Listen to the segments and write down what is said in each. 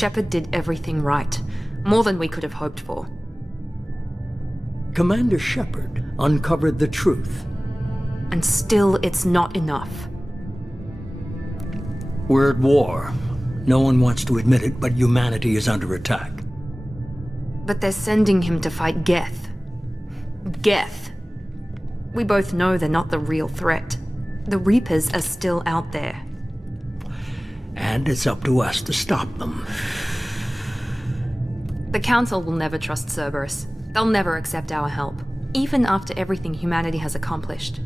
Shepard did everything right. More than we could have hoped for. Commander Shepard uncovered the truth. And still, it's not enough. We're at war. No one wants to admit it, but humanity is under attack. But they're sending him to fight Geth. Geth. We both know they're not the real threat. The Reapers are still out there. And it's up to us to stop them. The Council will never trust Cerberus. They'll never accept our help, even after everything humanity has accomplished.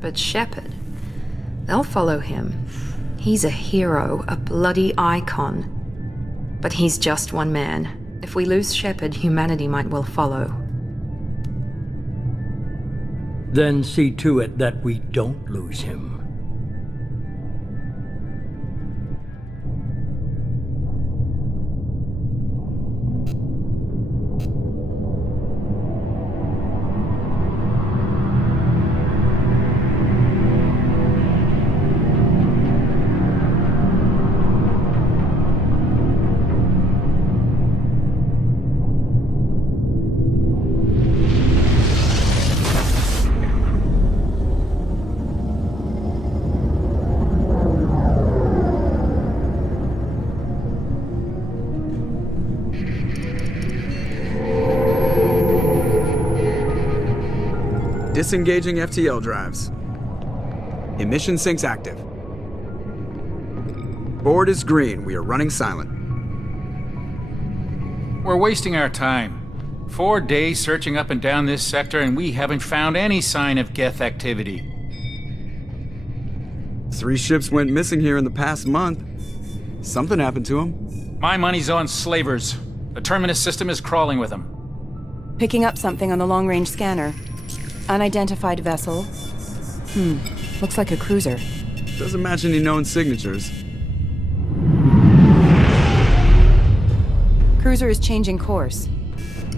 But Shepard, they'll follow him. He's a hero, a bloody icon. But he's just one man. If we lose Shepard, humanity might well follow. Then see to it that we don't lose him. Disengaging FTL drives. Emission sinks active. Board is green. We are running silent. We're wasting our time. 4 days searching up and down this sector, and we haven't found any sign of Geth activity. 3 ships went missing here in the past month. Something happened to them. My money's on slavers. The Terminus system is crawling with them. Picking up something on the long-range scanner. Unidentified vessel. Looks like a cruiser. Doesn't match any known signatures. Cruiser is changing course.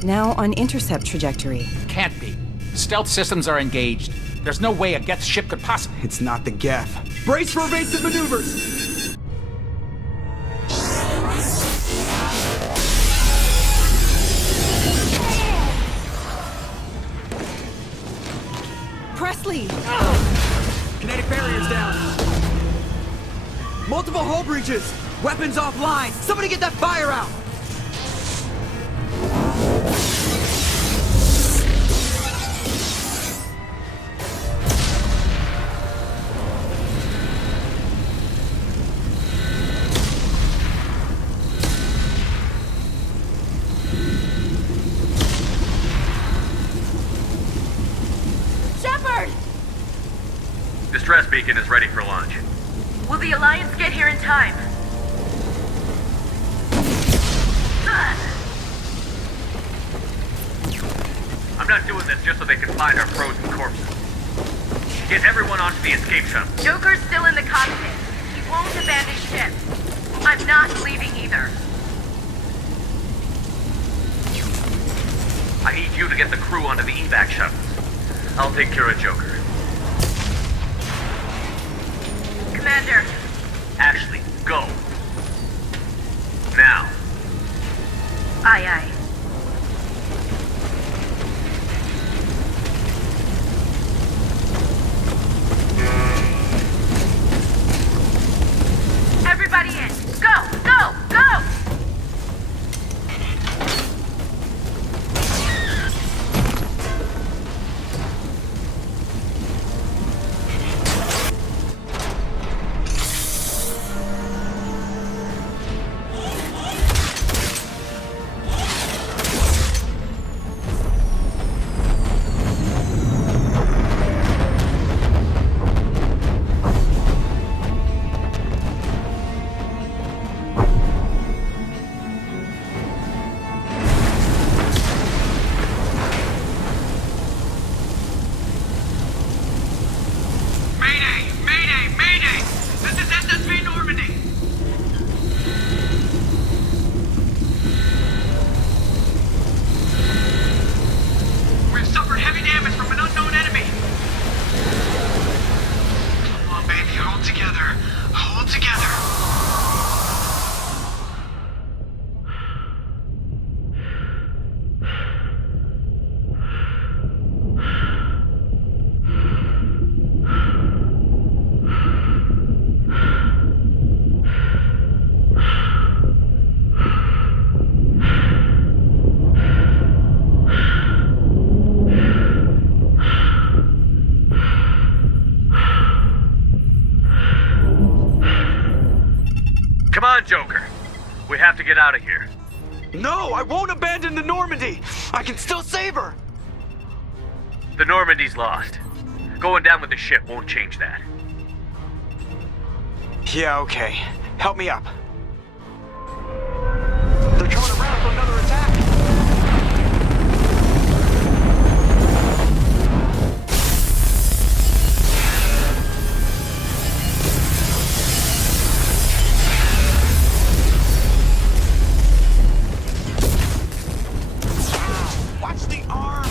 Now on intercept trajectory. Can't be. Stealth systems are engaged. There's no way a Geth ship could possibly... It's not the Geth. Brace for evasive maneuvers! Presley! Kinetic barriers down. Multiple hull breaches. Weapons offline. Somebody get that fire out. Distress beacon is ready for launch. Will the Alliance get here in time? I'm not doing this just so they can find our frozen corpses. Get everyone onto the escape shuttle. Joker's still in the cockpit. He won't abandon ship. I'm not leaving either. I need you to get the crew onto the evac shuttles. I'll take care of Joker. Commander. Ashley, go. Now. Aye, aye. Everybody in. Go, go, go! on, Joker. We have to get out of here. No, I won't abandon the Normandy. I can still save her. The Normandy's lost. Going down with the ship won't change that. Yeah, okay. Help me up. They're coming around for another attack. Watch the arm.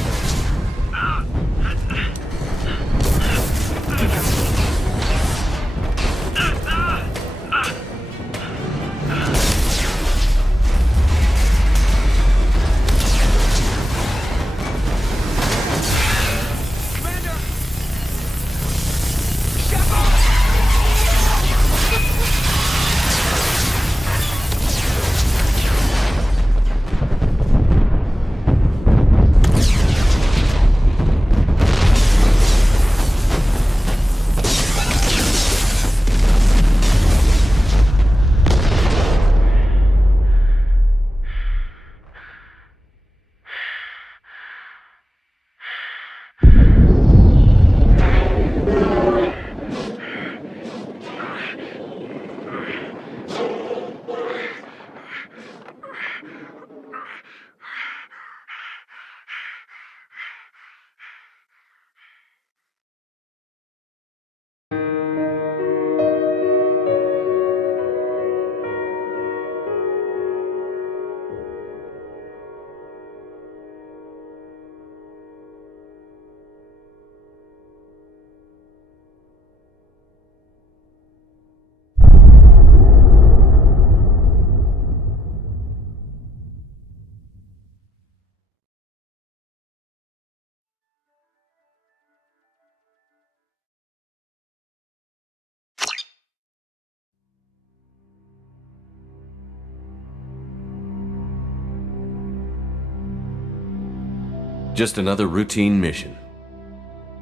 Just another routine mission.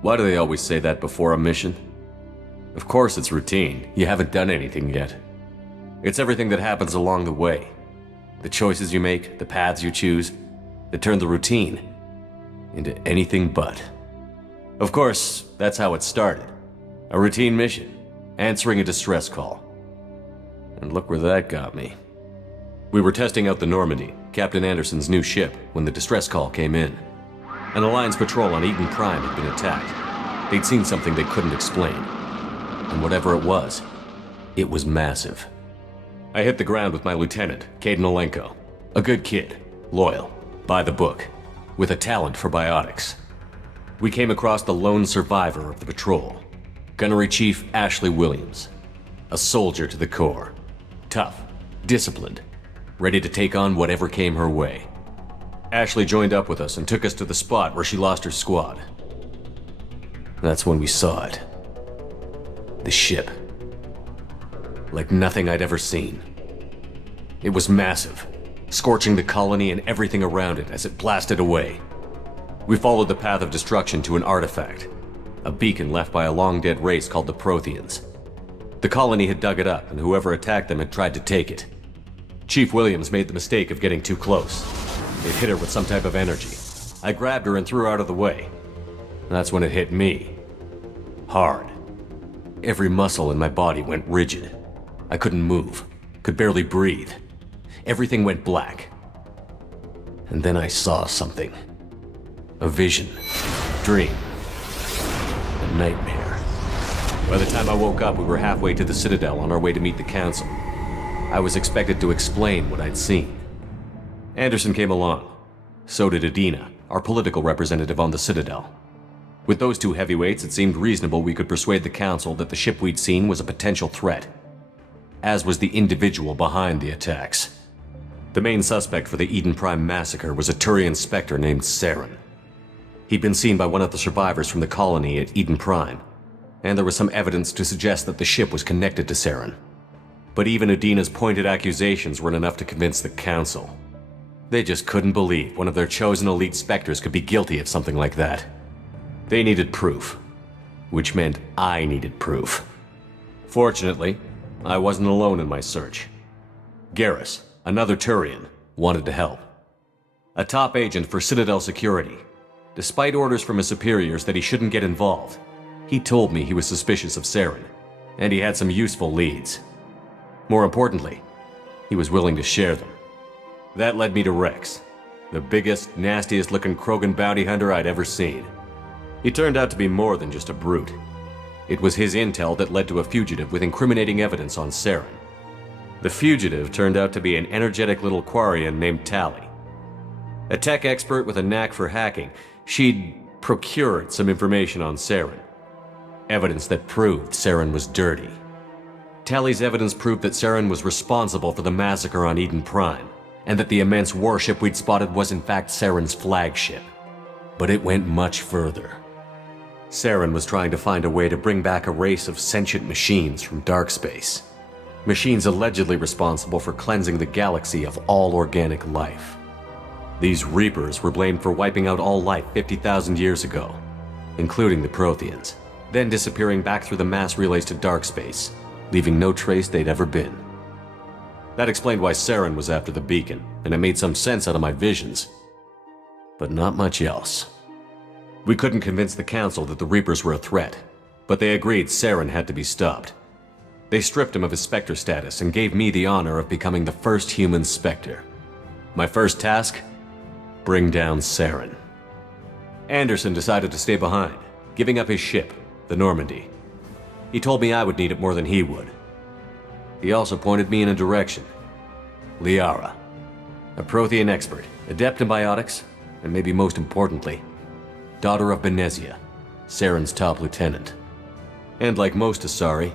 Why do they always say that before a mission? Of course it's routine. You haven't done anything yet. It's everything that happens along the way. The choices you make, the paths you choose, that turn the routine into anything but. Of course, that's how it started. A routine mission, answering a distress call. And look where that got me. We were testing out the Normandy, Captain Anderson's new ship, when the distress call came in. An Alliance patrol on Eden Prime had been attacked. They'd seen something they couldn't explain. And whatever it was massive. I hit the ground with my lieutenant, Caden Olenko. A good kid, loyal, by the book, with a talent for biotics. We came across the lone survivor of the patrol, Gunnery Chief Ashley Williams. A soldier to the core. Tough, disciplined, ready to take on whatever came her way. Ashley joined up with us and took us to the spot where she lost her squad. That's when we saw it. The ship. Like nothing I'd ever seen. It was massive, scorching the colony and everything around it as it blasted away. We followed the path of destruction to an artifact, a beacon left by a long-dead race called the Protheans. The colony had dug it up, and whoever attacked them had tried to take it. Chief Williams made the mistake of getting too close. It hit her with some type of energy. I grabbed her and threw her out of the way. That's when it hit me. Hard. Every muscle in my body went rigid. I couldn't move, could barely breathe. Everything went black. And then I saw something. A vision. Dream. A nightmare. By the time I woke up, we were halfway to the Citadel on our way to meet the Council. I was expected to explain what I'd seen. Anderson came along. So did Adina, our political representative on the Citadel. With those two heavyweights, it seemed reasonable we could persuade the Council that the ship we'd seen was a potential threat, as was the individual behind the attacks. The main suspect for the Eden Prime massacre was a Turian Spectre named Saren. He'd been seen by one of the survivors from the colony at Eden Prime, and there was some evidence to suggest that the ship was connected to Saren. But even Adina's pointed accusations weren't enough to convince the Council. They just couldn't believe one of their chosen elite Spectres could be guilty of something like that. They needed proof, which meant I needed proof. Fortunately, I wasn't alone in my search. Garrus, another Turian, wanted to help. A top agent for Citadel Security. Despite orders from his superiors that he shouldn't get involved, he told me he was suspicious of Saren, and he had some useful leads. More importantly, he was willing to share them. That led me to Rex, the biggest, nastiest looking Krogan bounty hunter I'd ever seen. He turned out to be more than just a brute. It was his intel that led to a fugitive with incriminating evidence on Saren. The fugitive turned out to be an energetic little Quarian named Tali. A tech expert with a knack for hacking, she'd procured some information on Saren. Evidence that proved Saren was dirty. Tali's evidence proved that Saren was responsible for the massacre on Eden Prime, and that the immense warship we'd spotted was in fact Saren's flagship. But it went much further. Saren was trying to find a way to bring back a race of sentient machines from dark space. Machines allegedly responsible for cleansing the galaxy of all organic life. These Reapers were blamed for wiping out all life 50,000 years ago, including the Protheans, then disappearing back through the mass relays to dark space, leaving no trace they'd ever been. That explained why Saren was after the beacon, and it made some sense out of my visions. But not much else. We couldn't convince the Council that the Reapers were a threat, but they agreed Saren had to be stopped. They stripped him of his Spectre status and gave me the honor of becoming the first human Spectre. My first task? Bring down Saren. Anderson decided to stay behind, giving up his ship, the Normandy. He told me I would need it more than he would. He also pointed me in a direction. Liara, a Prothean expert, adept in biotics, and maybe most importantly, daughter of Benezia, Saren's top lieutenant. And like most Asari,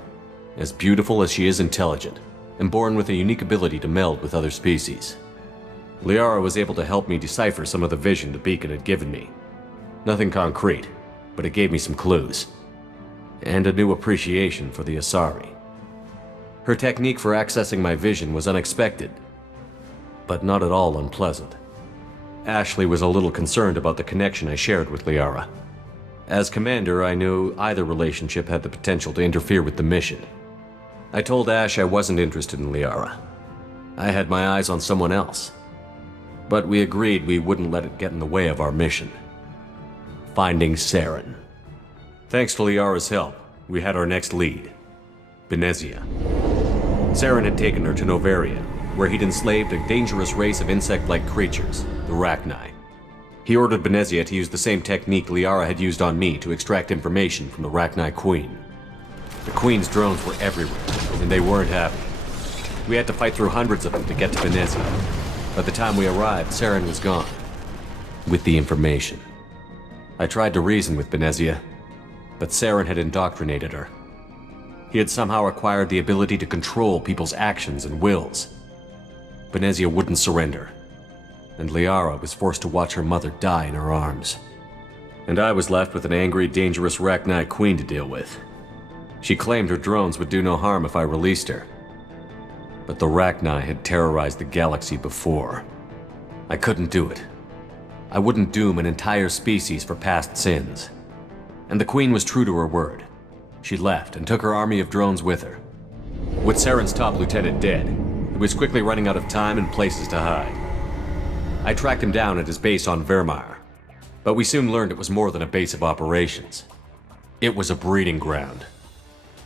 as beautiful as she is intelligent, and born with a unique ability to meld with other species. Liara was able to help me decipher some of the vision the beacon had given me. Nothing concrete, but it gave me some clues. And a new appreciation for the Asari. Her technique for accessing my vision was unexpected, but not at all unpleasant. Ashley was a little concerned about the connection I shared with Liara. As commander, I knew either relationship had the potential to interfere with the mission. I told Ash I wasn't interested in Liara. I had my eyes on someone else. But we agreed we wouldn't let it get in the way of our mission. Finding Saren. Thanks to Liara's help, we had our next lead, Benezia. Saren had taken her to Novaria, where he'd enslaved a dangerous race of insect-like creatures, the Rachni. He ordered Benezia to use the same technique Liara had used on me to extract information from the Rachni Queen. The Queen's drones were everywhere, and they weren't happy. We had to fight through hundreds of them to get to Benezia. By the time we arrived, Saren was gone, with the information. I tried to reason with Benezia, but Saren had indoctrinated her. He had somehow acquired the ability to control people's actions and wills. Benezia wouldn't surrender, and Liara was forced to watch her mother die in her arms. And I was left with an angry, dangerous Rachni Queen to deal with. She claimed her drones would do no harm if I released her. But the Rachni had terrorized the galaxy before. I couldn't do it. I wouldn't doom an entire species for past sins. And the Queen was true to her word. She left and took her army of drones with her. With Saren's top lieutenant dead, he was quickly running out of time and places to hide. I tracked him down at his base on Vermeer, but we soon learned it was more than a base of operations. It was a breeding ground.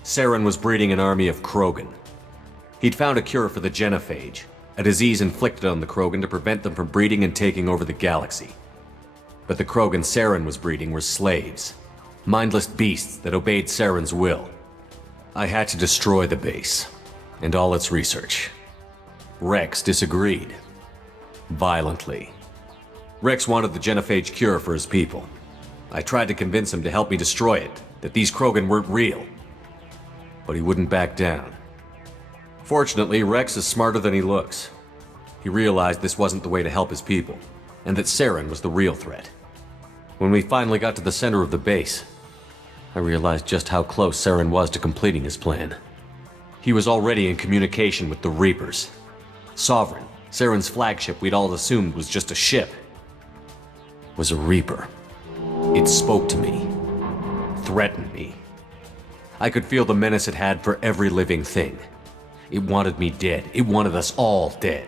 Saren was breeding an army of Krogan. He'd found a cure for the genophage, a disease inflicted on the Krogan to prevent them from breeding and taking over the galaxy. But the Krogan Saren was breeding were slaves, mindless beasts that obeyed Saren's will. I had to destroy the base, and all its research. Rex disagreed. Violently. Rex wanted the genophage cure for his people. I tried to convince him to help me destroy it, that these Krogan weren't real. But he wouldn't back down. Fortunately, Rex is smarter than he looks. He realized this wasn't the way to help his people, and that Saren was the real threat. When we finally got to the center of the base, I realized just how close Saren was to completing his plan. He was already in communication with the Reapers. Sovereign, Saren's flagship we'd all assumed was just a ship, was a Reaper. It spoke to me, threatened me. I could feel the menace it had for every living thing. It wanted me dead. It wanted us all dead.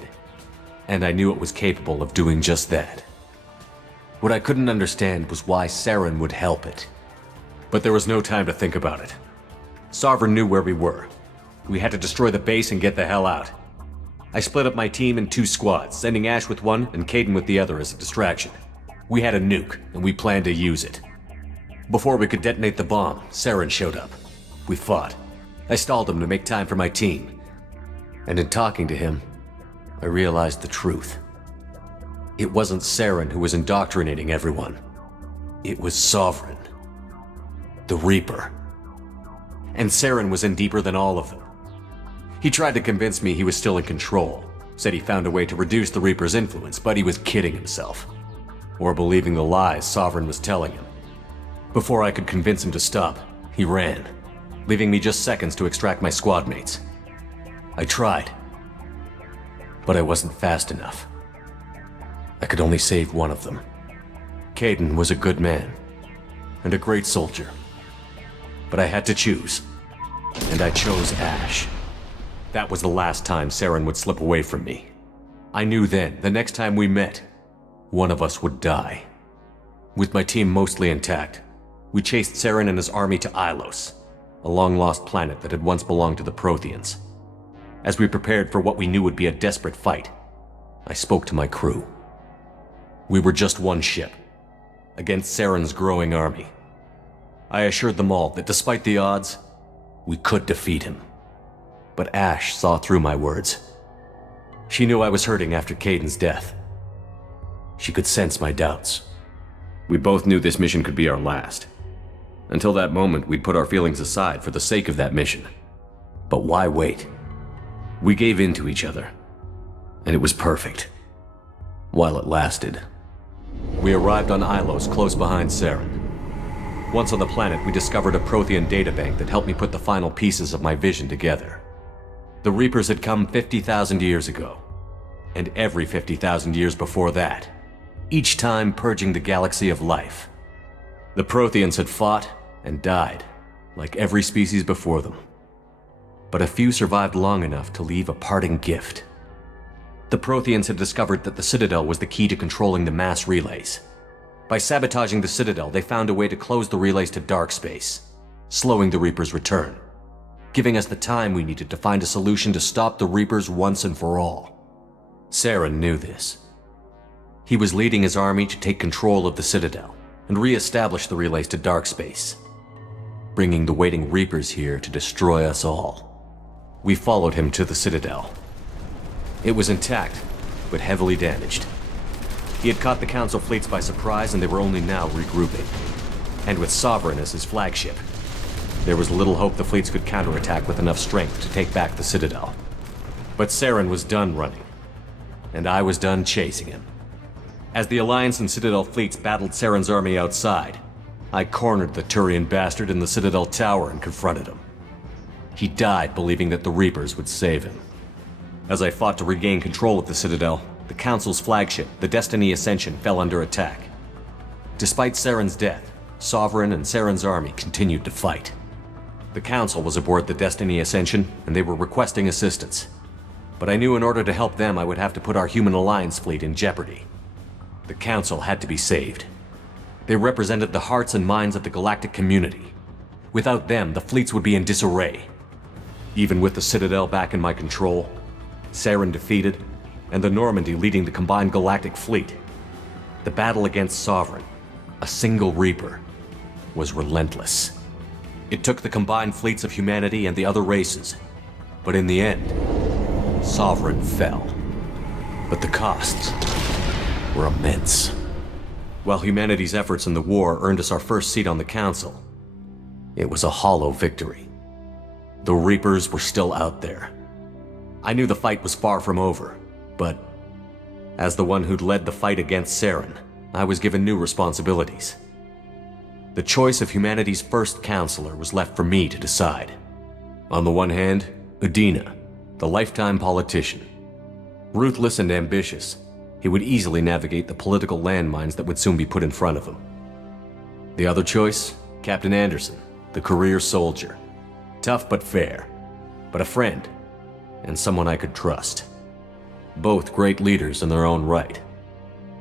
And I knew it was capable of doing just that. What I couldn't understand was why Saren would help it. But there was no time to think about it. Sovereign knew where we were. We had to destroy the base and get the hell out. I split up my team in 2 squads, sending Ash with one and Kaidan with the other as a distraction. We had a nuke, and we planned to use it. Before we could detonate the bomb, Saren showed up. We fought. I stalled him to make time for my team. And in talking to him, I realized the truth. It wasn't Saren who was indoctrinating everyone. It was Sovereign. The Reaper. And Saren was in deeper than all of them. He tried to convince me he was still in control, said he found a way to reduce the Reaper's influence, but he was kidding himself. Or believing the lies Sovereign was telling him. Before I could convince him to stop, he ran, leaving me just seconds to extract my squad mates. I tried, but I wasn't fast enough. I could only save one of them. Kaidan was a good man, and a great soldier. But I had to choose, and I chose Ash. That was the last time Saren would slip away from me. I knew then, the next time we met, one of us would die. With my team mostly intact, we chased Saren and his army to Ilos, a long-lost planet that had once belonged to the Protheans. As we prepared for what we knew would be a desperate fight, I spoke to my crew. We were just one ship, against Saren's growing army. I assured them all that despite the odds, we could defeat him. But Ash saw through my words. She knew I was hurting after Kaidan's death. She could sense my doubts. We both knew this mission could be our last. Until that moment, we'd put our feelings aside for the sake of that mission. But why wait? We gave in to each other, and it was perfect. While it lasted. We arrived on Ilos close behind Saren. Once on the planet, we discovered a Prothean databank that helped me put the final pieces of my vision together. The Reapers had come 50,000 years ago, and every 50,000 years before that, each time purging the galaxy of life. The Protheans had fought and died, like every species before them. But a few survived long enough to leave a parting gift. The Protheans had discovered that the Citadel was the key to controlling the mass relays. By sabotaging the Citadel, they found a way to close the relays to dark space, slowing the Reaper's return, giving us the time we needed to find a solution to stop the Reapers once and for all. Saren knew this. He was leading his army to take control of the Citadel and re-establish the relays to dark space, bringing the waiting Reapers here to destroy us all. We followed him to the Citadel. It was intact, but heavily damaged. He had caught the Council fleets by surprise, and they were only now regrouping. And with Sovereign as his flagship, there was little hope the fleets could counterattack with enough strength to take back the Citadel. But Saren was done running, and I was done chasing him. As the Alliance and Citadel fleets battled Saren's army outside, I cornered the Turian bastard in the Citadel tower and confronted him. He died believing that the Reapers would save him. As I fought to regain control of the Citadel, the Council's flagship, the Destiny Ascension, fell under attack. Despite Saren's death, Sovereign and Saren's army continued to fight. The Council was aboard the Destiny Ascension, and they were requesting assistance. But I knew in order to help them, I would have to put our Human Alliance fleet in jeopardy. The Council had to be saved. They represented the hearts and minds of the galactic community. Without them, the fleets would be in disarray. Even with the Citadel back in my control, Saren defeated, and the Normandy leading the combined galactic fleet, the battle against Sovereign, a single Reaper, was relentless. It took the combined fleets of humanity and the other races, but in the end, Sovereign fell. But the costs were immense. While humanity's efforts in the war earned us our first seat on the Council, it was a hollow victory. The Reapers were still out there. I knew the fight was far from over, but as the one who'd led the fight against Saren, I was given new responsibilities. The choice of humanity's first counselor was left for me to decide. On the one hand, Udina, the lifetime politician. Ruthless and ambitious, he would easily navigate the political landmines that would soon be put in front of him. The other choice, Captain Anderson, the career soldier. Tough but fair, but a friend. and someone I could trust. Both great leaders in their own right.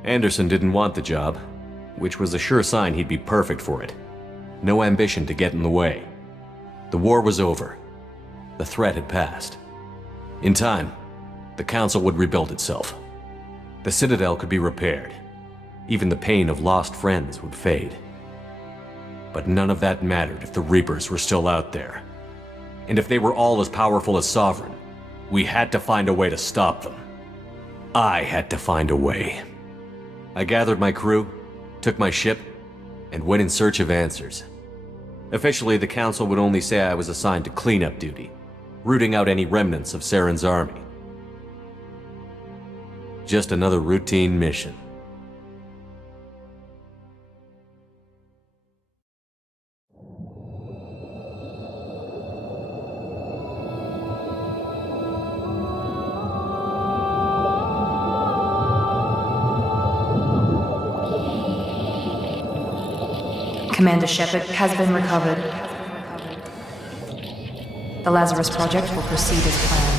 Anderson didn't want the job, which was a sure sign he'd be perfect for it. No ambition to get in the way. The war was over. The threat had passed. In time, the Council would rebuild itself. The Citadel could be repaired. Even the pain of lost friends would fade. But none of that mattered if the Reapers were still out there. And if they were all as powerful as Sovereign, we had to find a way to stop them. I had to find a way. I gathered my crew, took my ship, and went in search of answers. Officially, the Council would only say I was assigned to cleanup duty, rooting out any remnants of Saren's army. Just another routine mission. Commander Shepard has been recovered. The Lazarus Project will proceed as planned.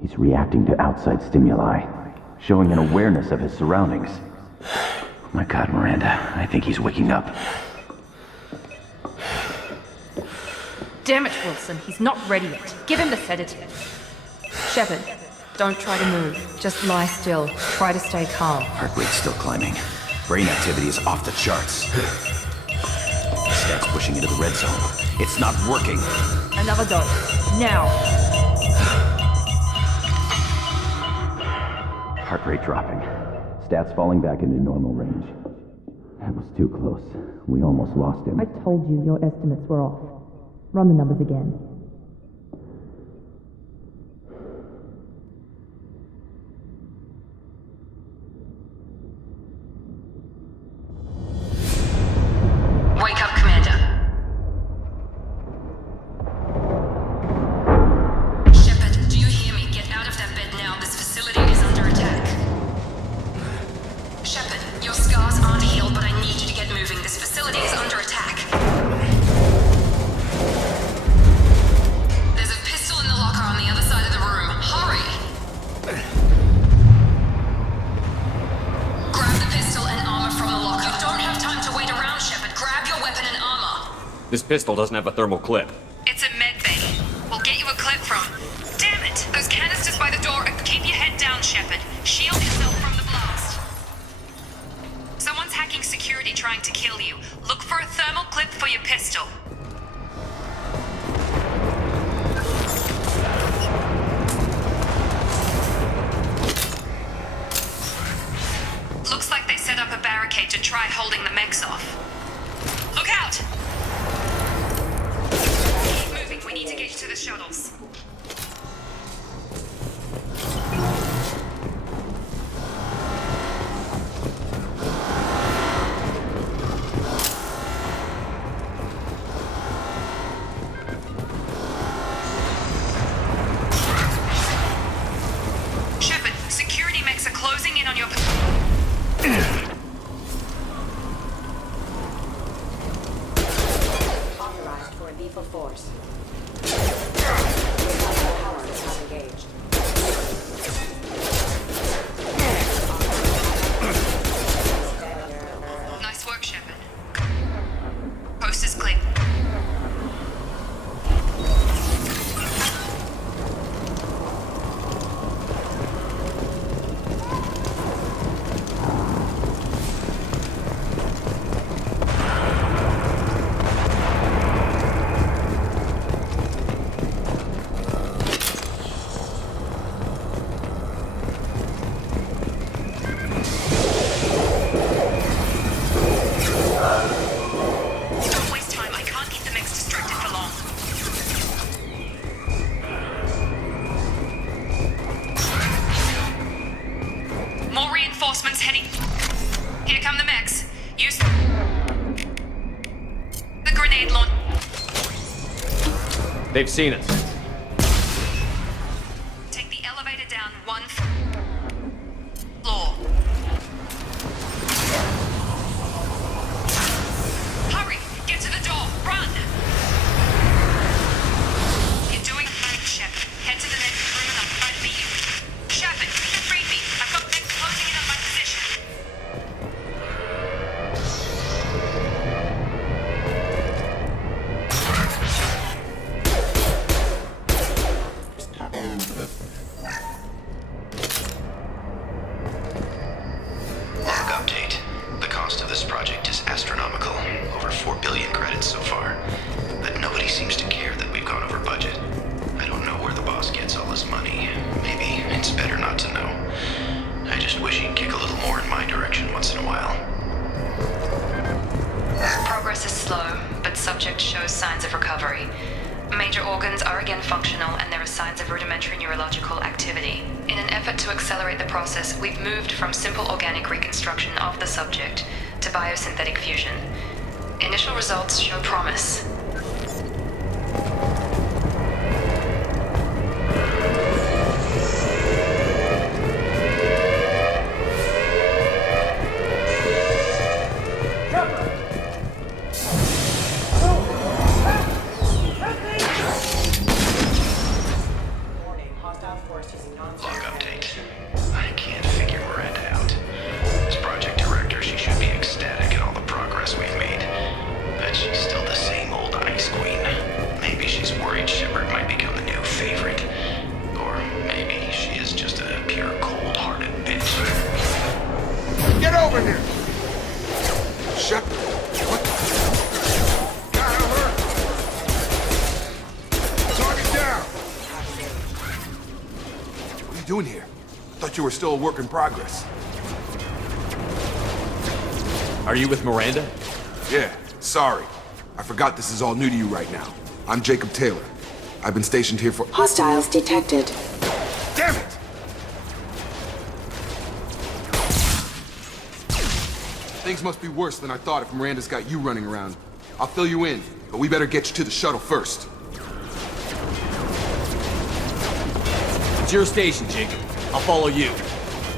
He's reacting to outside stimuli, showing an awareness of his surroundings. Oh my God, Miranda, I think he's waking up. Damn it, Wilson, he's not ready yet. Give him the sedative. Shepard, don't try to move. Just lie still. Try to stay calm. Heart rate's still climbing. Brain activity is off the charts. Stats pushing into the red zone. It's not working. Another dose. Now. Heart rate dropping. Stats falling back into normal range. That was too close. We almost lost him. I told you your estimates were off. Run the numbers again. Wake up, Commander. Shepard, do you hear me? Get out of that bed now. This facility is under attack. Shepard, your scars aren't healed, but I need you to get moving. This facility is under attack. There's a pistol in the locker on the other side of the room. Hurry! Grab the pistol and armor from the locker. You don't have time to wait around, Shepard. Grab your weapon and armor. This pistol doesn't have a thermal clip. It's a med bay. We'll get you a clip trying to kill you. Look for a thermal clip for your pistol. Looks like they set up a barricade to try holding the mechs off. Look out! Keep moving, we need to get you to the shuttles. Shepard, security mechs are closing in on your... Authorized for lethal force. Engaged. Nice work, Shepard. Post is clear. Don't waste time. I can't keep the mix distracted for long. More reinforcements heading. Here come the mechs. Use the grenade launch. They've seen us. Take the elevator down one floor. Hurry! Get to the door! Run! You're doing fine, Shepard. Head to the next room and I'll try to meet you. Shepard, read me. I've got mechs closing in on my position. Log update. The cost of this project is astronomical. Over 4 billion credits so far. But nobody seems to care that we've gone over budget. I don't know where the boss gets all his money. Maybe it's better not to know. I just wish he'd kick a little more in my direction once in a while. Progress is slow, but subject shows signs of recovery. Major organs are again functional and there are signs of rudimentary neurological activity. In an effort to accelerate the process, we've moved from simple organic reconstruction of the subject to biosynthetic fusion. Initial results show promise. Warning, hostile force using Log non-standard. update. I can't figure Miranda out. As project director, she should be ecstatic at all the progress we've made. But she's still the same old ice queen. Maybe she's worried Shepard might become the new favorite. Or maybe she is just a pure cold-hearted bitch. Get over here! Shepard, what the... Got her! Target down! What are you doing here? I thought you were still a work in progress. Are you with Miranda? Yeah, sorry. I forgot this is all new to you right now. I'm Jacob Taylor. I've been stationed here for... Hostiles detected. Damn it! Things must be worse than I thought if Miranda's got you running around. I'll fill you in, but we better get you to the shuttle first. It's your station, Jacob. I'll follow you.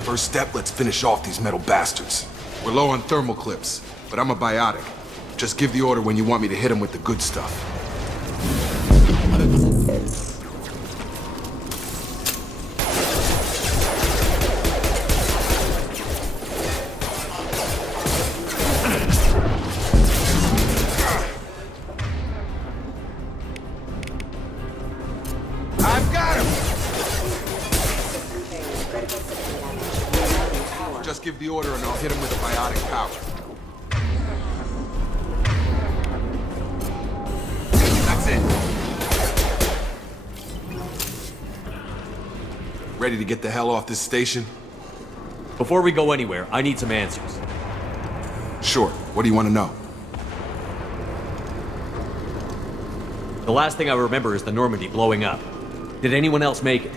First step, let's finish off these metal bastards. We're low on thermal clips, but I'm a biotic. Just give the order when you want me to hit them with the good stuff. I've got him! Just give the order and I'll hit him with a biotic power. ready to get the hell off this station? Before we go anywhere, I need some answers. Sure. What do you want to know? The last thing I remember is the Normandy blowing up. Did anyone else make it?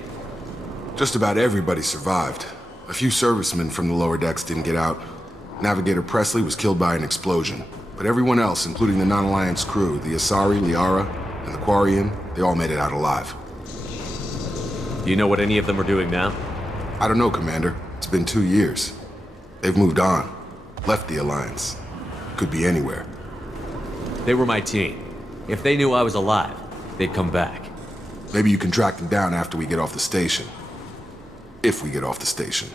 Just about everybody survived. A few servicemen from the lower decks didn't get out. Navigator Presley was killed by an explosion. But everyone else, including the non-Alliance crew, the Asari, Liara, and the Quarian, they all made it out alive. Do you know what any of them are doing now? I don't know, Commander. It's been 2 years. They've moved on. Left the Alliance. Could be anywhere. They were my team. If they knew I was alive, they'd come back. Maybe you can track them down after we get off the station. If we get off the station.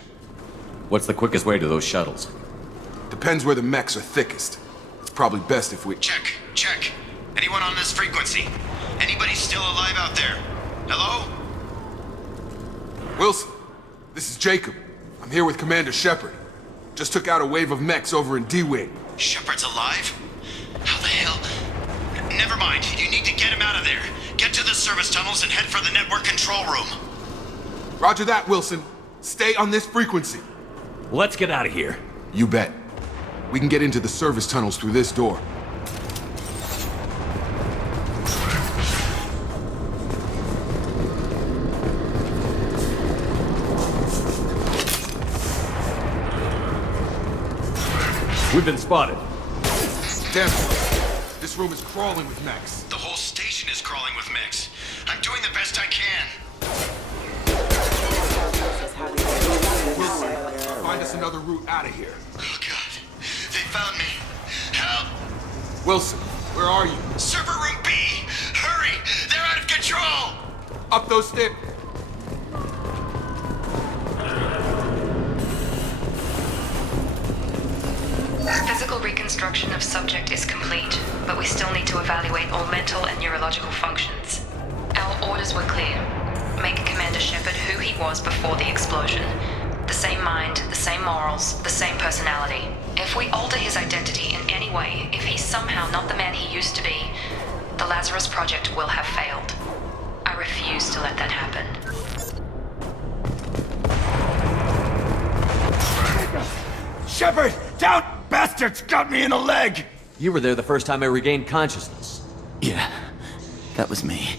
What's the quickest way to those shuttles? Depends where the mechs are thickest. It's probably best if we... Check. Anyone on this frequency? Anybody still alive out there? Hello? Wilson, this is Jacob. I'm here with Commander Shepard. Just took out a wave of mechs over in D-Wing. Shepard's alive? How the hell? Never mind. You need to get him out of there. Get to the service tunnels and head for the network control room. Roger that, Wilson. Stay on this frequency. Let's get out of here. You bet. We can get into the service tunnels through this door. We've been spotted. Damn it. This room is crawling with mechs. The whole station is crawling with mechs. I'm doing the best I can. Wilson, find us another route out of here. Oh, God. They found me. Help! Wilson, where are you? Server room B! Hurry! They're out of control! Up those stairs. Physical reconstruction of subject is complete, but we still need to evaluate all mental and neurological functions. Our orders were clear. Make Commander Shepard who he was before the explosion. The same mind, the same morals, the same personality. If we alter his identity in any way, if he's somehow not the man he used to be, the Lazarus Project will have failed. I refuse to let that happen. Shepard! Down! Bastards got me in the leg! You were there the first time I regained consciousness. Yeah, that was me.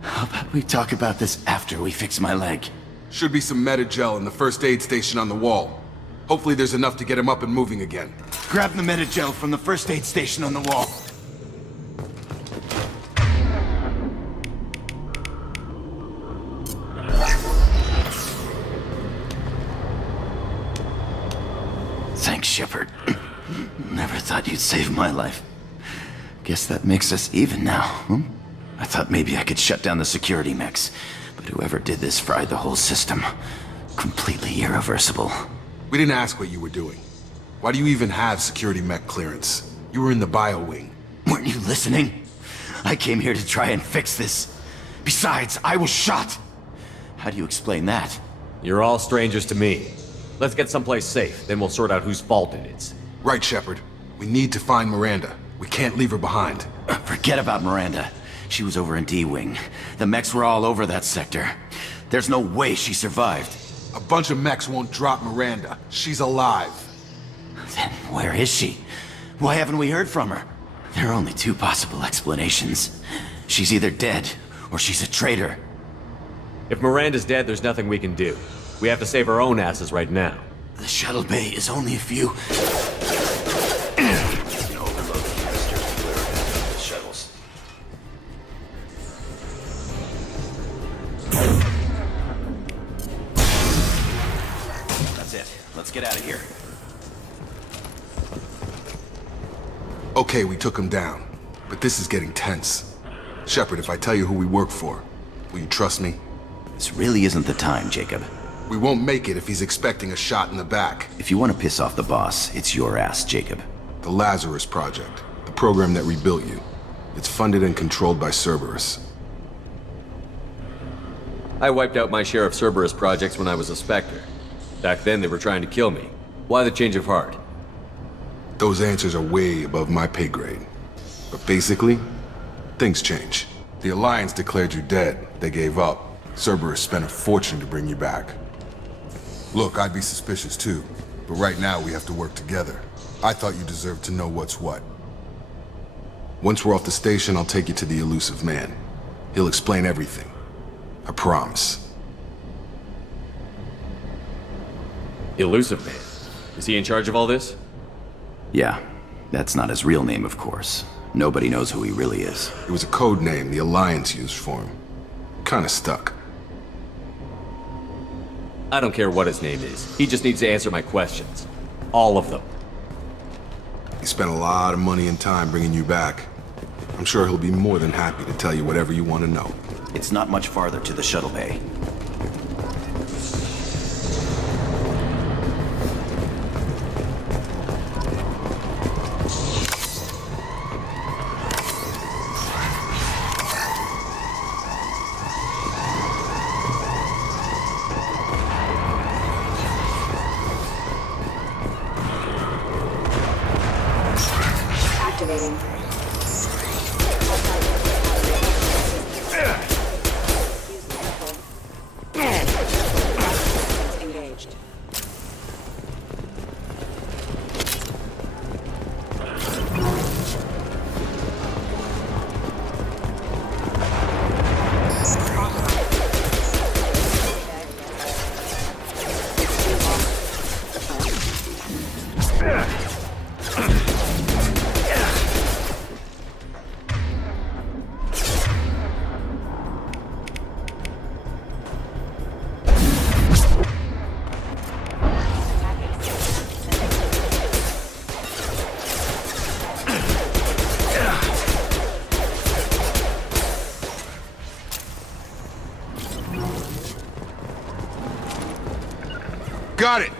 How about we talk about this after we fix my leg? Should be some Metagel in the first aid station on the wall. Hopefully there's enough to get him up and moving again. Grab the Metagel from the first aid station on the wall. Thanks, Shepard. Never thought you'd save my life. Guess that makes us even now, hmm? I thought maybe I could shut down the security mechs, but whoever did this fried the whole system. Completely irreversible. We didn't ask what you were doing. Why do you even have security mech clearance? You were in the bio wing. Weren't you listening? I came here to try and fix this. Besides, I was shot. How do you explain that? You're all strangers to me. Let's get someplace safe, then we'll sort out whose fault it is. Right, Shepard. We need to find Miranda. We can't leave her behind. Forget about Miranda. She was over in D-Wing. The mechs were all over that sector. There's no way she survived. A bunch of mechs won't drop Miranda. She's alive. Then where is she? Why haven't we heard from her? There are only two possible explanations. She's either dead, or she's a traitor. If Miranda's dead, there's nothing we can do. We have to save our own asses right now. The shuttle bay is only a few... Shuttles. That's it. Let's get out of here. Okay, we took him down. But this is getting tense. Shepard, if I tell you who we work for, will you trust me? This really isn't the time, Jacob. We won't make it if he's expecting a shot in the back. If you want to piss off the boss, it's your ass, Jacob. The Lazarus Project, the program that rebuilt you. It's funded and controlled by Cerberus. I wiped out my share of Cerberus projects when I was a Spectre. Back then, they were trying to kill me. Why the change of heart? Those answers are way above my pay grade. But basically, things change. The Alliance declared you dead. They gave up. Cerberus spent a fortune to bring you back. Look, I'd be suspicious too, but right now we have to work together. I thought you deserved to know what's what. Once we're off the station, I'll take you to the elusive man. He'll explain everything. I promise. Elusive Man? Is he in charge of all this? Yeah, that's not his real name, of course. Nobody knows who he really is. It was a code name the Alliance used for him. Kinda stuck. I don't care what his name is. He just needs to answer my questions. All of them. He spent a lot of money and time bringing you back. I'm sure he'll be more than happy to tell you whatever you want to know. It's not much farther to the shuttle bay. Activating. Engaged. Got it!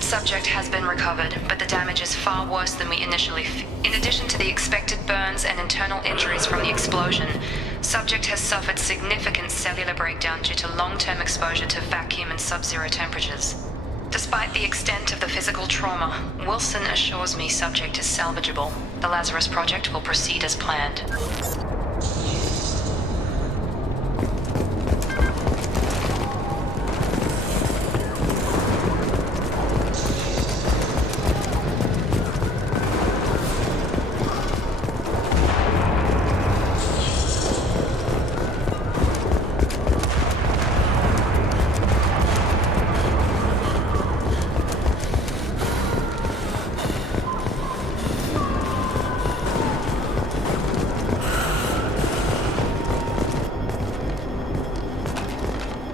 Subject has been recovered, but the damage is far worse than we initially In addition to the expected burns and internal injuries from the explosion, subject has suffered significant cellular breakdown due to long-term exposure to vacuum and sub-zero temperatures. Despite the extent of the physical trauma, Wilson assures me subject is salvageable. The Lazarus Project will proceed as planned.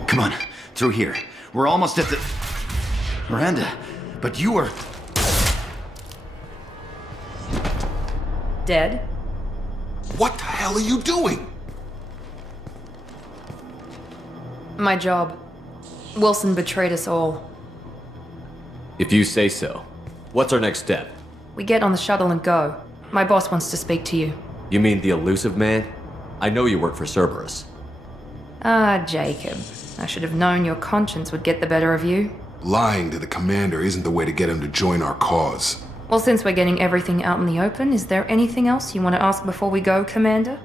Come on, through here. We're almost at the... Miranda, but you were... Dead? What the hell are you doing? My job. Wilson betrayed us all. If you say so. What's our next step? We get on the shuttle and go. My boss wants to speak to you. You mean the elusive man? I know you work for Cerberus. Ah, Jacob. I should have known your conscience would get the better of you. Lying to the commander isn't the way to get him to join our cause. Well, since we're getting everything out in the open, is there anything else you want to ask before we go, Commander?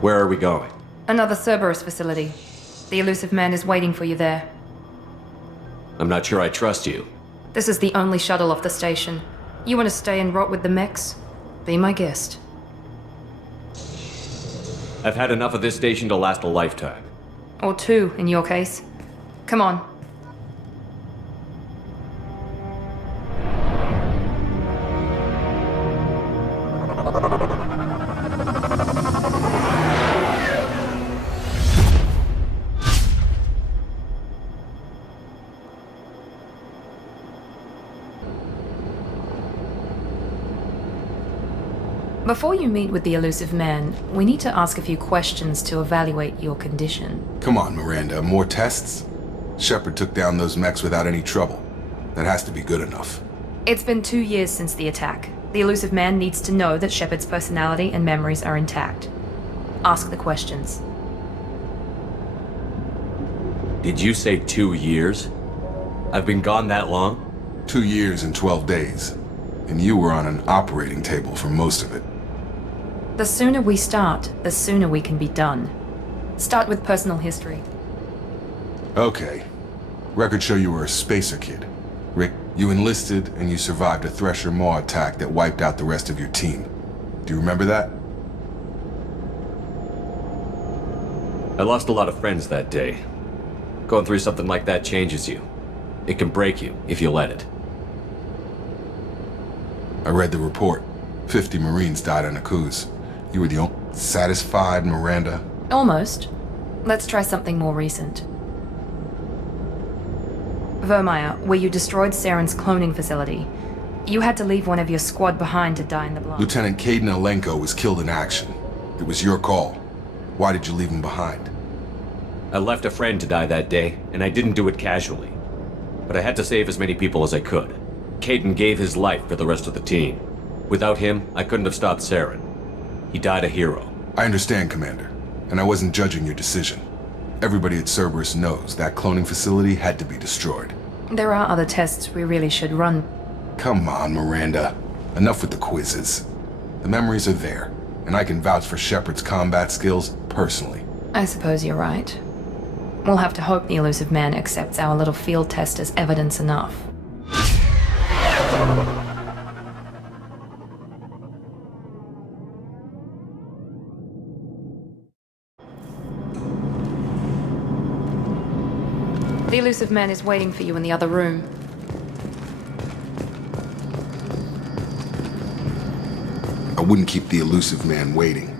Where are we going? Another Cerberus facility. The elusive man is waiting for you there. I'm not sure I trust you. This is the only shuttle off the station. You want to stay and rot with the mechs? Be my guest. I've had enough of this station to last a lifetime. Or two, in your case. Come on. Before you meet with the elusive man, we need to ask a few questions to evaluate your condition. Come on, Miranda, more tests? Shepard took down those mechs without any trouble. That has to be good enough. It's been 2 years since the attack. The elusive man needs to know that Shepard's personality and memories are intact. Ask the questions. Did you say 2 years? I've been gone that long? 2 years and 12 days. And you were on an operating table for most of it. The sooner we start, the sooner we can be done. Start with personal history. Okay. Records show you were a spacer kid. Rick, you enlisted and you survived a Thresher Maw attack that wiped out the rest of your team. Do you remember that? I lost a lot of friends that day. Going through something like that changes you. It can break you if you let it. I read the report. 50 Marines died on a cruise. You were the only... Satisfied, Miranda? Almost. Let's try something more recent. Vermeer, where you destroyed Saren's cloning facility. You had to leave one of your squad behind to die in the blast. Lieutenant Caden Alenko was killed in action. It was your call. Why did you leave him behind? I left a friend to die that day, and I didn't do it casually. But I had to save as many people as I could. Caden gave his life for the rest of the team. Without him, I couldn't have stopped Saren. He died a hero. I understand, Commander, and I wasn't judging your decision. Everybody at Cerberus knows that cloning facility had to be destroyed. There are other tests we really should run. Come on, Miranda. Enough with the quizzes. The memories are there, and I can vouch for Shepard's combat skills personally. I suppose you're right. We'll have to hope the elusive man accepts our little field test as evidence enough. The elusive man is waiting for you in the other room. I wouldn't keep the elusive man waiting.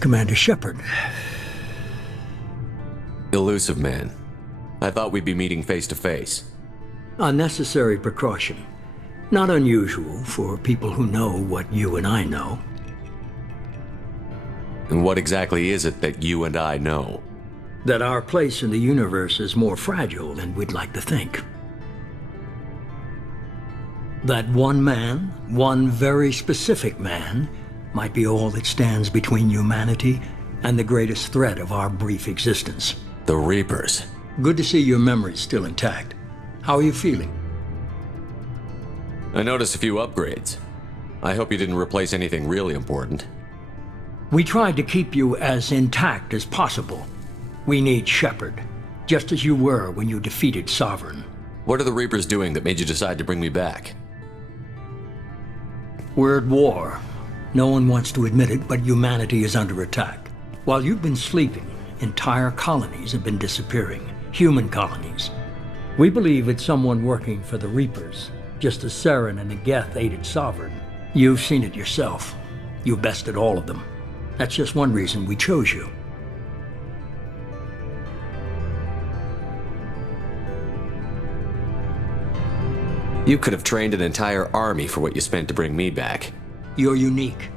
Commander Shepard. Elusive man. I thought we'd be meeting face to face. A necessary precaution. Not unusual for people who know what you and I know. And what exactly is it that you and I know? That our place in the universe is more fragile than we'd like to think. That one man, one very specific man, might be all that stands between humanity and the greatest threat of our brief existence. The Reapers. Good to see your memory's still intact. How are you feeling? I noticed a few upgrades. I hope you didn't replace anything really important. We tried to keep you as intact as possible. We need Shepard, just as you were when you defeated Sovereign. What are the Reapers doing that made you decide to bring me back? We're at war. No one wants to admit it, but humanity is under attack. While you've been sleeping, entire colonies have been disappearing. Human colonies. We believe it's someone working for the Reapers, just as Saren and the Geth aided Sovereign. You've seen it yourself. You bested all of them. That's just one reason we chose you. You could have trained an entire army for what you spent to bring me back. You're unique.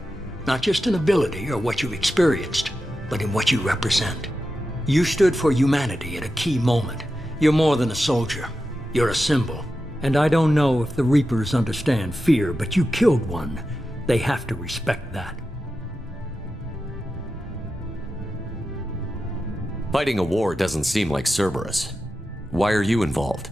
Not just in ability or what you've experienced, but in what you represent. You stood for humanity at a key moment. You're more than a soldier. You're a symbol. And I don't know if the Reapers understand fear, but you killed one. They have to respect that. Fighting a war doesn't seem like Cerberus. Why are you involved?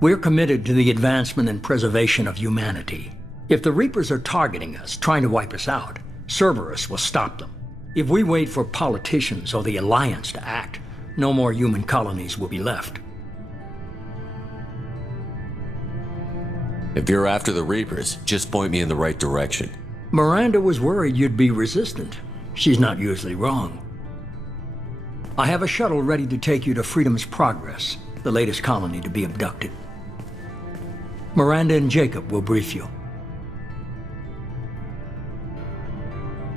We're committed to the advancement and preservation of humanity. If the Reapers are targeting us, trying to wipe us out, Cerberus will stop them. If we wait for politicians or the Alliance to act, no more human colonies will be left. If you're after the Reapers, just point me in the right direction. Miranda was worried you'd be resistant. She's not usually wrong. I have a shuttle ready to take you to Freedom's Progress, the latest colony to be abducted. Miranda and Jacob will brief you.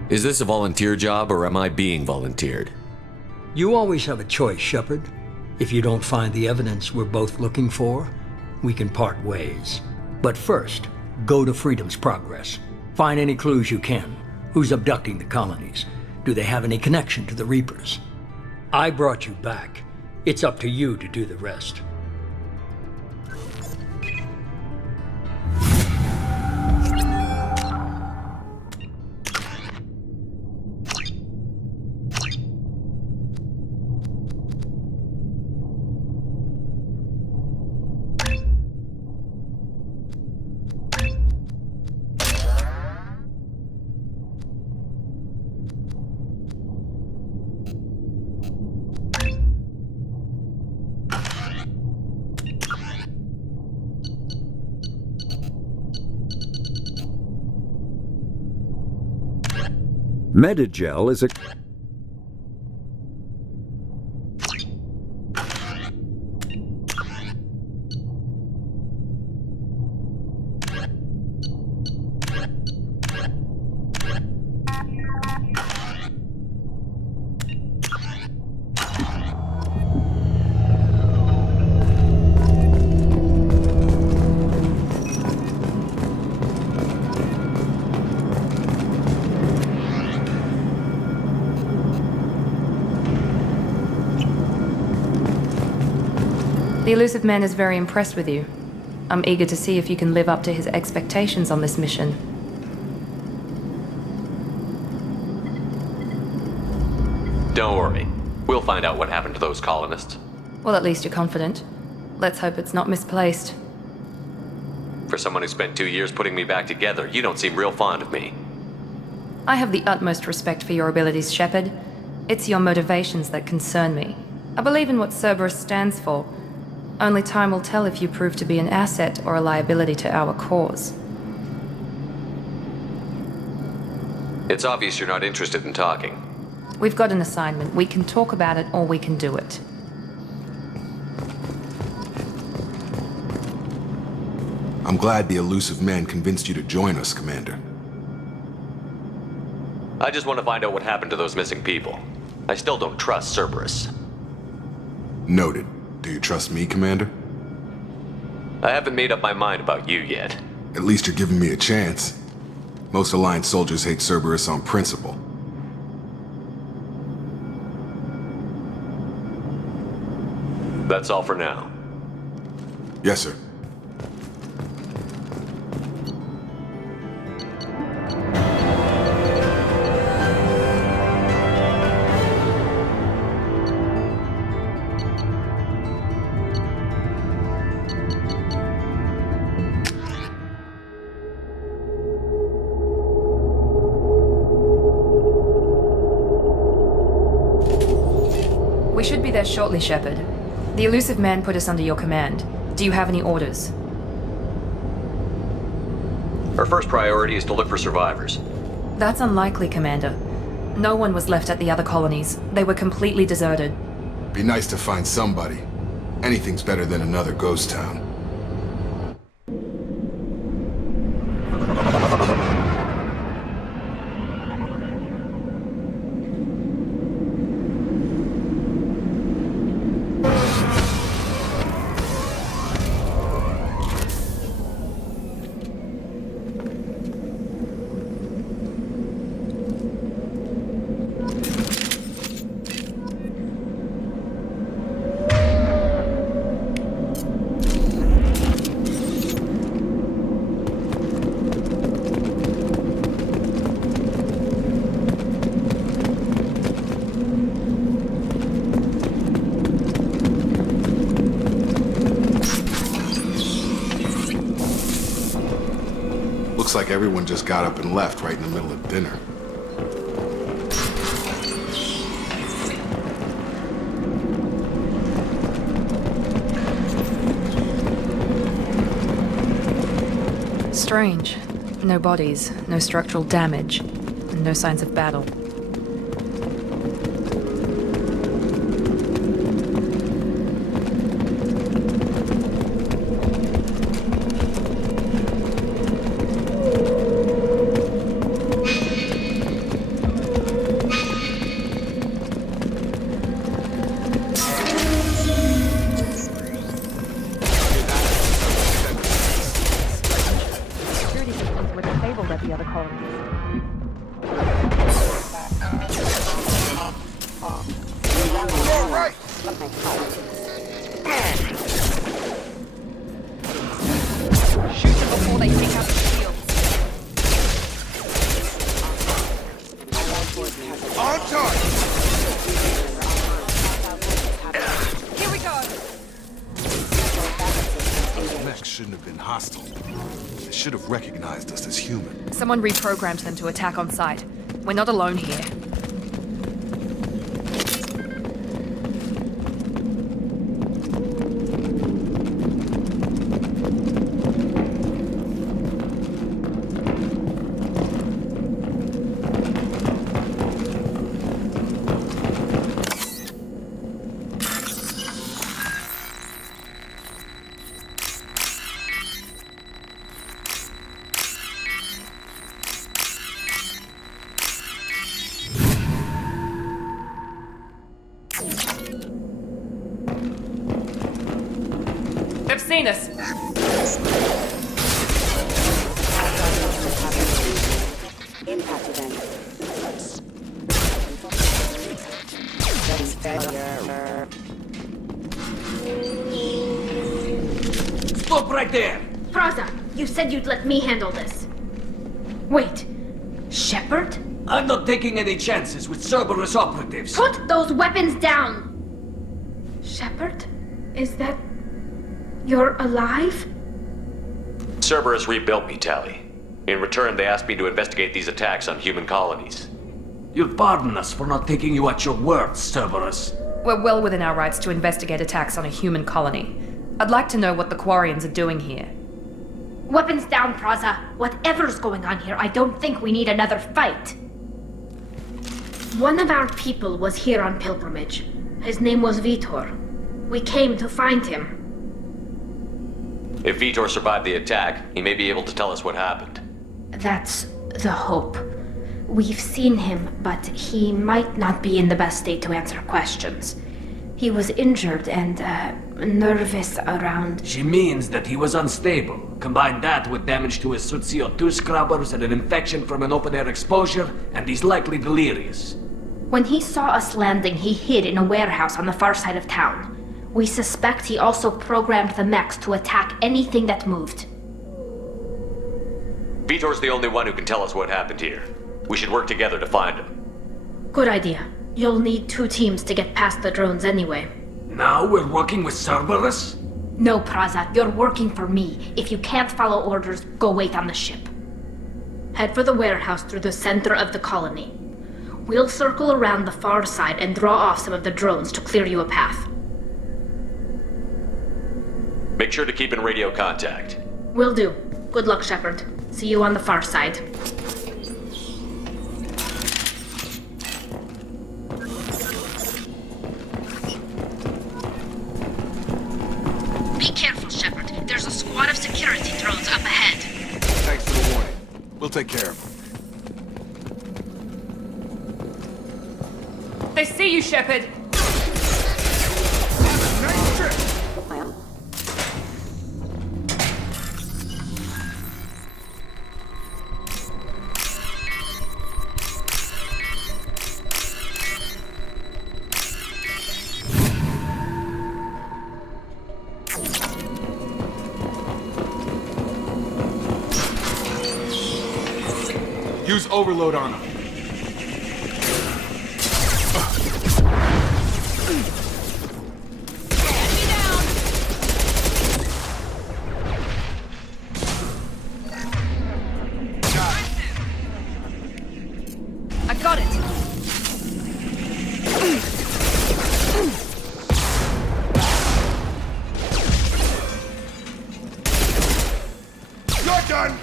Is this a volunteer job, or am I being volunteered? You always have a choice, Shepard. If you don't find the evidence we're both looking for, we can part ways. But first, go to Freedom's Progress. Find any clues you can. Who's abducting the colonies? Do they have any connection to the Reapers? I brought you back. It's up to you to do the rest. Medigel is a... The elusive man is very impressed with you. I'm eager to see if you can live up to his expectations on this mission. Don't worry. We'll find out what happened to those colonists. Well, at least you're confident. Let's hope it's not misplaced. For someone who spent 2 years putting me back together, you don't seem real fond of me. I have the utmost respect for your abilities, Shepard. It's your motivations that concern me. I believe in what Cerberus stands for. Only time will tell if you prove to be an asset or a liability to our cause. It's obvious you're not interested in talking. We've got an assignment. We can talk about it or we can do it. I'm glad the elusive man convinced you to join us, Commander. I just want to find out what happened to those missing people. I still don't trust Cerberus. Noted. Do you trust me, Commander? I haven't made up my mind about you yet. At least you're giving me a chance. Most Alliance soldiers hate Cerberus on principle. That's all for now. Yes, sir. there shortly, Shepard. The elusive man put us under your command. Do you have any orders? Our first priority is to look for survivors. That's unlikely, Commander. No one was left at the other colonies. They were completely deserted. Be nice to find somebody. Anything's better than another ghost town. Looks like everyone just got up and left right in the middle of dinner. Strange. No bodies, no structural damage, and no signs of battle. Recognized us as human. Someone reprogrammed them to attack on sight. We're not alone here. They've seen us. Impact event. Stop right there! Praza, you said you'd let me handle this. Wait, Shepard? I'm not taking any chances with Cerberus operatives. Put those weapons down! Shepard? Is that... You're alive? Cerberus rebuilt me, Tally. In return, they asked me to investigate these attacks on human colonies. You'll pardon us for not taking you at your word, Cerberus. We're well within our rights to investigate attacks on a human colony. I'd like to know what the Quarians are doing here. Weapons down, Praza. Whatever's going on here, I don't think we need another fight. One of our people was here on pilgrimage. His name was Vitor. We came to find him. If Vitor survived the attack, he may be able to tell us what happened. That's the hope. We've seen him, but he might not be in the best state to answer questions. He was injured and, nervous around... She means that he was unstable. Combine that with damage to his suit CO2 scrubbers and an infection from an open-air exposure, and he's likely delirious. When he saw us landing, he hid in a warehouse on the far side of town. We suspect he also programmed the mechs to attack anything that moved. Vitor's the only one who can tell us what happened here. We should work together to find him. Good idea. You'll need 2 teams to get past the drones anyway. Now we're working with Cerberus? No, Praza, you're working for me. If you can't follow orders, go wait on the ship. Head for the warehouse through the center of the colony. We'll circle around the far side and draw off some of the drones to clear you a path. Make sure to keep in radio contact. Will do. Good luck, Shepard. See you on the far side. Be careful, Shepard. There's a squad of security drones up ahead. Thanks for the warning. We'll take care of them. They see you, Shepard! Use overload on them. I got it! You're done!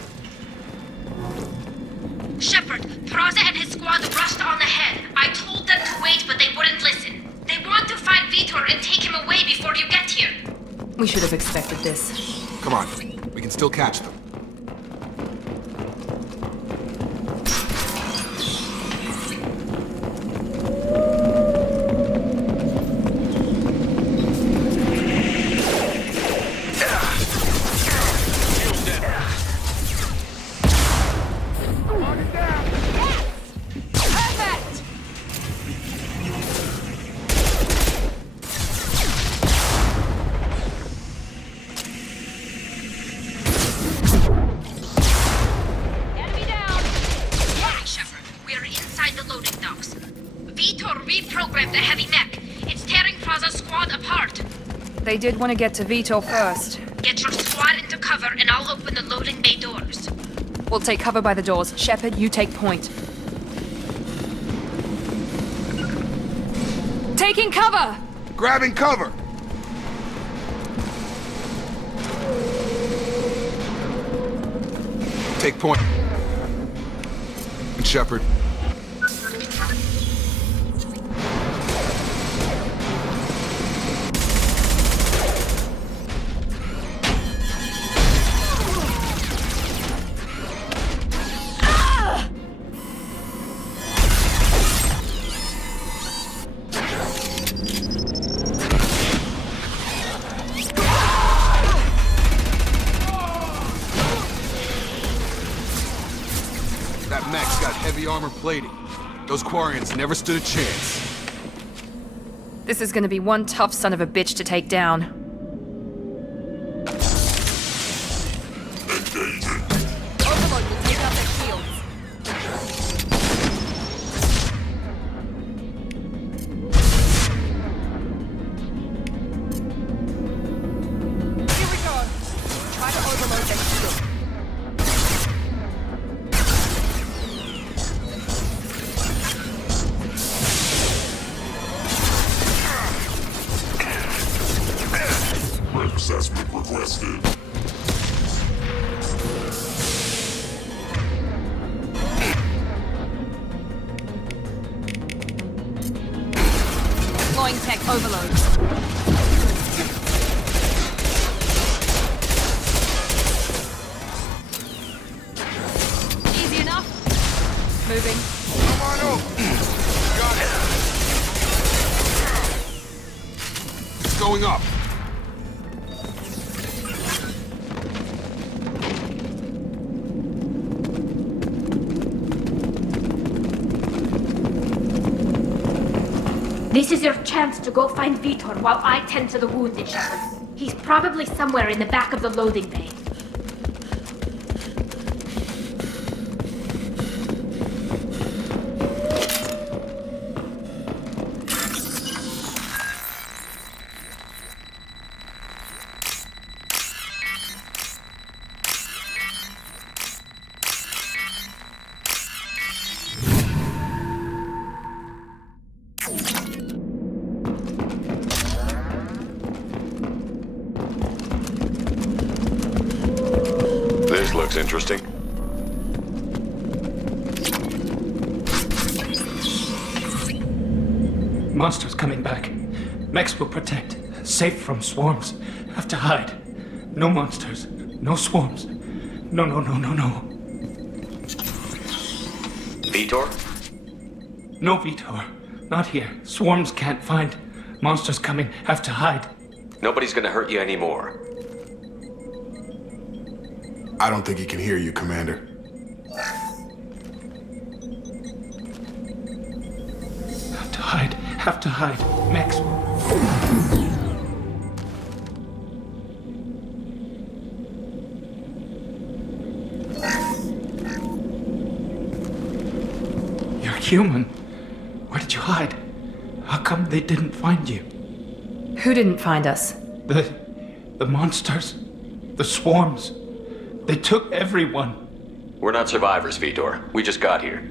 Shepard, Praza and his squad rushed on ahead. I told them to wait, but they wouldn't listen. They want to find Vitor and take him away before you get here. We should have expected this. Come on, we can still catch them. They did want to get to Vitor first. Get your squad into cover and I'll open the loading bay doors. We'll take cover by the doors. Shepard, you take point. Taking cover! Grabbing cover! Take point. Shepard. That mech's got heavy armor plating. Those Quarians never stood a chance. This is gonna be one tough son of a bitch to take down. Overlord will take out their shields. Here we go. Try to overload their shields. Assessment requested. Deploying tech overload. Easy enough. Moving. Come on over. Got it. It's going up. This is your chance to go find Vitor while I tend to the wounded, Shepard. He's probably somewhere in the back of the loading bay. looks interesting. Monsters coming back. Mechs will protect. Safe from swarms. Have to hide. No monsters. No swarms. No. Vitor? No Vitor. Not here. Swarms can't find. Monsters coming. Have to hide. Nobody's gonna hurt you anymore. I don't think he can hear you, Commander. Have to hide. Mechs. You're human. Where did you hide? How come they didn't find you? Who didn't find us? The monsters. The swarms. They took everyone. We're not survivors, Vitor. We just got here.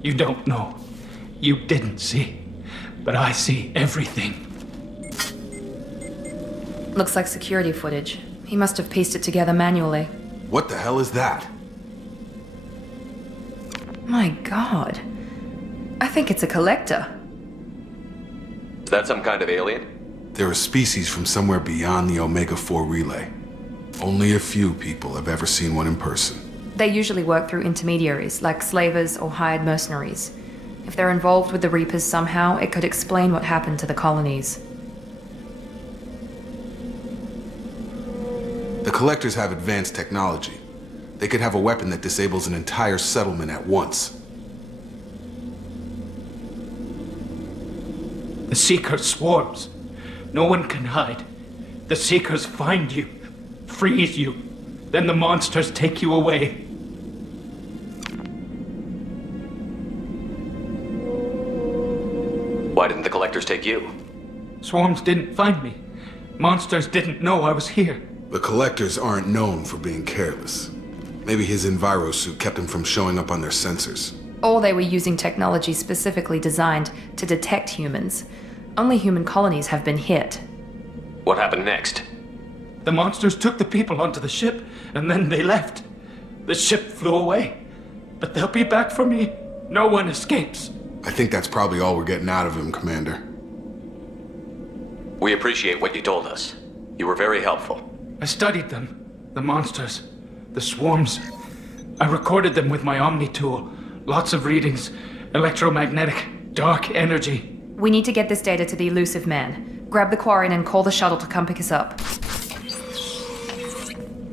You don't know. You didn't see. But I see everything. Looks like security footage. He must have pieced it together manually. What the hell is that? My god. I think it's a collector. Is that some kind of alien? They're a species from somewhere beyond the Omega-4 relay. Only a few people have ever seen one in person. They usually work through intermediaries, like slavers or hired mercenaries. If they're involved with the Reapers somehow, it could explain what happened to the colonies. The Collectors have advanced technology. They could have a weapon that disables an entire settlement at once. The Seeker swarms. No one can hide. The Seekers find you, freeze you, then the monsters take you away. Why didn't the Collectors take you? Swarms didn't find me. Monsters didn't know I was here. The Collectors aren't known for being careless. Maybe his enviro suit kept him from showing up on their sensors. Or they were using technology specifically designed to detect humans. Only human colonies have been hit. What happened next? The monsters took the people onto the ship, and then they left. The ship flew away. But they'll be back for me. No one escapes. I think that's probably all we're getting out of him, Commander. We appreciate what you told us. You were very helpful. I studied them. The monsters. The swarms. I recorded them with my Omni tool. Lots of readings. Electromagnetic. Dark energy. We need to get this data to the elusive man. Grab the Quarian and call the shuttle to come pick us up.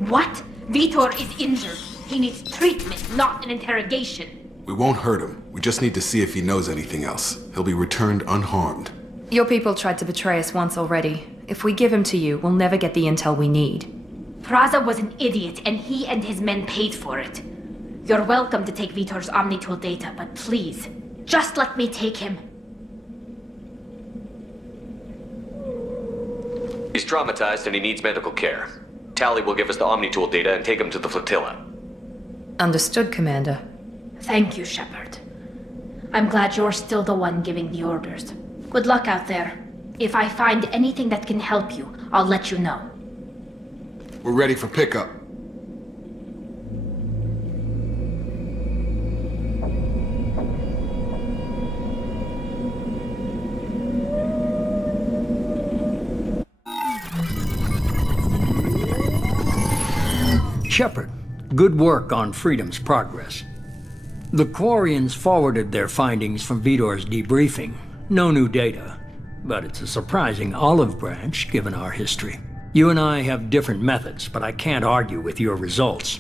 What? Vitor is injured. He needs treatment, not an interrogation. We won't hurt him. We just need to see if he knows anything else. He'll be returned unharmed. Your people tried to betray us once already. If we give him to you, we'll never get the intel we need. Praza was an idiot, and he and his men paid for it. You're welcome to take Vitor's Omnitool data, but please, just let me take him. He's traumatized and he needs medical care. Tally will give us the Omnitool data and take him to the flotilla. Understood, Commander. Thank you, Shepard. I'm glad you're still the one giving the orders. Good luck out there. If I find anything that can help you, I'll let you know. We're ready for pickup. Shepard, good work on Freedom's progress. The Quarians forwarded their findings from Vitor's debriefing. No new data, but it's a surprising olive branch given our history. You and I have different methods, but I can't argue with your results.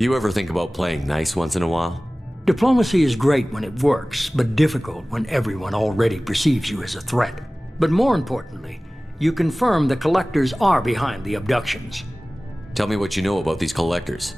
You ever think about playing nice once in a while? Diplomacy is great when it works, but difficult when everyone already perceives you as a threat. But more importantly, you confirm the Collectors are behind the abductions. Tell me what you know about these Collectors.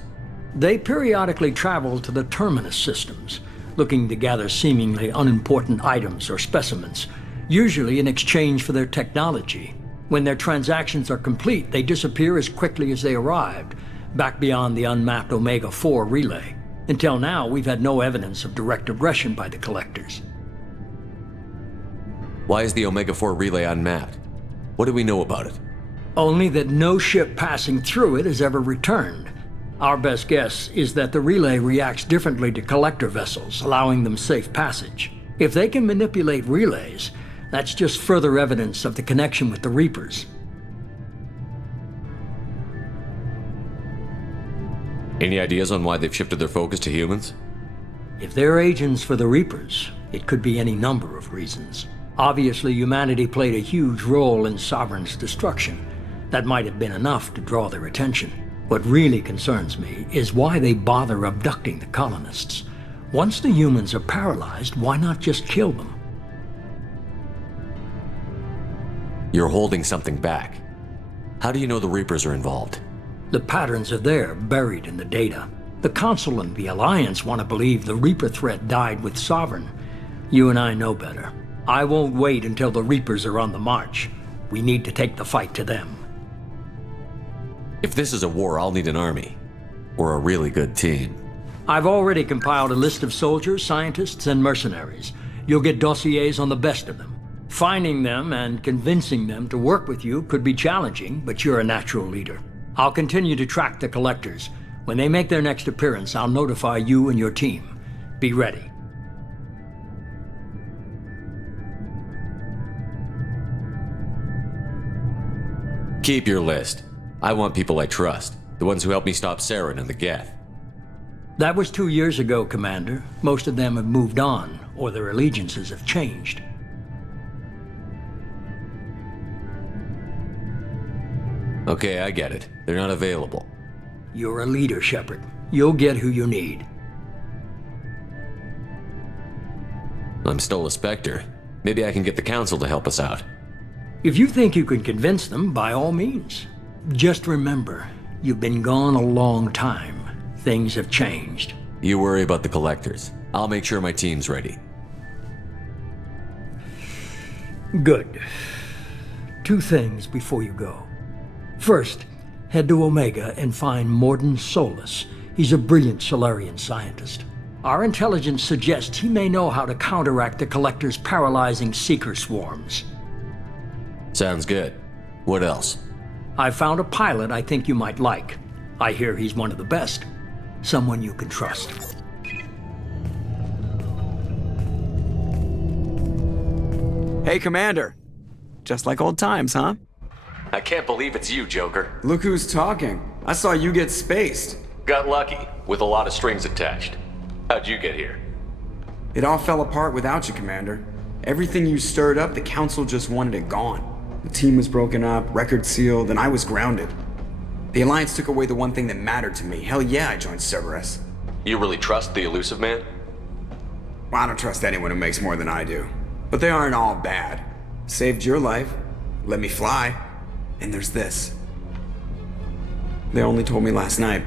They periodically travel to the Terminus systems, looking to gather seemingly unimportant items or specimens, usually in exchange for their technology. When their transactions are complete, they disappear as quickly as they arrived, back beyond the unmapped Omega-4 relay. Until now, we've had no evidence of direct aggression by the Collectors. Why is the Omega-4 relay unmapped? What do we know about it? Only that no ship passing through it has ever returned. Our best guess is that the relay reacts differently to collector vessels, allowing them safe passage. If they can manipulate relays, that's just further evidence of the connection with the Reapers. Any ideas on why they've shifted their focus to humans? If they're agents for the Reapers, it could be any number of reasons. Obviously, humanity played a huge role in Sovereign's destruction. That might have been enough to draw their attention. What really concerns me is why they bother abducting the colonists. Once the humans are paralyzed, why not just kill them? You're holding something back. How do you know the Reapers are involved? The patterns are there, buried in the data. The Council and the Alliance want to believe the Reaper threat died with Sovereign. You and I know better. I won't wait until the Reapers are on the march. We need to take the fight to them. If this is a war, I'll need an army. Or a really good team. I've already compiled a list of soldiers, scientists, and mercenaries. You'll get dossiers on the best of them. Finding them and convincing them to work with you could be challenging, but you're a natural leader. I'll continue to track the collectors. When they make their next appearance, I'll notify you and your team. Be ready. Keep your list. I want people I trust. The ones who helped me stop Saren and the Geth. That was 2 years ago, Commander. Most of them have moved on, or their allegiances have changed. Okay, I get it. They're not available. You're a leader, Shepard. You'll get who you need. I'm still a Spectre. Maybe I can get the Council to help us out. If you think you can convince them, by all means. Just remember, you've been gone a long time. Things have changed. You worry about the collectors. I'll make sure my team's ready. Good. 2 things before you go. First, head to Omega and find Morden Solus. He's a brilliant Solarian scientist. Our intelligence suggests he may know how to counteract the Collector's paralyzing Seeker swarms. Sounds good. What else? I found a pilot I think you might like. I hear he's one of the best. Someone you can trust. Hey, Commander. Just like old times, huh? I can't believe it's you, Joker. Look who's talking. I saw you get spaced. Got lucky, with a lot of strings attached. How'd you get here? It all fell apart without you, Commander. Everything you stirred up, the Council just wanted it gone. The team was broken up, record sealed, and I was grounded. The Alliance took away the one thing that mattered to me. Hell yeah, I joined Cerberus. You really trust the Elusive Man? Well, I don't trust anyone who makes more than I do. But they aren't all bad. Saved your life, let me fly, and there's this. They only told me last night.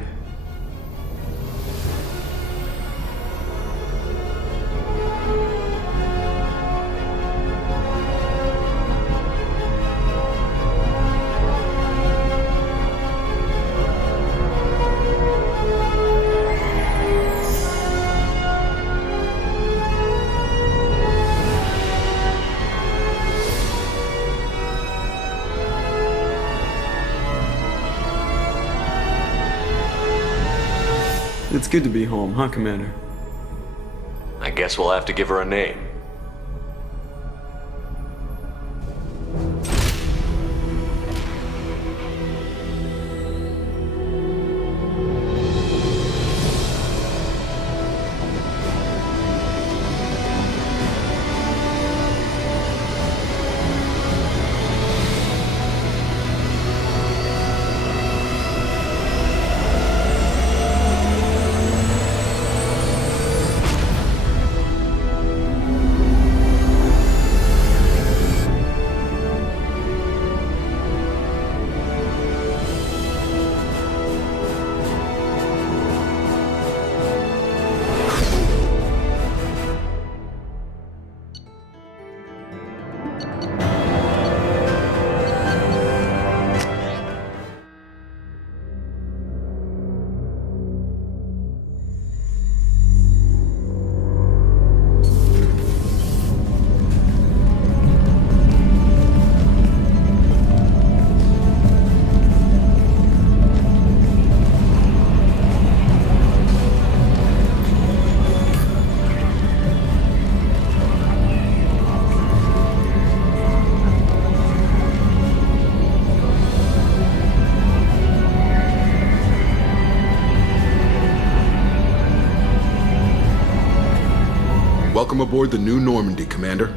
It's good to be home, huh, Commander? I guess we'll have to give her a name. Welcome aboard the new Normandy, Commander.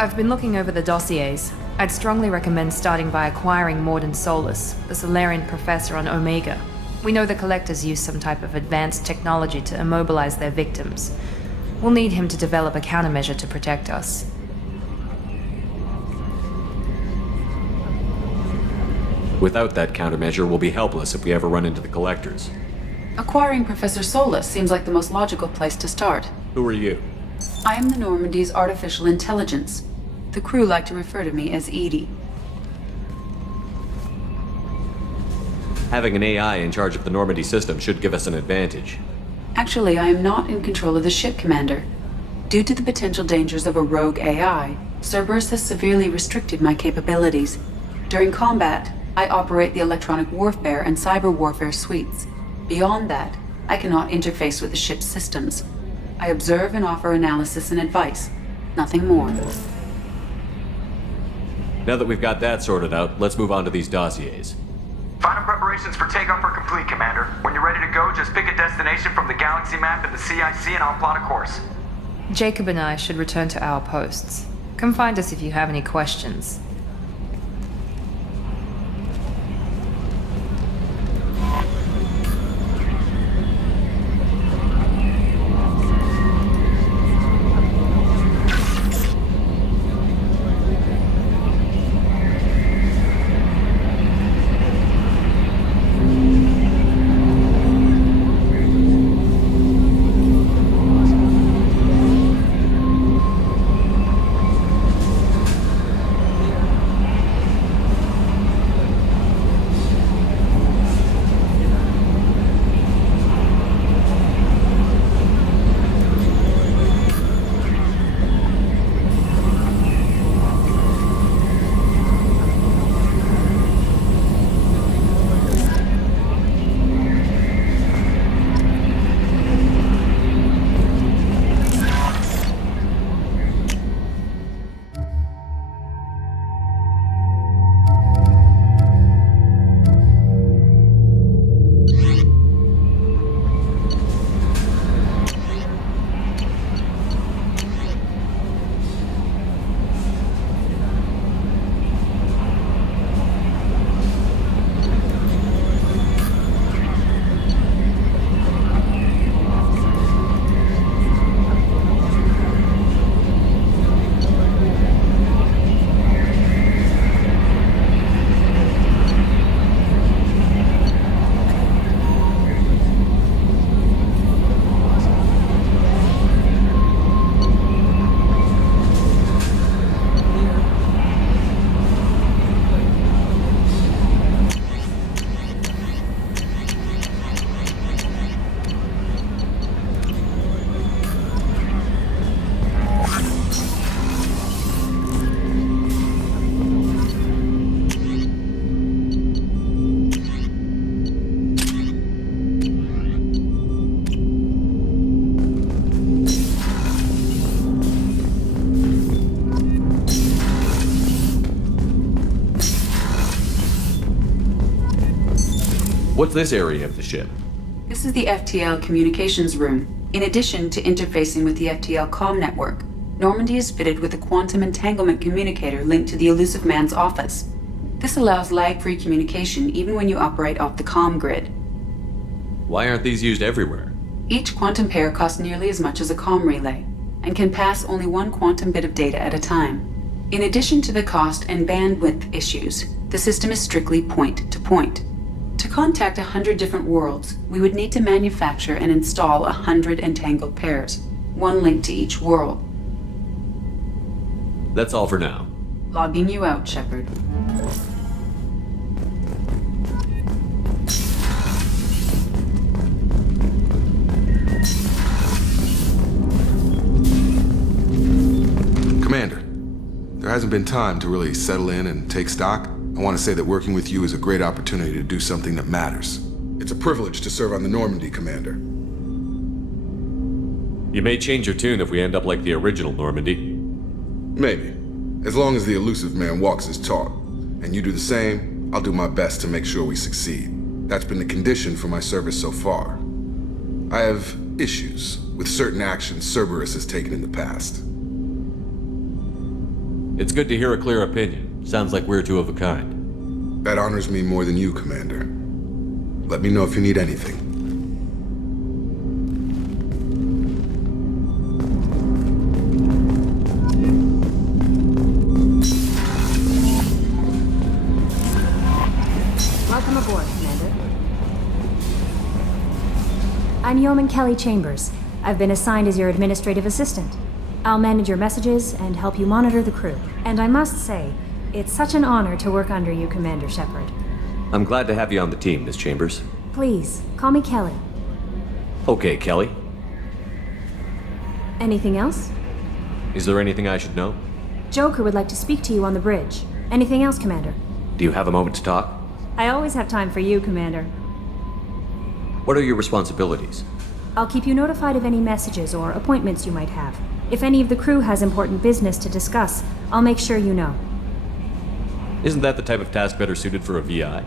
I've been looking over the dossiers. I'd strongly recommend starting by acquiring Morden Solus, the Solarian professor on Omega. We know the Collectors use some type of advanced technology to immobilize their victims. We'll need him to develop a countermeasure to protect us. Without that countermeasure, we'll be helpless if we ever run into the Collectors. Acquiring Professor Solus seems like the most logical place to start. Who are you? I am the Normandy's artificial intelligence. The crew like to refer to me as Edie. Having an AI in charge of the Normandy system should give us an advantage. Actually, I am not in control of the ship, Commander. Due to the potential dangers of a rogue AI, Cerberus has severely restricted my capabilities. During combat, I operate the electronic warfare and cyber warfare suites. Beyond that, I cannot interface with the ship's systems. I observe and offer analysis and advice. Nothing more. Now that we've got that sorted out, let's move on to these dossiers. Final preparations for takeoff are complete, Commander. When you're ready to go, just pick a destination from the galaxy map in the CIC and I'll plot a course. Jacob and I should return to our posts. Come find us if you have any questions. What's this area of the ship? This is the FTL communications room. In addition to interfacing with the FTL comm network, Normandy is fitted with a quantum entanglement communicator linked to the Elusive Man's office. This allows lag-free communication even when you operate off the comm grid. Why aren't these used everywhere? Each quantum pair costs nearly as much as a comm relay, and can pass only one quantum bit of data at a time. In addition to the cost and bandwidth issues, the system is strictly point-to-point. To contact 100 different worlds, we would need to manufacture and install 100 entangled pairs, one link to each world. That's all for now. Logging you out, Shepard. Commander, there hasn't been time to really settle in and take stock. I want to say that working with you is a great opportunity to do something that matters. It's a privilege to serve on the Normandy, Commander. You may change your tune if we end up like the original Normandy. Maybe. As long as the Elusive Man walks his talk, and you do the same, I'll do my best to make sure we succeed. That's been the condition for my service so far. I have issues with certain actions Cerberus has taken in the past. It's good to hear a clear opinion. Sounds like we're two of a kind. That honors me more than you, Commander. Let me know if you need anything. Welcome aboard, Commander. I'm Yeoman Kelly Chambers. I've been assigned as your administrative assistant. I'll manage your messages and help you monitor the crew. And I must say, it's such an honor to work under you, Commander Shepard. I'm glad to have you on the team, Miss Chambers. Please, call me Kelly. Okay, Kelly. Anything else? Is there anything I should know? Joker would like to speak to you on the bridge. Anything else, Commander? Do you have a moment to talk? I always have time for you, Commander. What are your responsibilities? I'll keep you notified of any messages or appointments you might have. If any of the crew has important business to discuss, I'll make sure you know. Isn't that the type of task better suited for a VI?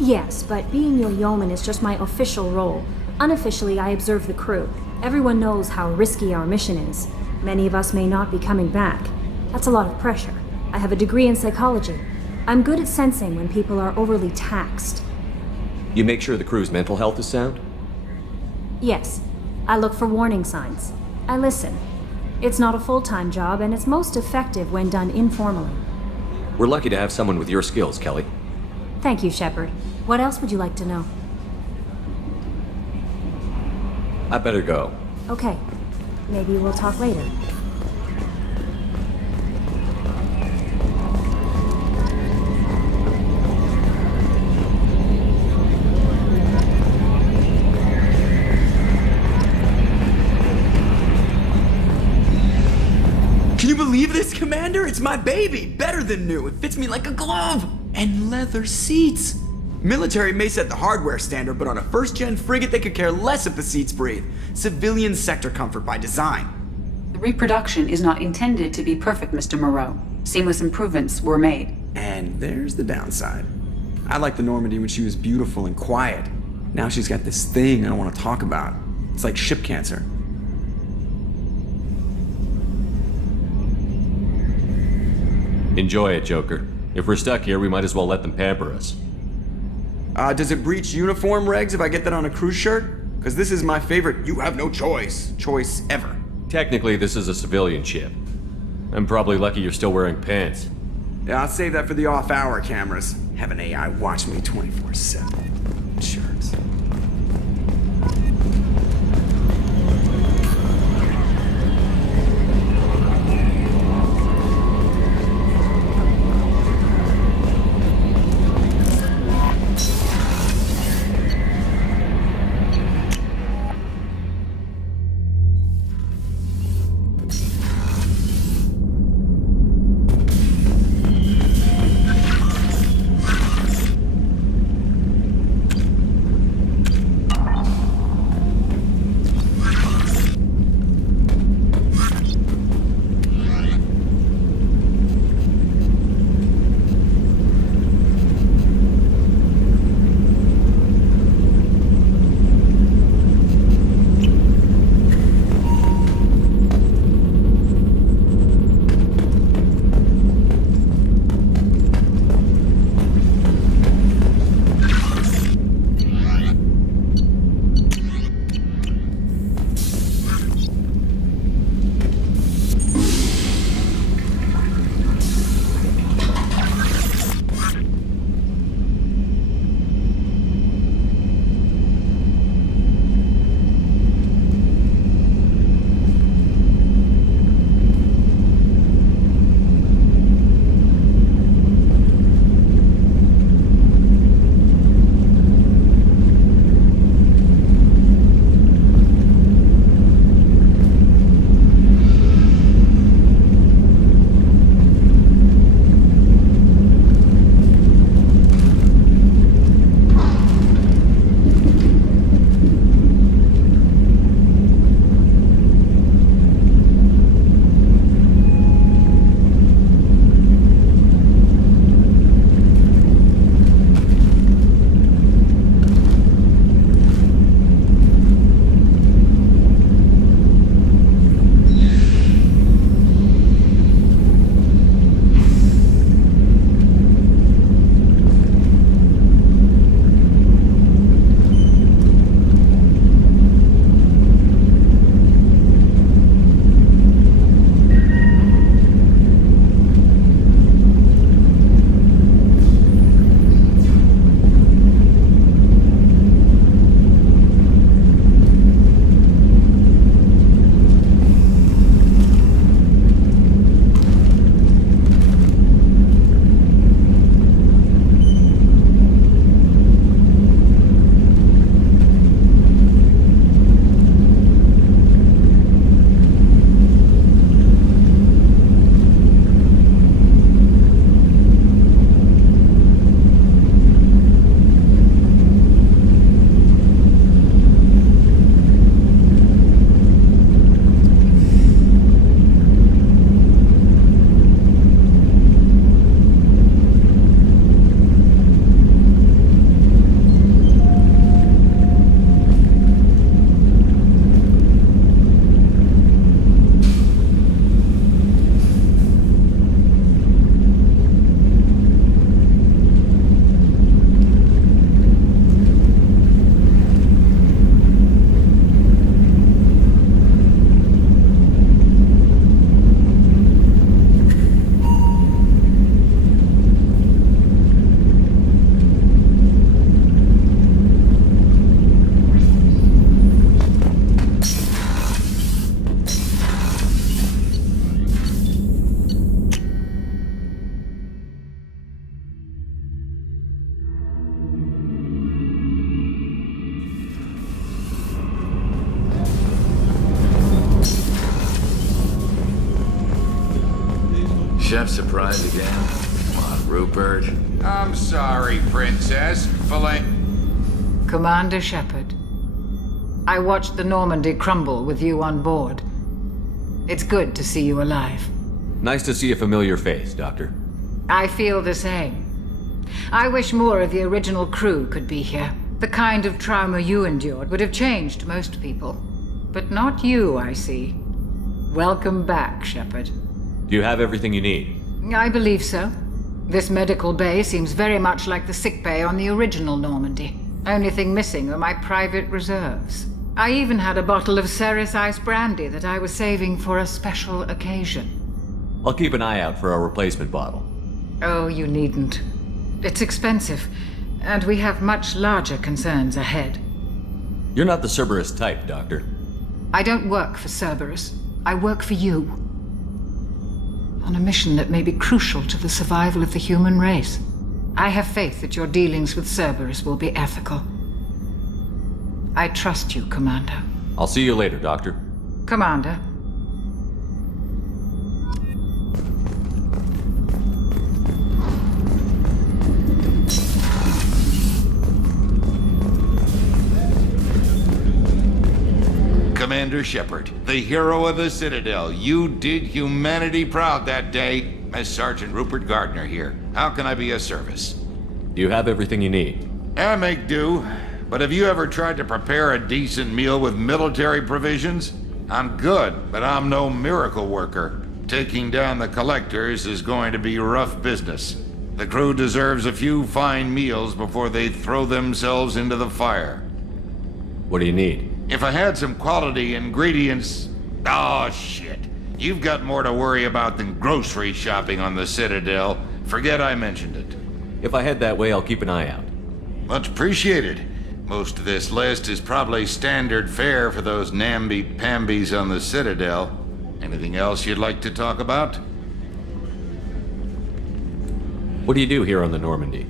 Yes, but being your yeoman is just my official role. Unofficially, I observe the crew. Everyone knows how risky our mission is. Many of us may not be coming back. That's a lot of pressure. I have a degree in psychology. I'm good at sensing when people are overly taxed. You make sure the crew's mental health is sound? Yes. I look for warning signs. I listen. It's not a full-time job, and it's most effective when done informally. We're lucky to have someone with your skills, Kelly. Thank you, Shepard. What else would you like to know? I better go. Okay. Maybe we'll talk later. Can you believe this, Commander? It's my baby! Better than new. It fits me like a glove! And leather seats! Military may set the hardware standard, but on a first-gen frigate, they could care less if the seats breathe. Civilian sector comfort by design. The reproduction is not intended to be perfect, Mr. Moreau. Seamless improvements were made. And there's the downside. I liked the Normandy when she was beautiful and quiet. Now she's got this thing I don't want to talk about. It's like ship cancer. Enjoy it, Joker. If we're stuck here, we might as well let them pamper us. Does it breach uniform regs if I get that on a cruise shirt? Because this is my favorite you have no choice ever. Technically, this is a civilian ship. I'm probably lucky you're still wearing pants. Yeah, I'll save that for the off-hour cameras. Have an AI watch me 24/7. Jerks. surprise again? Come on, Rupert. I'm sorry, Princess. Commander Shepard, I watched the Normandy crumble with you on board. It's good to see you alive. Nice to see a familiar face, Doctor. I feel the same. I wish more of the original crew could be here. The kind of trauma you endured would have changed most people. But not you, I see. Welcome back, Shepard. Do you have everything you need? I believe so. This medical bay seems very much like the sick bay on the original Normandy. Only thing missing are my private reserves. I even had a bottle of Ceres Ice brandy that I was saving for a special occasion. I'll keep an eye out for a replacement bottle. Oh, you needn't. It's expensive, and we have much larger concerns ahead. You're not the Cerberus type, Doctor. I don't work for Cerberus. I work for you. On a mission that may be crucial to the survival of the human race. I have faith that your dealings with Cerberus will be ethical. I trust you, Commander. I'll see you later, Doctor. Commander. Commander Shepard, the hero of the Citadel. You did humanity proud that day. As Sergeant Rupert Gardner here. How can I be of service? Do you have everything you need? I make do. But have you ever tried to prepare a decent meal with military provisions? I'm good, but I'm no miracle worker. Taking down the collectors is going to be rough business. The crew deserves a few fine meals before they throw themselves into the fire. What do you need? If I had some quality ingredients... Oh, shit. You've got more to worry about than grocery shopping on the Citadel. Forget I mentioned it. If I head that way, I'll keep an eye out. Much appreciated. Most of this list is probably standard fare for those namby-pambies on the Citadel. Anything else you'd like to talk about? What do you do here on the Normandy?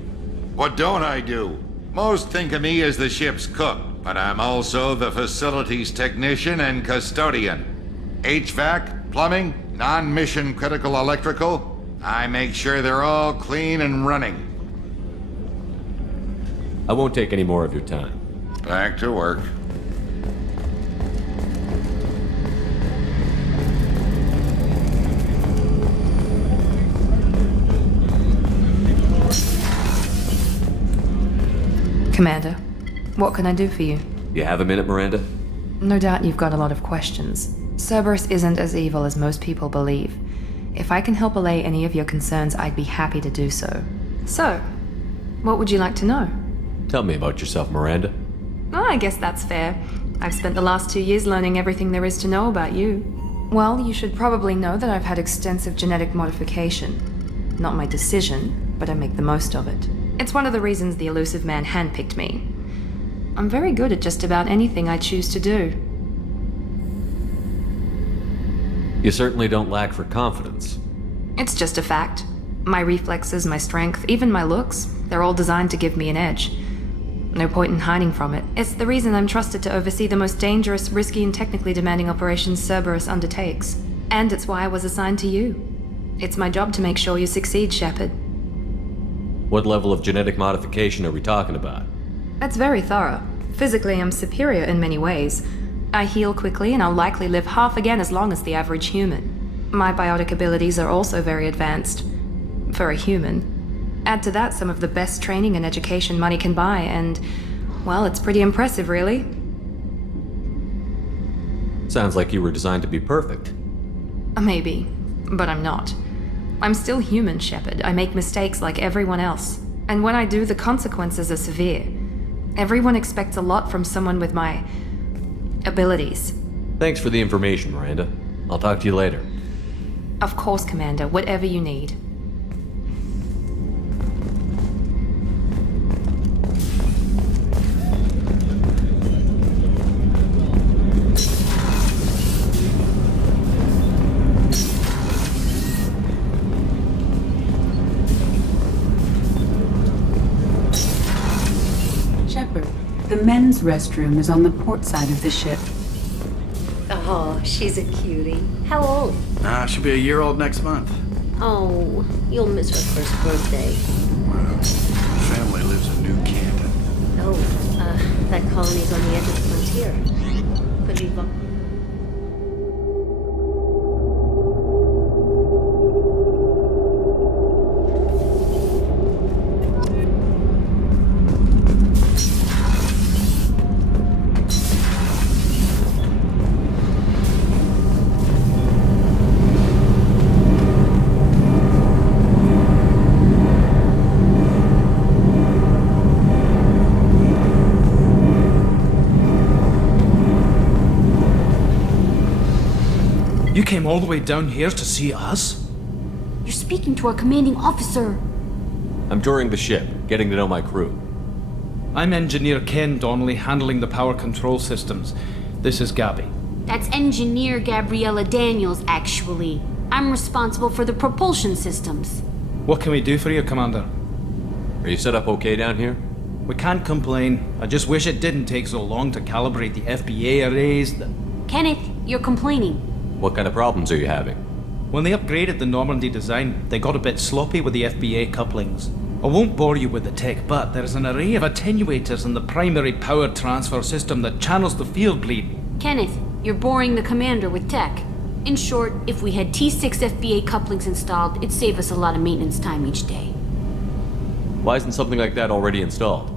What don't I do? Most think of me as the ship's cook, but I'm also the facilities technician and custodian. HVAC, plumbing, non-mission critical electrical. I make sure they're all clean and running. I won't take any more of your time. Back to work. Commander, what can I do for you? You have a minute, Miranda? No doubt you've got a lot of questions. Cerberus isn't as evil as most people believe. If I can help allay any of your concerns, I'd be happy to do so. So, what would you like to know? Tell me about yourself, Miranda. Oh, I guess that's fair. I've spent the last 2 years learning everything there is to know about you. Well, you should probably know that I've had extensive genetic modification. Not my decision, but I make the most of it. It's one of the reasons the elusive man handpicked me. I'm very good at just about anything I choose to do. You certainly don't lack for confidence. It's just a fact. My reflexes, my strength, even my looks, they're all designed to give me an edge. No point in hiding from it. It's the reason I'm trusted to oversee the most dangerous, risky, and technically demanding operations Cerberus undertakes. And it's why I was assigned to you. It's my job to make sure you succeed, Shepard. What level of genetic modification are we talking about? That's very thorough. Physically, I'm superior in many ways. I heal quickly, and I'll likely live half again as long as the average human. My biotic abilities are also very advanced. For a human. Add to that some of the best training and education money can buy, and, well, it's pretty impressive, really. Sounds like you were designed to be perfect. Maybe, but I'm not. I'm still human, Shepard. I make mistakes like everyone else. And when I do, the consequences are severe. Everyone expects a lot from someone with my abilities. Thanks for the information, Miranda. I'll talk to you later. Of course, Commander. Whatever you need. The men's restroom is on the port side of the ship. Oh, she's a cutie. How old? She'll be a year old next month. Oh, you'll miss her first birthday. Family lives in New Canton. Oh, that colony's on the edge of the frontier. Could be You came all the way down here to see us? You're speaking to our commanding officer. I'm touring the ship, getting to know my crew. I'm Engineer Ken Donnelly, handling the power control systems. This is Gabby. That's Engineer Gabriella Daniels, actually. I'm responsible for the propulsion systems. What can we do for you, Commander? Are you set up okay down here? We can't complain. I just wish it didn't take so long to calibrate the FBA arrays. Kenneth, you're complaining. What kind of problems are you having? When they upgraded the Normandy design, they got a bit sloppy with the FBA couplings. I won't bore you with the tech, but there's an array of attenuators in the primary power transfer system that channels the field bleed. Kenneth, you're boring the commander with tech. In short, if we had T6 FBA couplings installed, it'd save us a lot of maintenance time each day. Why isn't something like that already installed?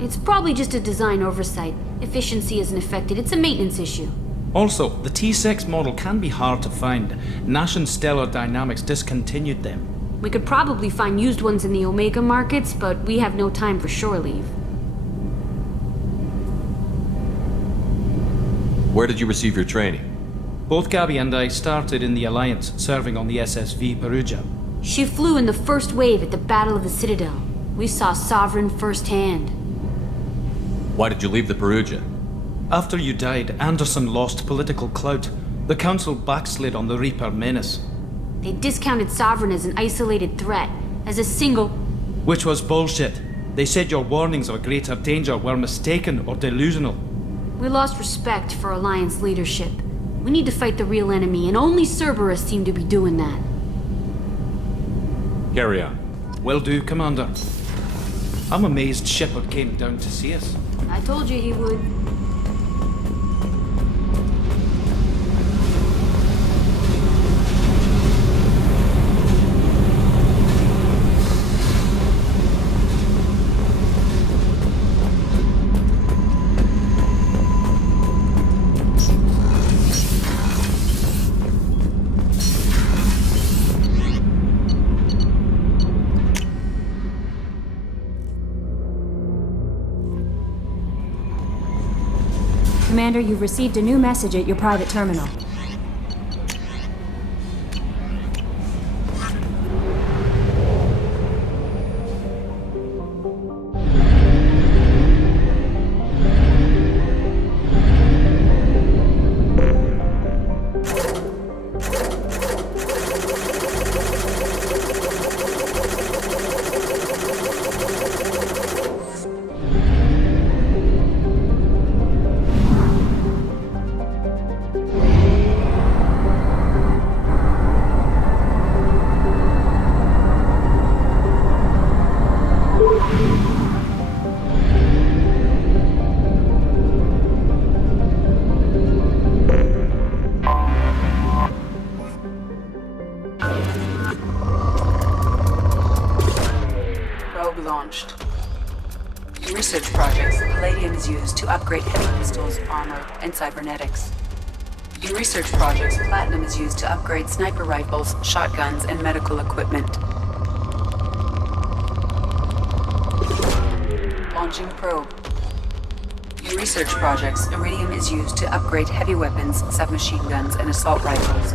It's probably just a design oversight. Efficiency isn't affected, it's a maintenance issue. Also, the T6 model can be hard to find. Nash and Stellar Dynamics discontinued them. We could probably find used ones in the Omega markets, but we have no time for shore leave. Where did you receive your training? Both Gabby and I started in the Alliance, serving on the SSV Perugia. She flew in the first wave at the Battle of the Citadel. We saw Sovereign firsthand. Why did you leave the Perugia? After you died, Anderson lost political clout. The Council backslid on the Reaper menace. They discounted Sovereign as an isolated threat, as a single... Which was bullshit. They said your warnings of a greater danger were mistaken or delusional. We lost respect for Alliance leadership. We need to fight the real enemy, and only Cerberus seem to be doing that. Carry on. Will do, Commander. I'm amazed Shepard came down to see us. I told you he would. Commander, you've received a new message at your private terminal. Launched. In research projects, palladium is used to upgrade heavy pistols, armor, and cybernetics. In research projects, platinum is used to upgrade sniper rifles, shotguns, and medical equipment. Launching probe. In research projects, iridium is used to upgrade heavy weapons, submachine guns, and assault rifles.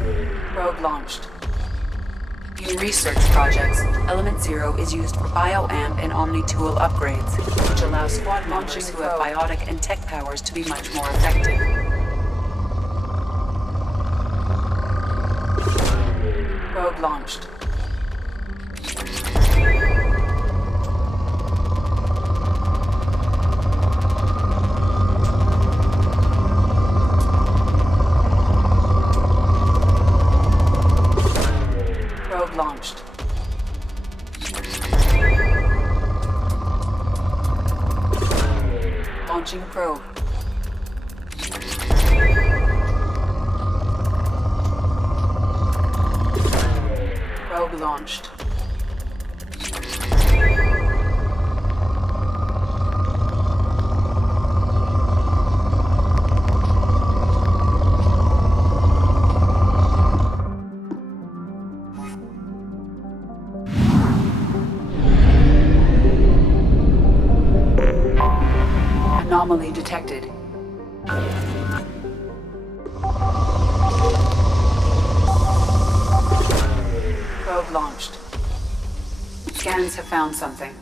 Probe launched. In research projects, Element Zero is used for bioamp and omni-tool upgrades, which allow squad members who have biotic and tech powers to be much more effective. Probe launched. Probe launched. Launching probe. Probe launched. Anomaly detected. Probe launched. Scans have found something.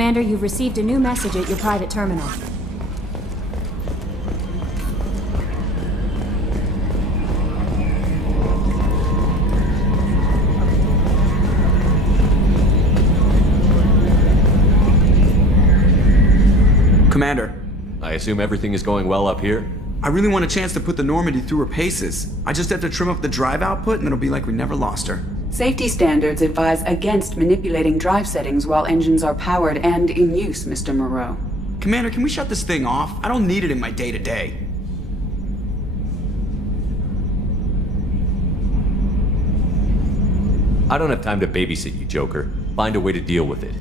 Commander, you've received a new message at your private terminal. Commander. I assume everything is going well up here? I really want a chance to put the Normandy through her paces. I just have to trim up the drive output and it'll be like we never lost her. Safety standards advise against manipulating drive settings while engines are powered and in use, Mr. Moreau. Commander, can we shut this thing off? I don't need it in my day-to-day. I don't have time to babysit you, Joker. Find a way to deal with it.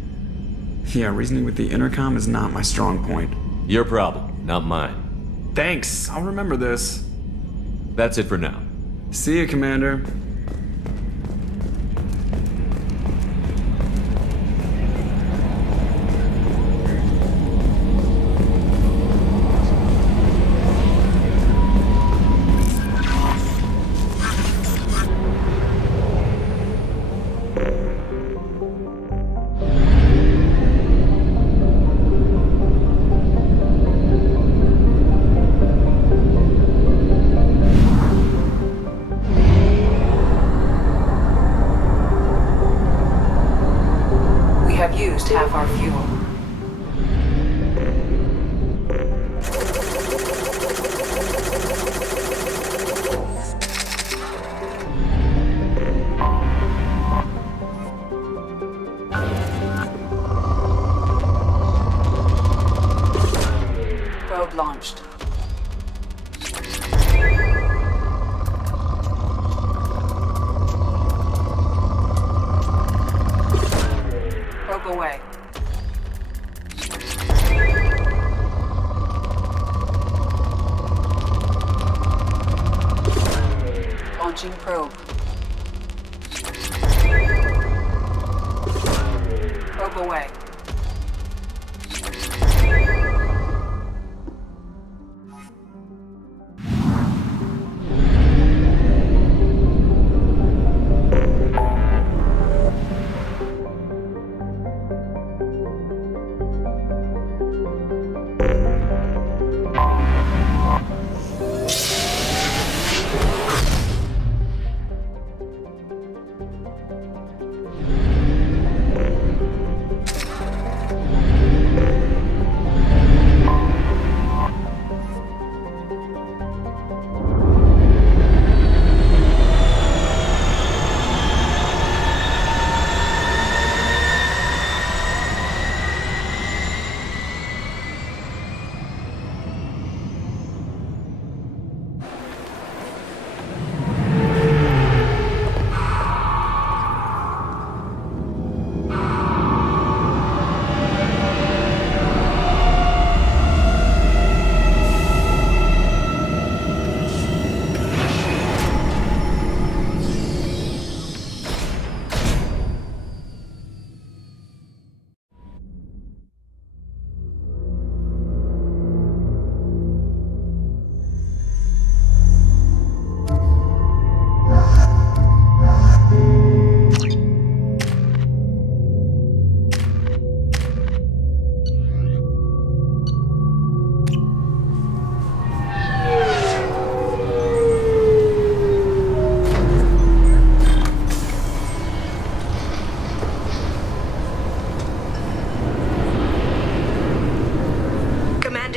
Yeah, reasoning with the intercom is not my strong point. Your problem, not mine. Thanks, I'll remember this. That's it for now. See you, Commander. Half our fuel. Probe launched. Probe away. Launching probe. Probe away.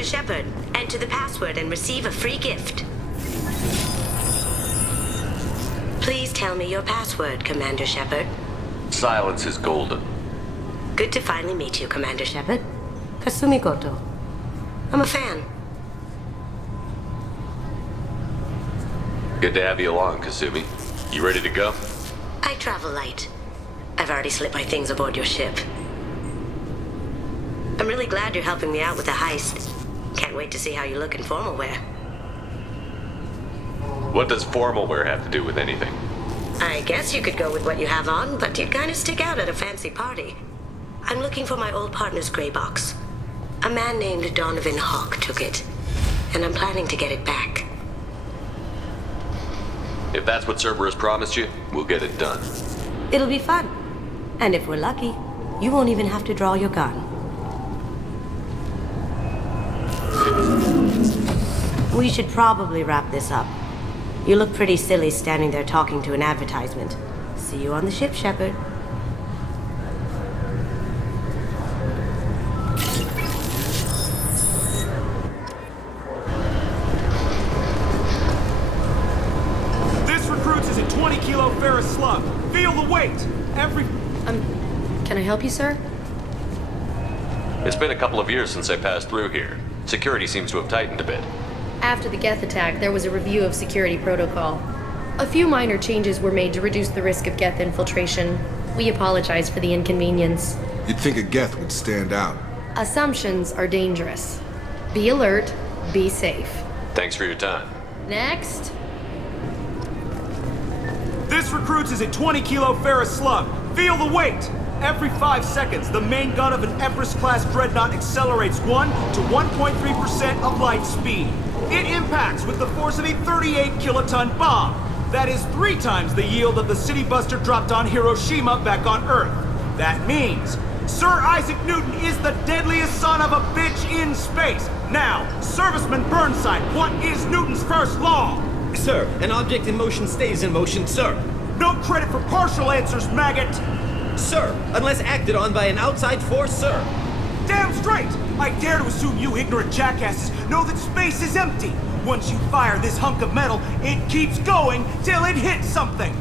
Shepard, enter the password and receive a free gift. Please tell me your password, Commander Shepard. Silence is golden. Good to finally meet you, Commander Shepard. Kasumi Goto. I'm a fan. Good to have you along, Kasumi. You ready to go? I travel light. I've already slipped my things aboard your ship. I'm really glad you're helping me out with the heist. Can't wait to see how you look in formal wear. What does formal wear have to do with anything? I guess you could go with what you have on, but you'd kind of stick out at a fancy party. I'm looking for my old partner's gray box. A man named Donovan Hawk took it, and I'm planning to get it back. If that's what Cerberus promised you, we'll get it done. It'll be fun. And if we're lucky, you won't even have to draw your gun. We should probably wrap this up. You look pretty silly standing there talking to an advertisement. See you on the ship, Shepard. This recruits is a 20-kilo ferrous slug. Feel the weight. Can I help you, sir? It's been a couple of years since I passed through here. Security seems to have tightened a bit. After the Geth attack, there was a review of security protocol. A few minor changes were made to reduce the risk of Geth infiltration. We apologize for the inconvenience. You'd think a Geth would stand out. Assumptions are dangerous. Be alert, be safe. Thanks for your time. Next. This recruits is a 20-kilo ferrous slug. Feel the weight. Every 5 seconds, the main gun of an Everest-class dreadnought accelerates 1 to 1.3% of light speed. It impacts with the force of a 38-kiloton bomb. That is 3 times the yield of the city buster dropped on Hiroshima back on Earth. That means Sir Isaac Newton is the deadliest son of a bitch in space. Now, Serviceman Burnside, what is Newton's first law? Sir, an object in motion stays in motion, sir. No credit for partial answers, maggot! Sir, unless acted on by an outside force, sir. Damn straight! I dare to assume you ignorant jackasses know that space is empty. Once you fire this hunk of metal, it keeps going till it hits something.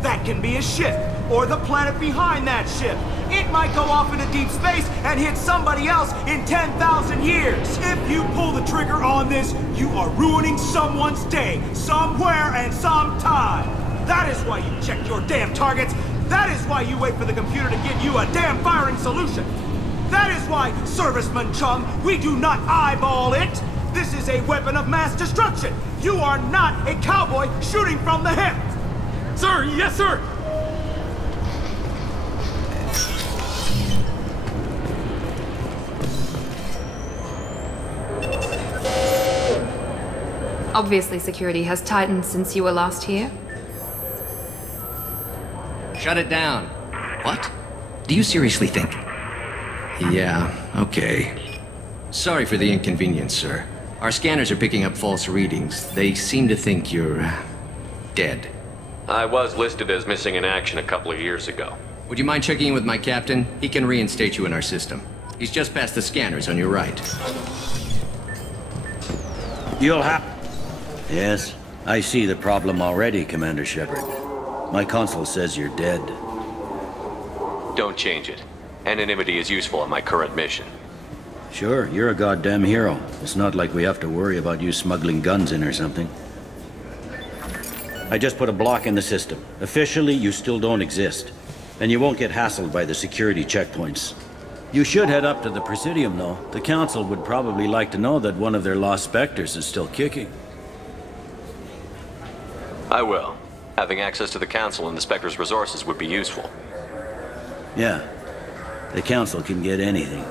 That can be a ship, or the planet behind that ship. It might go off into deep space and hit somebody else in 10,000 years. If you pull the trigger on this, you are ruining someone's day, somewhere and sometime. That is why you check your damn targets. That is why you wait for the computer to give you a damn firing solution. That is why, Serviceman Chung, we do not eyeball it. This is a weapon of mass destruction. You are not a cowboy shooting from the hip. Sir, yes, sir. Obviously, security has tightened since you were last here. Shut it down. What? Do you seriously think? Yeah, okay. Sorry for the inconvenience, sir. Our scanners are picking up false readings. They seem to think you're dead. I was listed as missing in action a couple of years ago. Would you mind checking in with my captain? He can reinstate you in our system. He's just past the scanners on your right. You'll have... Yes, I see the problem already, Commander Shepard. My console says you're dead. Don't change it. Anonymity is useful on my current mission. Sure, you're a goddamn hero. It's not like we have to worry about you smuggling guns in or something. I just put a block in the system. Officially, you still don't exist. And you won't get hassled by the security checkpoints. You should head up to the Presidium, though. The Council would probably like to know that one of their lost Spectres is still kicking. I will. Having access to the Council and the Spectre's resources would be useful. Yeah. The Council can get anything.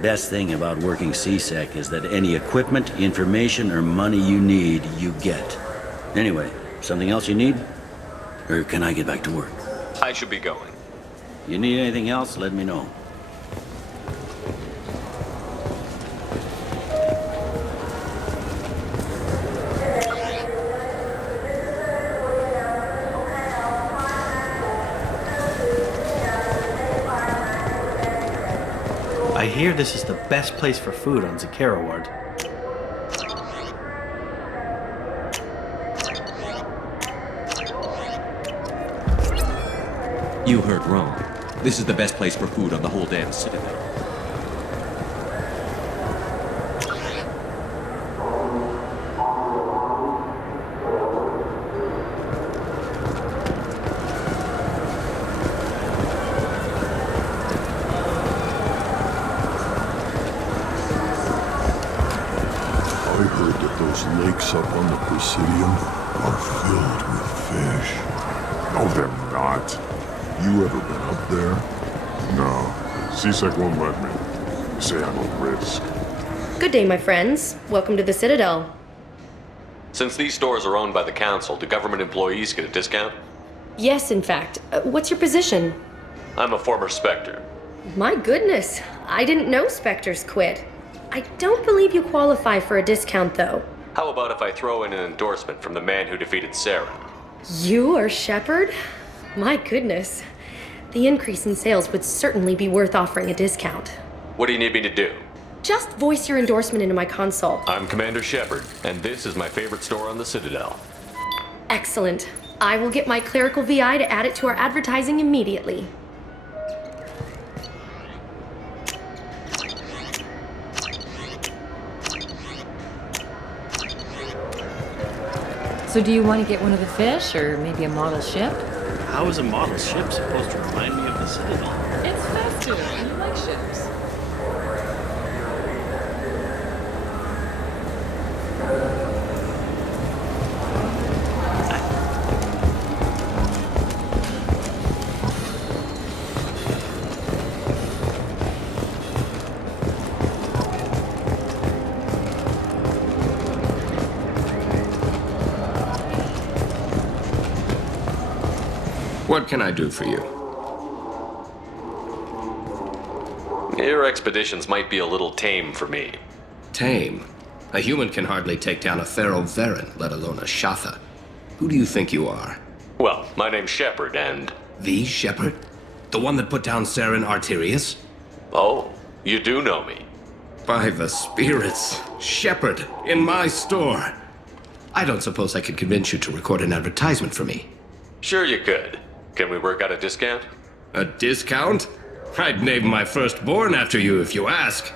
Best thing about working CSEC is that any equipment, information, or money you need, you get. Anyway, something else you need? Or can I get back to work? I should be going. You need anything else, let me know. I hear this is the best place for food on Zakera Ward. You heard wrong. This is the best place for food on the whole damn Citadel. Lakes up on the Presidium are filled with fish. No, they're not. You ever been up there? No. CSEC won't let me. They say I'm a risk. Good day, my friends. Welcome to the Citadel. Since these stores are owned by the Council, do government employees get a discount? Yes, in fact. What's your position? I'm a former Spectre. My goodness. I didn't know Spectres quit. I don't believe you qualify for a discount, though. How about if I throw in an endorsement from the man who defeated Saren? You are Shepard? My goodness. The increase in sales would certainly be worth offering a discount. What do you need me to do? Just voice your endorsement into my console. I'm Commander Shepard, and this is my favorite store on the Citadel. Excellent. I will get my clerical VI to add it to our advertising immediately. So do you want to get one of the fish, or maybe a model ship? How is a model ship supposed to remind me of the Citadel? It's festive, and you like ships. What can I do for you? Your expeditions might be a little tame for me. Tame? A human can hardly take down a Pharaoh Varen, let alone a Shatha. Who do you think you are? Well, my name's Shepard, and... The Shepard? The one that put down Saren Arterius? Oh, you do know me. By the spirits, Shepard, in my store. I don't suppose I could convince you to record an advertisement for me. Sure you could. Can we work out a discount? A discount? I'd name my firstborn after you if you ask.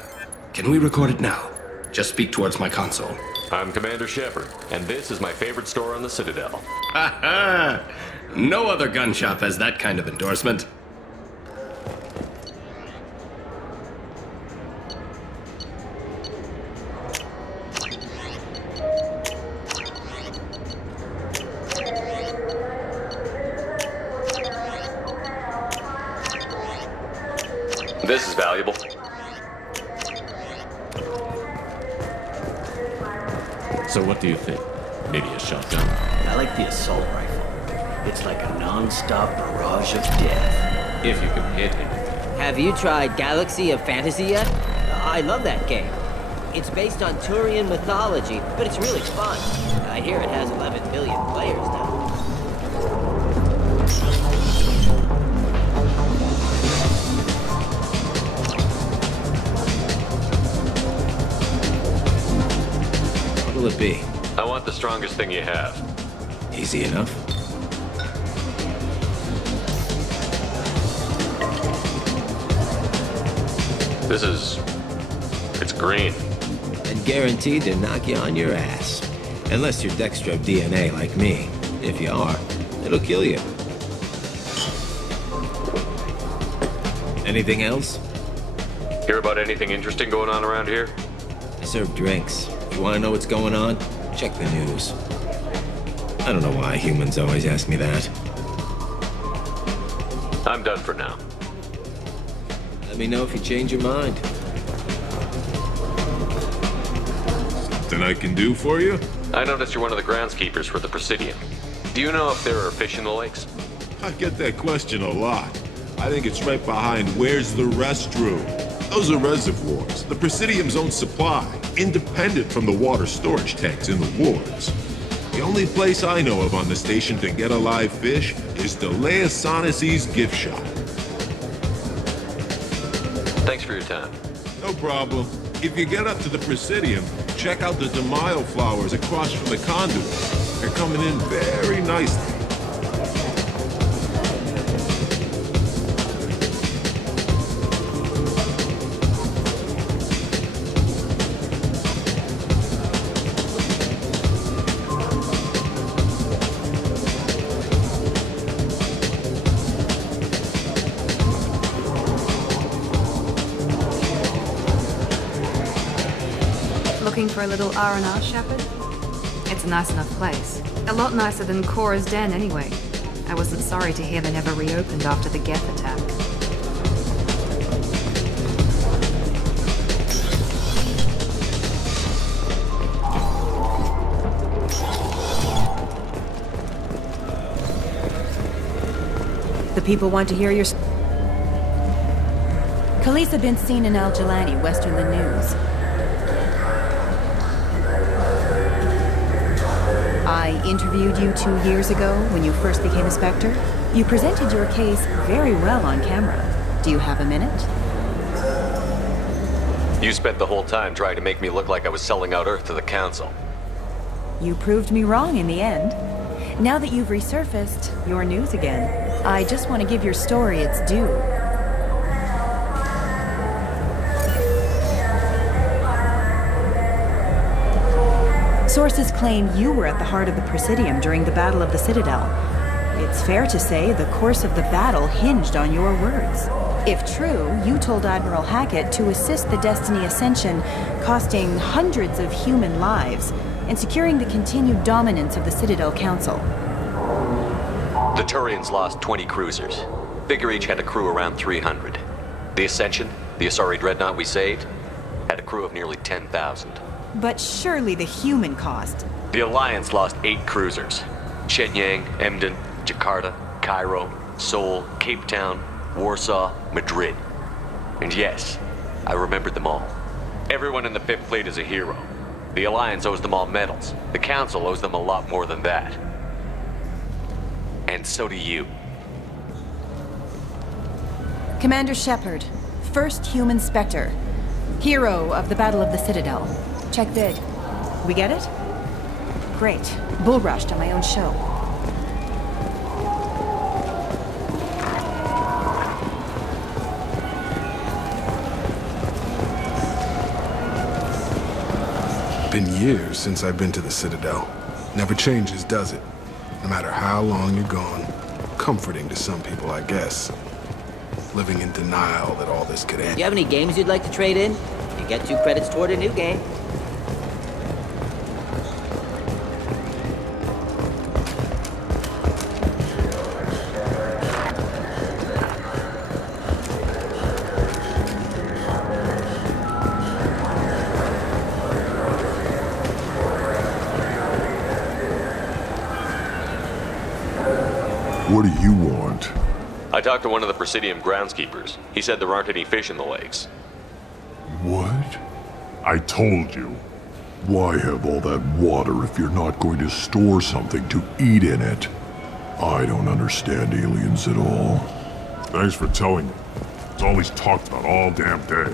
Can we record it now? Just speak towards my console. I'm Commander Shepard, and this is my favorite store on the Citadel. Ha ha! No other gun shop has that kind of endorsement. This is valuable. So what do you think? Maybe a shotgun? I like the assault rifle. It's like a non-stop barrage of death. If you can hit him. Have you tried Galaxy of Fantasy yet? I love that game. It's based on Turian mythology, but it's really fun. I hear it has 11 million players now. What will it be? I want the strongest thing you have. Easy enough. It's green. And guaranteed to knock you on your ass. Unless you're Dextro DNA like me. If you are, it'll kill you. Anything else? Hear about anything interesting going on around here? I serve drinks. You want to know what's going on? Check the news. I don't know why humans always ask me that. I'm done for now. Let me know if you change your mind. Something I can do for you? I noticed you're one of the groundskeepers for the Presidium. Do you know if there are fish in the lakes? I get that question a lot. I think it's right behind where's the restroom. Those are reservoirs, the Presidium's own supply, independent from the water storage tanks in the wards. The only place I know of on the station to get a live fish is Delea Sonasy's gift shop. Thanks for your time. No problem. If you get up to the Presidium, check out the DeMaio flowers across from the conduit. They're coming in very nicely. Looking for a little R&R, Shepard? It's a nice enough place. A lot nicer than Cora's den, anyway. I wasn't sorry to hear they never reopened after the Geth attack. The people want to hear your... Khaleesa been seen in Al Jalani, west of the news. I interviewed you 2 years ago when you first became a Spectre. You presented your case very well on camera. Do you have a minute? You spent the whole time trying to make me look like I was selling out Earth to the Council. You proved me wrong in the end. Now that you've resurfaced, you're news again. I just want to give your story its due. Sources claim you were at the heart of the Presidium during the Battle of the Citadel. It's fair to say the course of the battle hinged on your words. If true, you told Admiral Hackett to assist the Destiny Ascension, costing hundreds of human lives, and securing the continued dominance of the Citadel Council. The Turians lost 20 cruisers. Figure each had a crew around 300. The Ascension, the Asari dreadnought we saved, had a crew of nearly 10,000. But surely the human cost. The Alliance lost 8 cruisers. Shenyang, Emden, Jakarta, Cairo, Seoul, Cape Town, Warsaw, Madrid. And yes, I remembered them all. Everyone in the 5th Fleet is a hero. The Alliance owes them all medals. The Council owes them a lot more than that. And so do you. Commander Shepard, first human Spectre. Hero of the Battle of the Citadel. Check vid. We get it? Great. Bull rushed on my own show. Been years since I've been to the Citadel. Never changes, does it? No matter how long you're gone. Comforting to some people, I guess. Living in denial that all this could end. You have any games you'd like to trade in? You get 2 credits toward a new game. What do you want? I talked to one of the Presidium groundskeepers. He said there aren't any fish in the lakes. What? I told you. Why have all that water if you're not going to store something to eat in it? I don't understand aliens at all. Thanks for telling me. It's all he's talked about all damn day.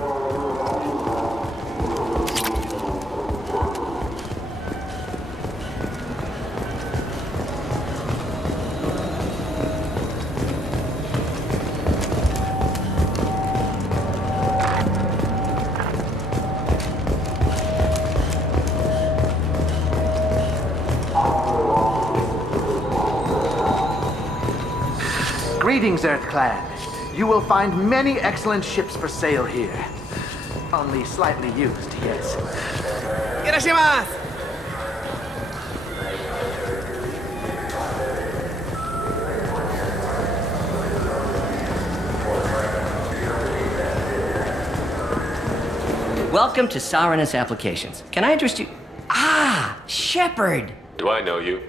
Greetings, Earth-Clan. You will find many excellent ships for sale here. Only slightly used, yes. Irashimasu! Welcome to Saranus Applications. Can I interest you? Ah, Shepard! Do I know you?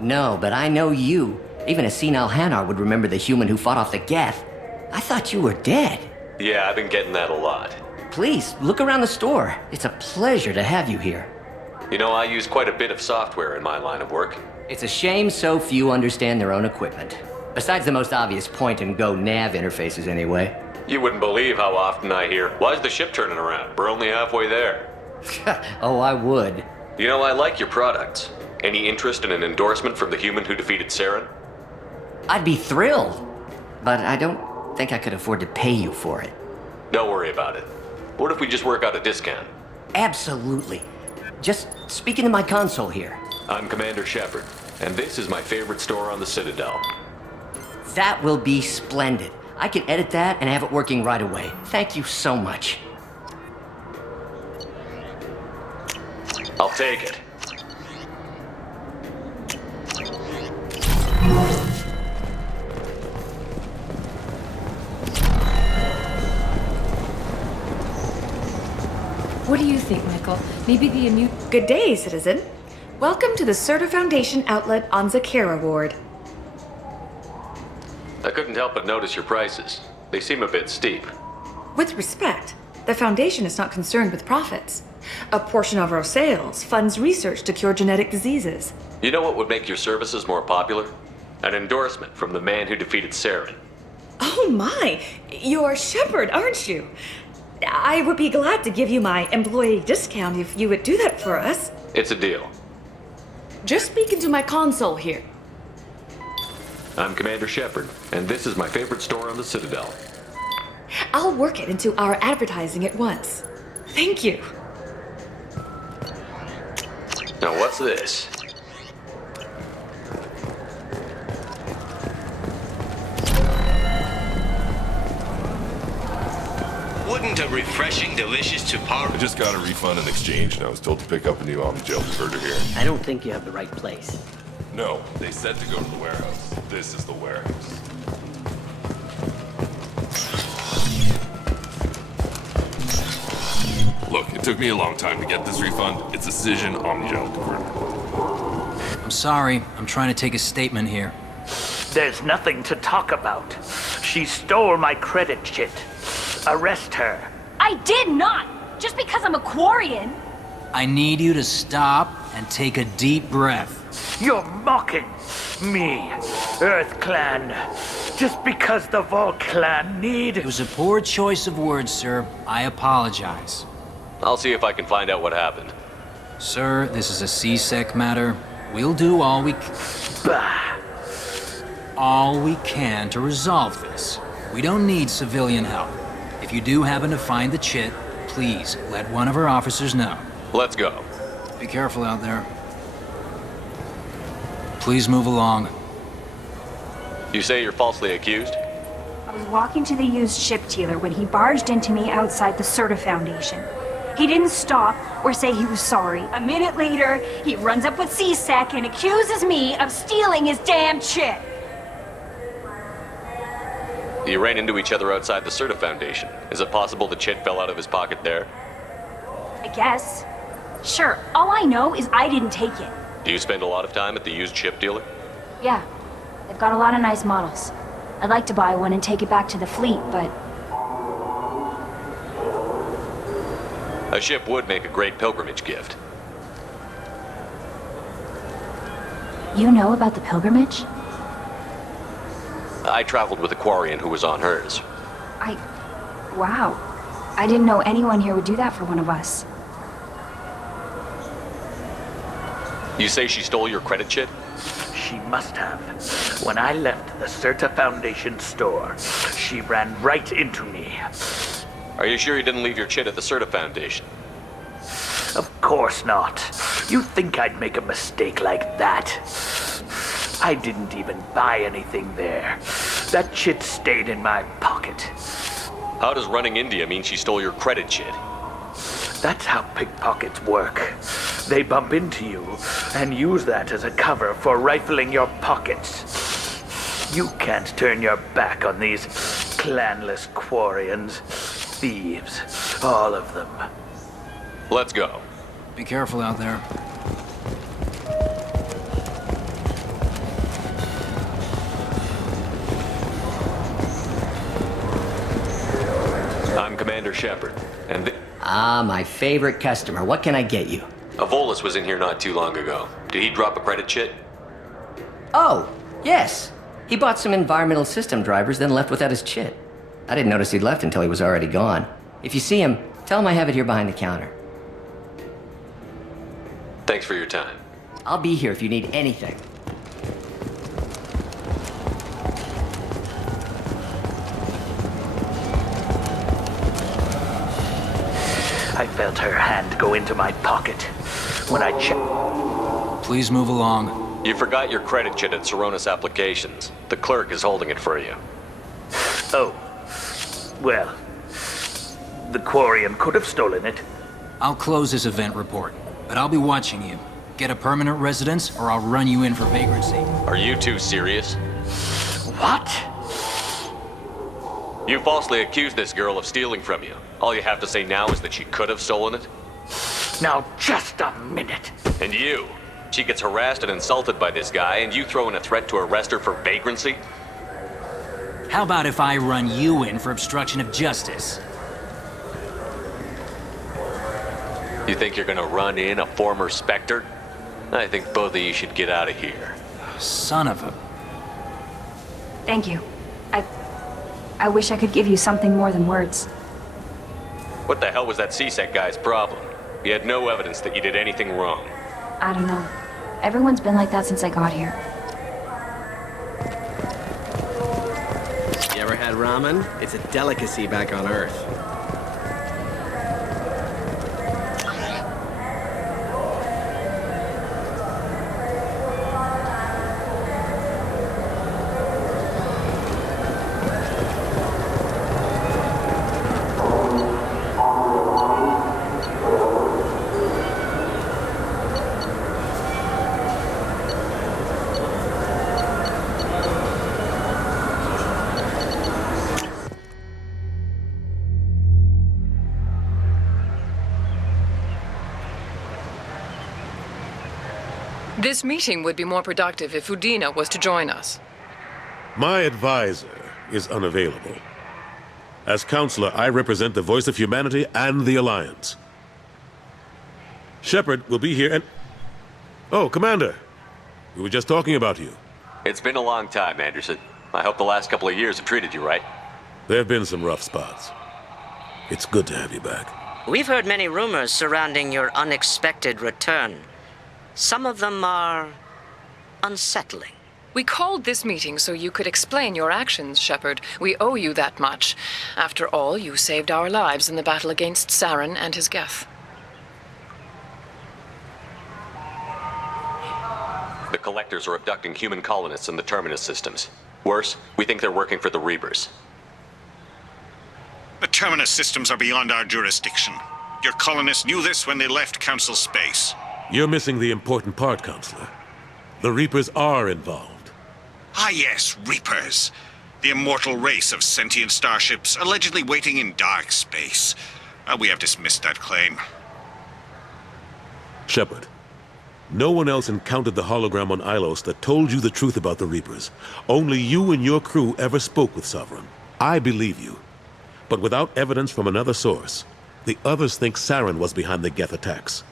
No, but I know you. Even a senile Hanar would remember the human who fought off the Geth. I thought you were dead. Yeah, I've been getting that a lot. Please, look around the store. It's a pleasure to have you here. You know, I use quite a bit of software in my line of work. It's a shame so few understand their own equipment. Besides the most obvious point-and-go nav interfaces, anyway. You wouldn't believe how often I hear, "Why's the ship turning around? We're only halfway there." Oh, I would. You know, I like your products. Any interest in an endorsement from the human who defeated Saren? I'd be thrilled, but I don't think I could afford to pay you for it. Don't worry about it. What if we just work out a discount? Absolutely. Just speak into my console here. I'm Commander Shepard, and this is my favorite store on the Citadel. That will be splendid. I can edit that and have it working right away. Thank you so much. I'll take it. What do you think, Michael? Maybe the immune... Good day, citizen. Welcome to the Serta Foundation outlet on Zakera Ward. I couldn't help but notice your prices. They seem a bit steep. With respect, the Foundation is not concerned with profits. A portion of our sales funds research to cure genetic diseases. You know what would make your services more popular? An endorsement from the man who defeated Saren. Oh my! You're Shepard, aren't you? I would be glad to give you my employee discount if you would do that for us. It's a deal. Just speak into my console here. I'm Commander Shepard, and this is my favorite store on the Citadel. I'll work it into our advertising at once. Thank you. Now what's this? Wouldn't a refreshing, delicious Chupar... I just got a refund in exchange, and I was told to pick up a new Omnigel converter here. I don't think you have the right place. No, they said to go to the warehouse. This is the warehouse. Look, it took me a long time to get this refund. It's a Cision Omnigel converter. I'm sorry. I'm trying to take a statement here. There's nothing to talk about. She stole my credit chit. Arrest her. I did not! Just because I'm a Quarian! I need you to stop and take a deep breath. You're mocking me, Earth Clan. Just because the Vol Clan need... It was a poor choice of words, sir. I apologize. I'll see if I can find out what happened. Sir, this is a C-Sec matter. We'll do all we can to resolve this. We don't need civilian help. If you do happen to find the chit, please let one of our officers know. Let's go. Be careful out there. Please move along. You say you're falsely accused? I was walking to the used ship dealer when he barged into me outside the Serta Foundation. He didn't stop or say he was sorry. A minute later, he runs up with C-Sec and accuses me of stealing his damn chit. You ran into each other outside the Serta Foundation. Is it possible the chit fell out of his pocket there? I guess. Sure, all I know is I didn't take it. Do you spend a lot of time at the used ship dealer? Yeah, they've got a lot of nice models. I'd like to buy one and take it back to the fleet, but... A ship would make a great pilgrimage gift. You know about the pilgrimage? I traveled with a Quarian who was on hers. Wow. I didn't know anyone here would do that for one of us. You say she stole your credit chit? She must have. When I left the Serta Foundation store, she ran right into me. Are you sure you didn't leave your chit at the Serta Foundation? Of course not. You think I'd make a mistake like that? I didn't even buy anything there. That chit stayed in my pocket. How does running India mean she stole your credit chit? That's how pickpockets work. They bump into you and use that as a cover for rifling your pockets. You can't turn your back on these clanless Quarians. Thieves, all of them. Let's go. Be careful out there. I'm Commander Shepard, and my favorite customer. What can I get you? A Volus was in here not too long ago. Did he drop a credit chit? Oh, yes. He bought some environmental system drivers, then left without his chit. I didn't notice he'd left until he was already gone. If you see him, tell him I have it here behind the counter. Thanks for your time. I'll be here if you need anything. I felt her hand go into my pocket when I checked. Please move along. You forgot your credit chit at Saronis Applications. The clerk is holding it for you. Oh. Well, the Quarian could have stolen it. I'll close this event report, but I'll be watching you. Get a permanent residence, or I'll run you in for vagrancy. Are you two serious? What? You falsely accused this girl of stealing from you. All you have to say now is that she could have stolen it? Now, just a minute. And you? She gets harassed and insulted by this guy, and you throw in a threat to arrest her for vagrancy? How about if I run you in for obstruction of justice? You think you're gonna run in a former Spectre? I think both of you should get out of here. Son of a... Thank you. I wish I could give you something more than words. What the hell was that CSEC guy's problem? He had no evidence that you did anything wrong. I don't know. Everyone's been like that since I got here. You ever had ramen? It's a delicacy back on Earth. This meeting would be more productive if Udina was to join us. My advisor is unavailable. As counselor, I represent the voice of humanity and the Alliance. Shepard will be here and... Oh, Commander. We were just talking about you. It's been a long time, Anderson. I hope the last couple of years have treated you right. There have been some rough spots. It's good to have you back. We've heard many rumors surrounding your unexpected return. Some of them are unsettling. We called this meeting so you could explain your actions, Shepard. We owe you that much. After all, you saved our lives in the battle against Saren and his Geth. The Collectors are abducting human colonists in the Terminus systems. Worse, we think they're working for the Reapers. The Terminus systems are beyond our jurisdiction. Your colonists knew this when they left Council space. You're missing the important part, Counselor. The Reapers are involved. Ah yes, Reapers. The immortal race of sentient starships allegedly waiting in dark space. We have dismissed that claim. Shepard, no one else encountered the hologram on Ilos that told you the truth about the Reapers. Only you and your crew ever spoke with Sovereign. I believe you. But without evidence from another source, the others think Saren was behind the Geth attacks.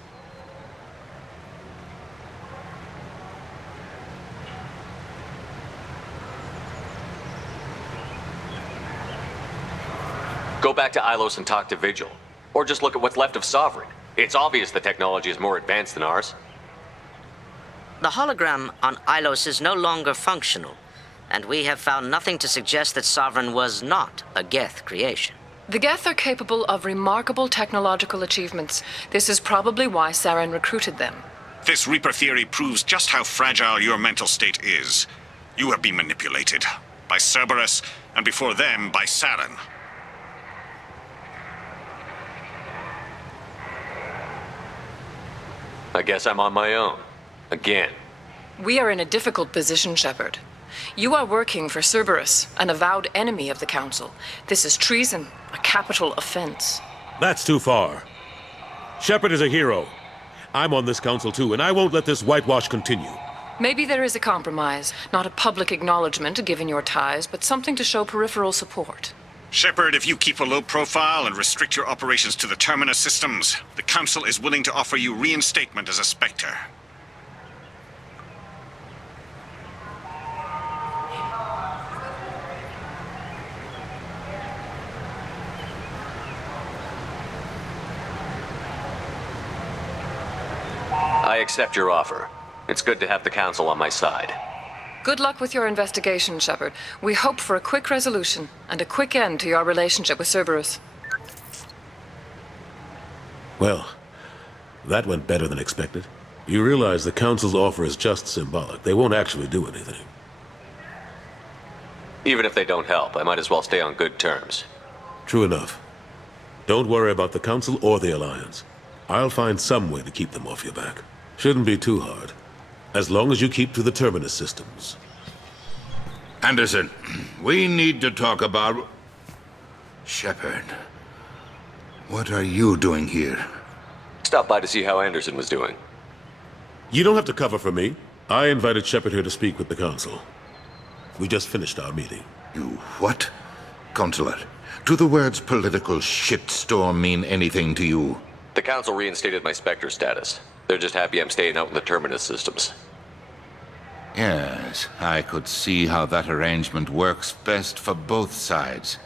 Go back to Ilos and talk to Vigil. Or just look at what's left of Sovereign. It's obvious the technology is more advanced than ours. The hologram on Ilos is no longer functional, and we have found nothing to suggest that Sovereign was not a Geth creation. The Geth are capable of remarkable technological achievements. This is probably why Saren recruited them. This Reaper theory proves just how fragile your mental state is. You have been manipulated. By Cerberus, and before them, by Saren. I guess I'm on my own. Again. We are in a difficult position, Shepard. You are working for Cerberus, an avowed enemy of the Council. This is treason, a capital offense. That's too far. Shepard is a hero. I'm on this council too, and I won't let this whitewash continue. Maybe there is a compromise. Not a public acknowledgement given your ties, but something to show peripheral support. Shepard, if you keep a low profile and restrict your operations to the Terminus systems, the Council is willing to offer you reinstatement as a Spectre. I accept your offer. It's good to have the Council on my side. Good luck with your investigation, Shepard. We hope for a quick resolution and a quick end to your relationship with Cerberus. Well, that went better than expected. You realize the Council's offer is just symbolic. They won't actually do anything. Even if they don't help, I might as well stay on good terms. True enough. Don't worry about the Council or the Alliance. I'll find some way to keep them off your back. Shouldn't be too hard. As long as you keep to the Terminus systems. Anderson, we need to talk about... Shepard. What are you doing here? Stop by to see how Anderson was doing. You don't have to cover for me. I invited Shepard here to speak with the Council. We just finished our meeting. You what? Counselor, do the words political shitstorm mean anything to you? The Council reinstated my Spectre status. They're just happy I'm staying out in the Terminus systems. Yes, I could see how that arrangement works best for both sides.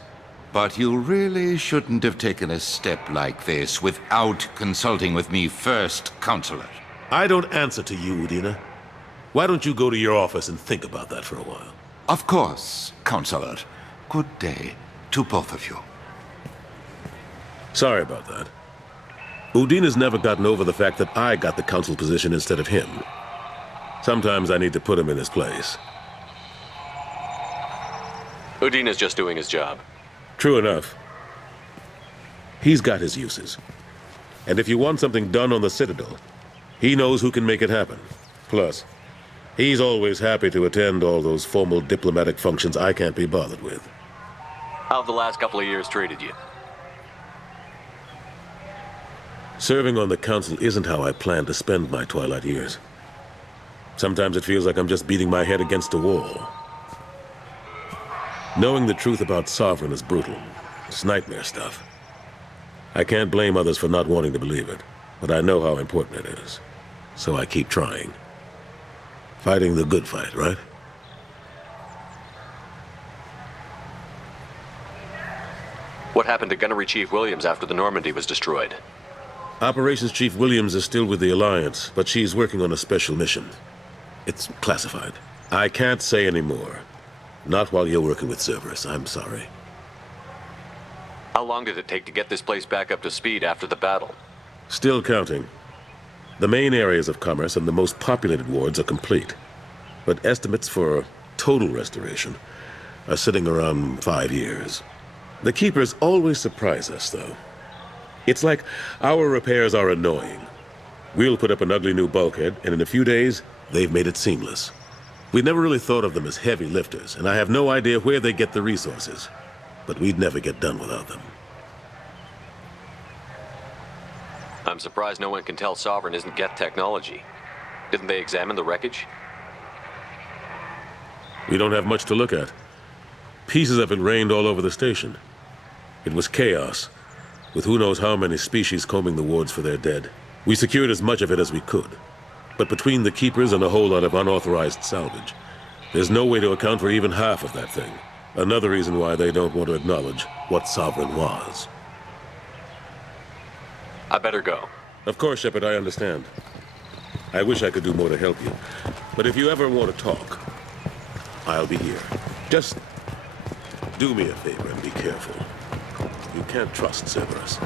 But you really shouldn't have taken a step like this without consulting with me first, Counselor. I don't answer to you, Udina. Why don't you go to your office and think about that for a while? Of course, Counselor. Good day to both of you. Sorry about that. Udina's never gotten over the fact that I got the council position instead of him. Sometimes I need to put him in his place. Udina's just doing his job. True enough. He's got his uses. And if you want something done on the Citadel, he knows who can make it happen. Plus, he's always happy to attend all those formal diplomatic functions I can't be bothered with. How have the last couple of years treated you? Serving on the council isn't how I plan to spend my twilight years. Sometimes it feels like I'm just beating my head against a wall. Knowing the truth about Sovereign is brutal. It's nightmare stuff. I can't blame others for not wanting to believe it, but I know how important it is. So I keep trying. Fighting the good fight, right? What happened to Gunnery Chief Williams after the Normandy was destroyed? Operations Chief Williams is still with the Alliance, but she's working on a special mission. It's classified. I can't say any more. Not while you're working with Cerberus, I'm sorry. How long did it take to get this place back up to speed after the battle? Still counting. The main areas of commerce and the most populated wards are complete. But estimates for total restoration are sitting around 5 years. The Keepers always surprise us, though. It's like our repairs are annoying. We'll put up an ugly new bulkhead, and in a few days, they've made it seamless. We never really thought of them as heavy lifters, and I have no idea where they get the resources. But we'd never get done without them. I'm surprised no one can tell Sovereign isn't Geth technology. Didn't they examine the wreckage? We don't have much to look at. Pieces of it rained all over the station. It was chaos, with who knows how many species combing the wards for their dead. We secured as much of it as we could. But between the Keepers and a whole lot of unauthorized salvage, there's no way to account for even half of that thing. Another reason why they don't want to acknowledge what Sovereign was. I better go. Of course, Shepard, I understand. I wish I could do more to help you. But if you ever want to talk, I'll be here. Just do me a favor and be careful. You can't trust Cerberus.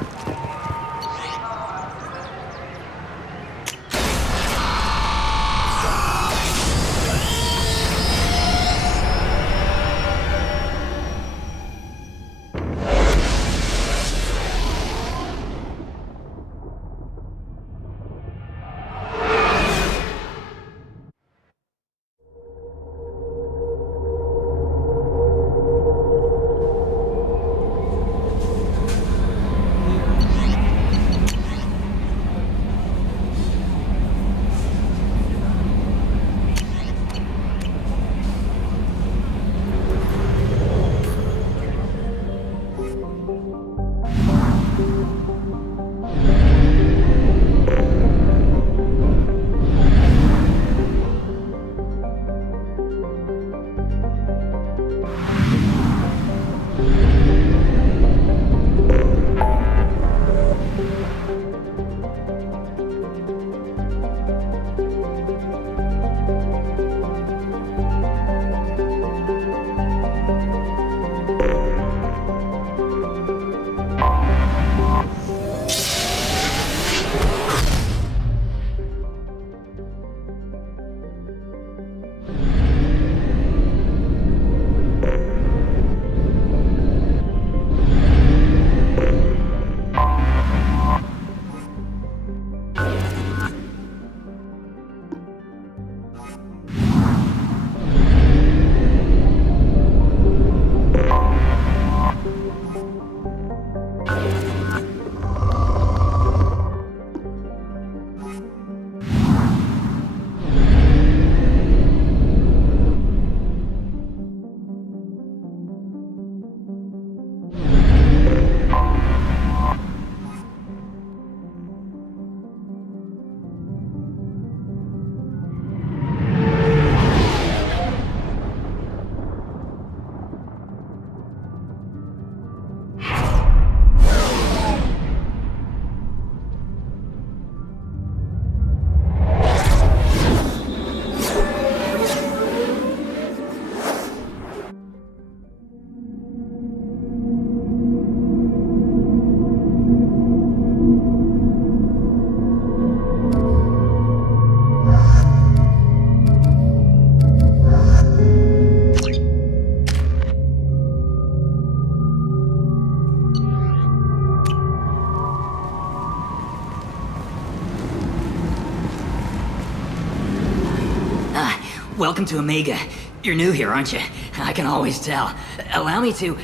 Welcome to Omega. You're new here, aren't you? I can always tell. Allow me to...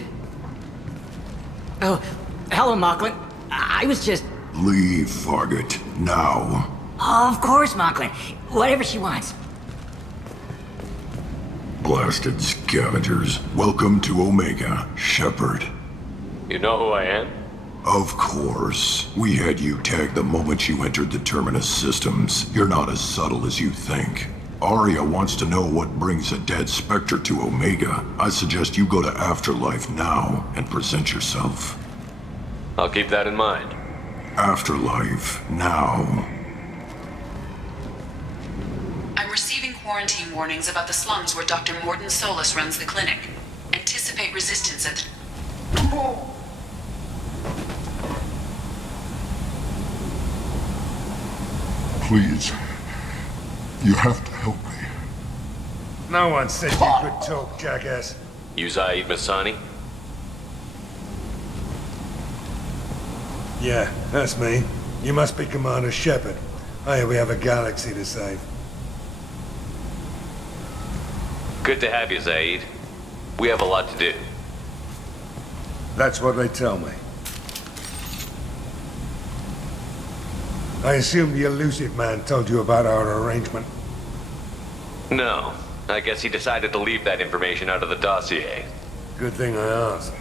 Oh, hello, Mocklin. I was just... Leave, Fargate. Now. Of course, Mocklin. Whatever she wants. Blasted scavengers. Welcome to Omega, Shepard. You know who I am? Of course. We had you tagged the moment you entered the Terminus systems. You're not as subtle as you think. Arya wants to know what brings a dead Spectre to Omega. I suggest you go to Afterlife now and present yourself. I'll keep that in mind. Afterlife, now. I'm receiving quarantine warnings about the slums where Dr. Morton Solus runs the clinic. Anticipate resistance at the... Please. You have to help me. No one said you could talk, jackass. You Zaid Masani? Yeah, that's me. You must be Commander Shepard. Hey, we have a galaxy to save. Good to have you, Zaid. We have a lot to do. That's what they tell me. I assume the elusive man told you about our arrangement. No. I guess he decided to leave that information out of the dossier. Good thing I asked.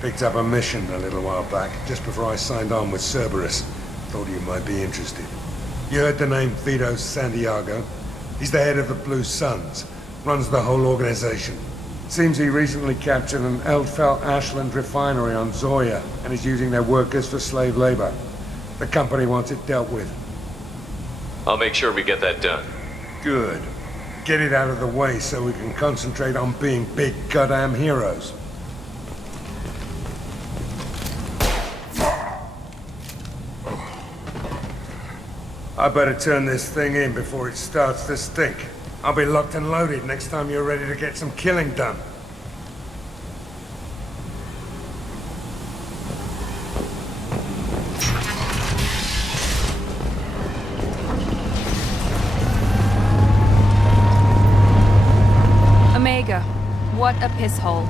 Picked up a mission a little while back, just before I signed on with Cerberus. Thought you might be interested. You heard the name Vito Santiago? He's the head of the Blue Suns. Runs the whole organization. Seems he recently captured an Eldfell Ashland refinery on Zoya and is using their workers for slave labor. The company wants it dealt with. I'll make sure we get that done. Good. Get it out of the way so we can concentrate on being big goddamn heroes. I better turn this thing in before it starts to stink. I'll be locked and loaded next time you're ready to get some killing done. Omega, what a piss hole.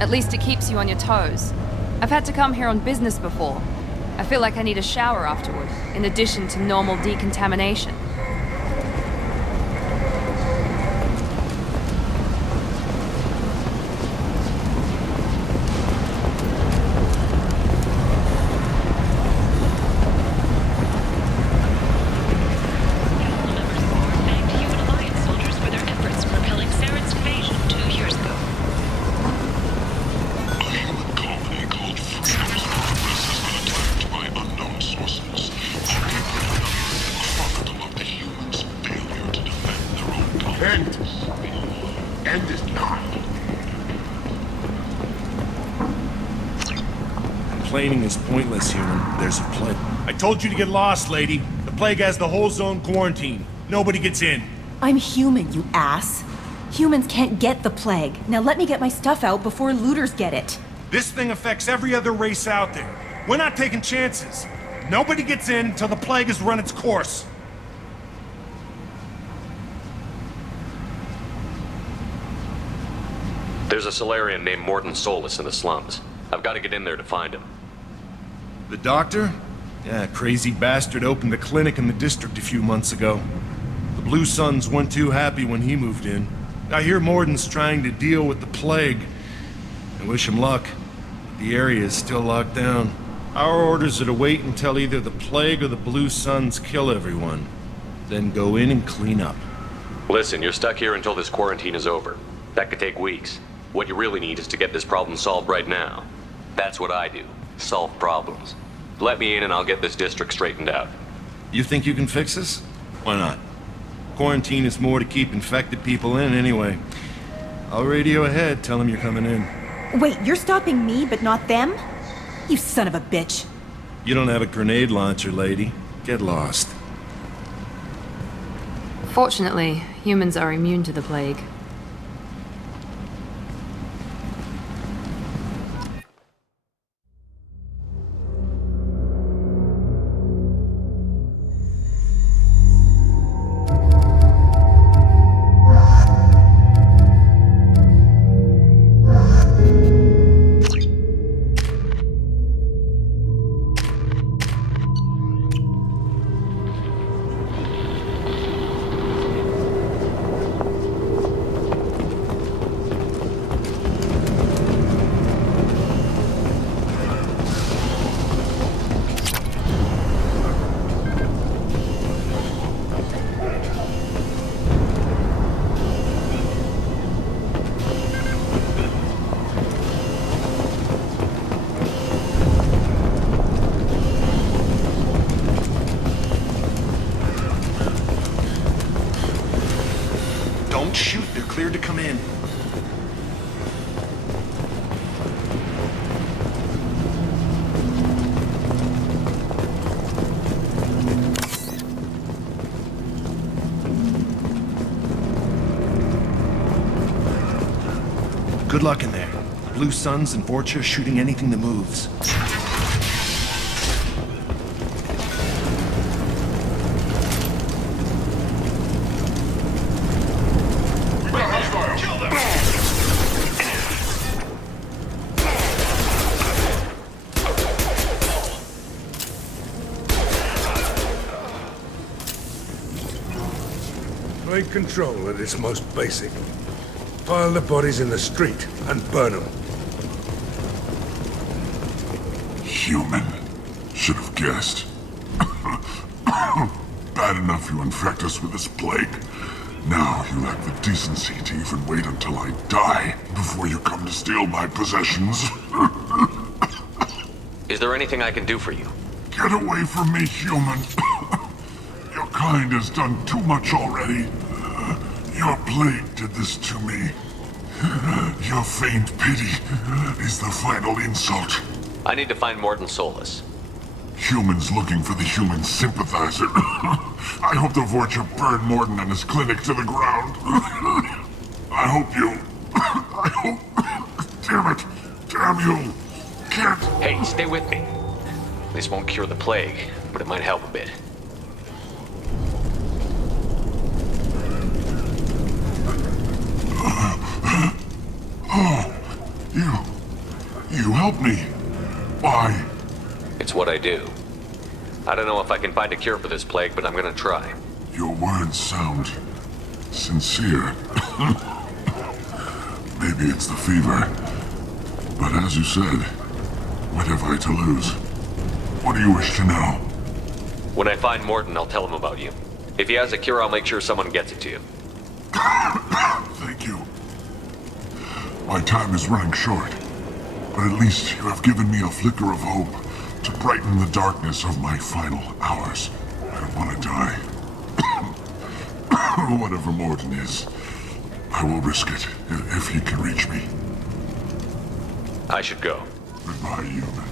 At least it keeps you on your toes. I've had to come here on business before. I feel like I need a shower afterward, in addition to normal decontamination. End it now. Complaining is pointless, human. There's a plague. I told you to get lost, lady. The plague has the whole zone quarantined. Nobody gets in. I'm human, you ass. Humans can't get the plague. Now let me get my stuff out before looters get it. This thing affects every other race out there. We're not taking chances. Nobody gets in until the plague has run its course. There's a Solarian named Morton Solus in the slums. I've got to get in there to find him. The doctor? Yeah, crazy bastard opened a clinic in the district a few months ago. The Blue Suns weren't too happy when he moved in. I hear Morton's trying to deal with the plague. I wish him luck. The area is still locked down. Our orders are to wait until either the plague or the Blue Suns kill everyone. Then go in and clean up. Listen, you're stuck here until this quarantine is over. That could take weeks. What you really need is to get this problem solved right now. That's what I do. Solve problems. Let me in and I'll get this district straightened out. You think you can fix this? Why not? Quarantine is more to keep infected people in anyway. I'll radio ahead, tell them you're coming in. Wait, you're stopping me, but not them? You son of a bitch. You don't have a grenade launcher, lady. Get lost. Fortunately, humans are immune to the plague. come in. Good luck in there. Blue Suns and Vorcha shooting anything that moves. Blade control at its most basic. Pile the bodies in the street and burn them. Human. Should have guessed. Bad enough you infect us with this plague. Now you lack the decency to even wait until I die before you come to steal my possessions. Is there anything I can do for you? Get away from me, human. Your kind has done too much already. Your plague did this to me. Your faint pity is the final insult. I need to find Morden Solus. Humans looking for the human sympathizer. I hope the Vorcha burn Morden and his clinic to the ground. I hope you... I hope... Damn it! Damn you! Can't... Hey, stay with me. This won't cure the plague, but it might help a bit. Oh, you helped me. Why? It's what I do. I don't know if I can find a cure for this plague, but I'm gonna try. Your words sound sincere. Maybe it's the fever. But as you said, what have I to lose? What do you wish to know? When I find Morden, I'll tell him about you. If he has a cure, I'll make sure someone gets it to you. Thank you. My time is running short, but at least you have given me a flicker of hope to brighten the darkness of my final hours. I don't want to die. Whatever Morden is, I will risk it if he can reach me. I should go. Goodbye, human.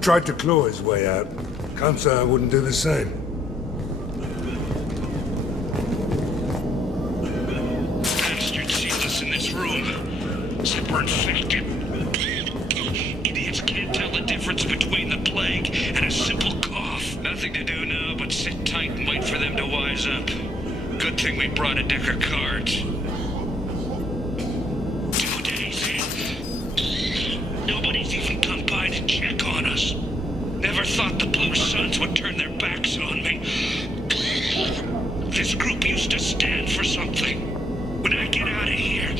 Tried to claw his way out. Can't say I wouldn't do the same. Bastard sealed us in this room. super-infected. Idiots can't tell the difference between the plague and a simple cough. Nothing to do now but sit tight and wait for them to wise up. Good thing we brought a deck of cards. 2 days in. Nobody's even come by to check on us. Never thought the Blue Suns would turn their backs on me. This group used to stand for something. When I get out of here,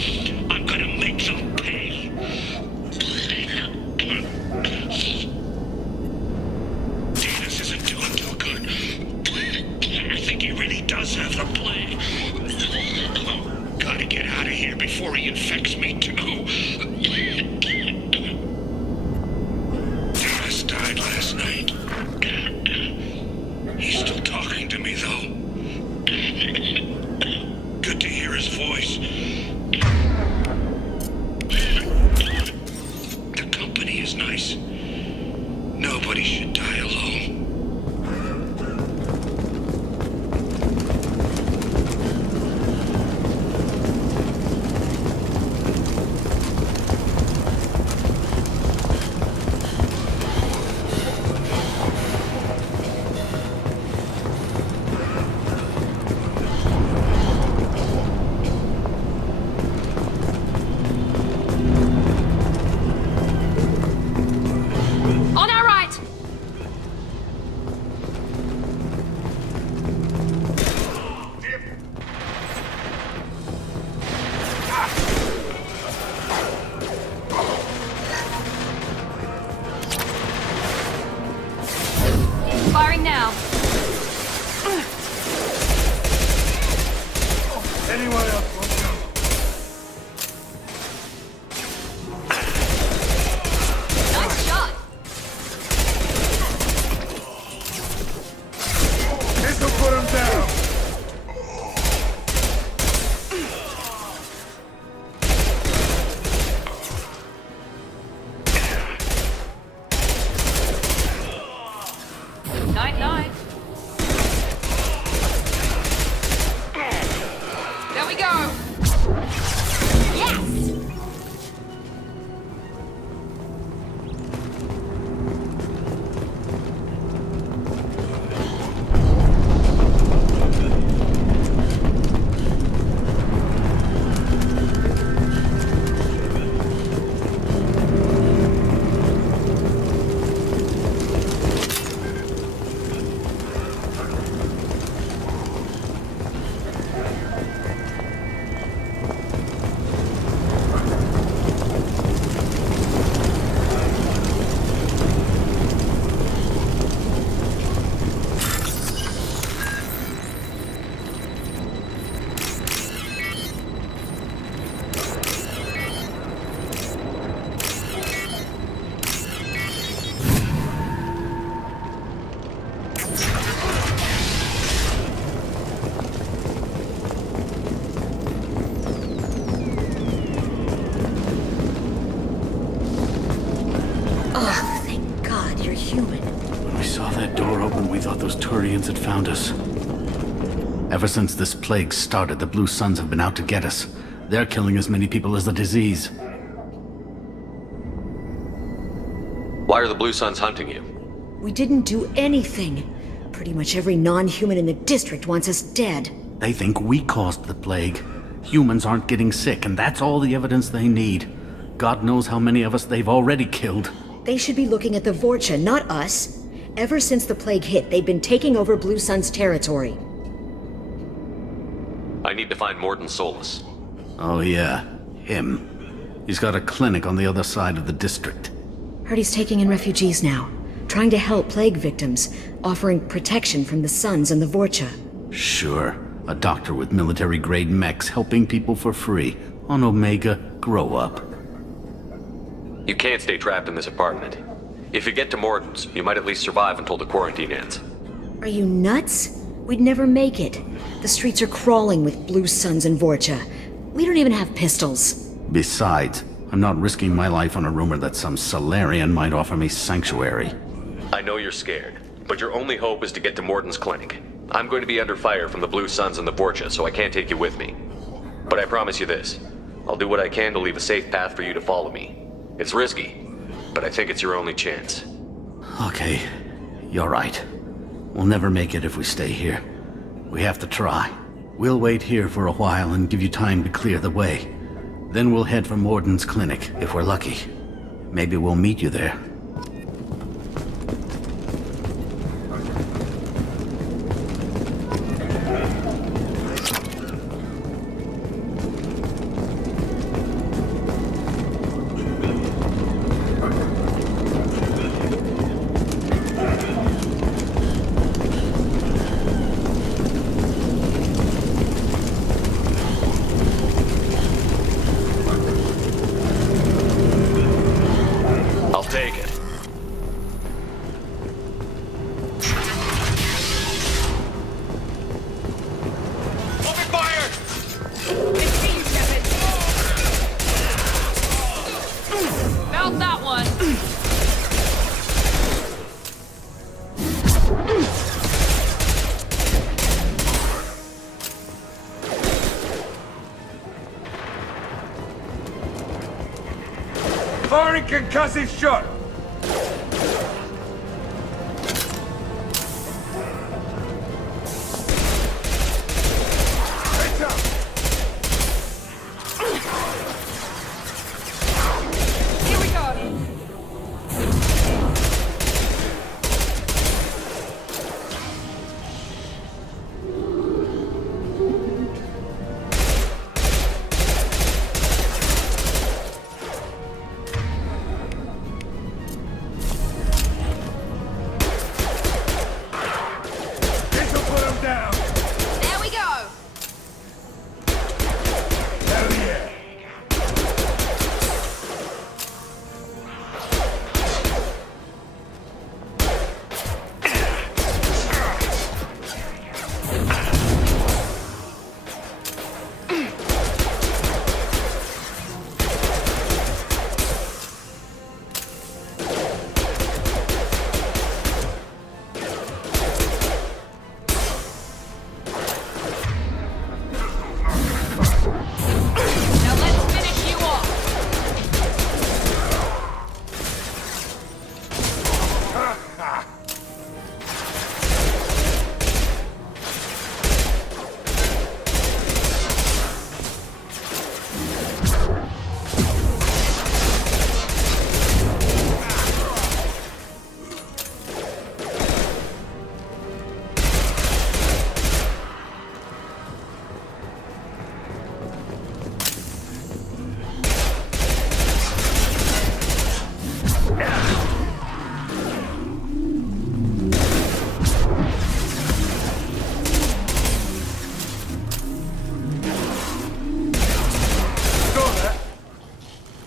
I'm gonna make them pay. Davis isn't doing too good. I think he really does have the plague. Gotta get out of here before he infects me too. Davis died last night. He's still talking to me though. Good to hear his voice. The company is nice. Nobody should die alone. On our right! Firing now. Anyone else want to go? Nice shot. This'll put him down. Night. There we go. Yes! Oh, thank God you're human. When we saw that door open, we thought those Turians had found us. Ever since this plague started, the Blue Suns have been out to get us. They're killing as many people as the disease. Why are the Blue Suns hunting you? We didn't do anything. Pretty much every non-human in the district wants us dead. They think we caused the plague. Humans aren't getting sick, and that's all the evidence they need. God knows how many of us they've already killed. They should be looking at the Vorcha, not us. Ever since the plague hit, they've been taking over Blue Sun's territory. I need to find Morden Solus. Oh yeah, him. He's got a clinic on the other side of the district. Heard he's taking in refugees now, trying to help plague victims, offering protection from the Suns and the Vorcha. Sure, a doctor with military-grade mechs helping people for free. On Omega, grow up. You can't stay trapped in this apartment. If you get to Morden's, you might at least survive until the quarantine ends. Are you nuts? We'd never make it. The streets are crawling with Blue Suns and Vorcha. We don't even have pistols. Besides, I'm not risking my life on a rumor that some Solarian might offer me sanctuary. I know you're scared, but your only hope is to get to Morden's clinic. I'm going to be under fire from the Blue Suns and the Vorcha, so I can't take you with me. But I promise you this. I'll do what I can to leave a safe path for you to follow me. It's risky, but I think it's your only chance. Okay, you're right. We'll never make it if we stay here. We have to try. We'll wait here for a while and give you time to clear the way. Then we'll head for Morden's clinic, if we're lucky. Maybe we'll meet you there. Take it. Open fire! Found that one. Firing concussive shot! Here we go. This'll put him down! There we go. Hell yeah! Now let's finish you off.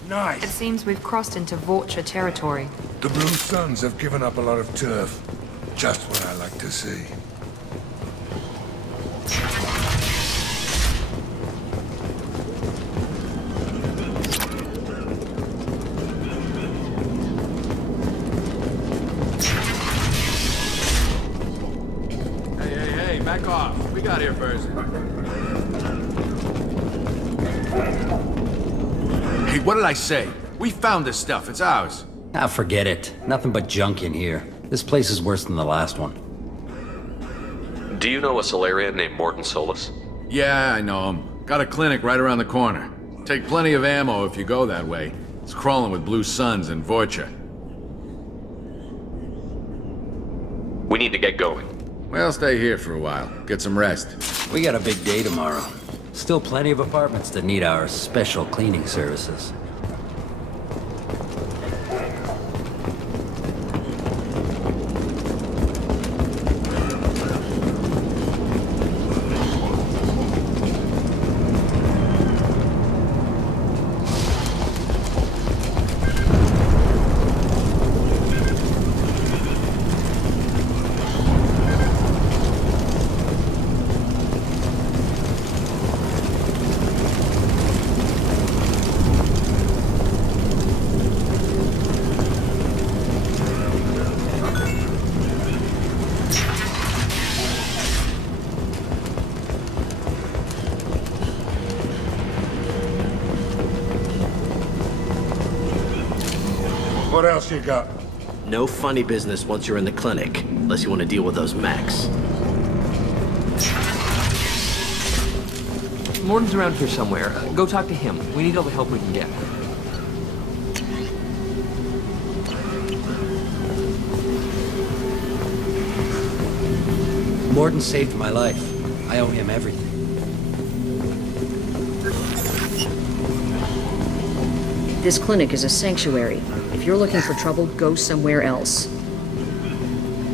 Nice! It seems we've crossed into Vorcha territory. The Blue Suns have given up a lot of turf. Just what I like to see. Hey, back off. We got here first. Hey, what did I say? We found this stuff. It's ours. Ah, forget it. Nothing but junk in here. This place is worse than the last one. Do you know a Solarian named Morden Solus? Yeah, I know him. Got a clinic right around the corner. Take plenty of ammo if you go that way. It's crawling with Blue Suns and Vorcha. We need to get going. Well, stay here for a while. Get some rest. We got a big day tomorrow. Still plenty of apartments that need our special cleaning services. What else you got? No funny business once you're in the clinic, unless you want to deal with those Macs. Morton's around here somewhere. Go talk to him. We need all the help we can get. Morton saved my life. I owe him everything. This clinic is a sanctuary. If you're looking for trouble, go somewhere else.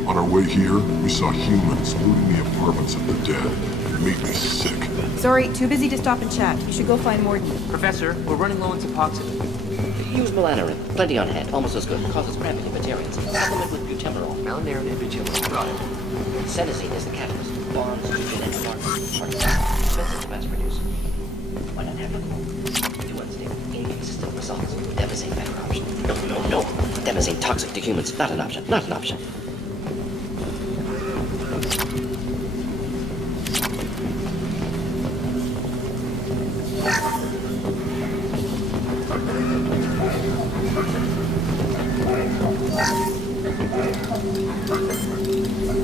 On our way here, we saw humans looting the apartments of the dead. It made me sick. Sorry, too busy to stop and chat. You should go find Morton. Professor, we're running low on Suboxone. Use melanarin. Plenty on hand. Almost as good. Causes cramping in vegetarians. Supplement with butyrool. Melanarin and butyrool. Got it. Senescine is the catalyst. Bonds to genetic markers. Expensive to mass produce. Why not have it? Do unstable. Inconsistent results. Demazine better option. No. Demazine toxic to humans. Not an option. Not an option.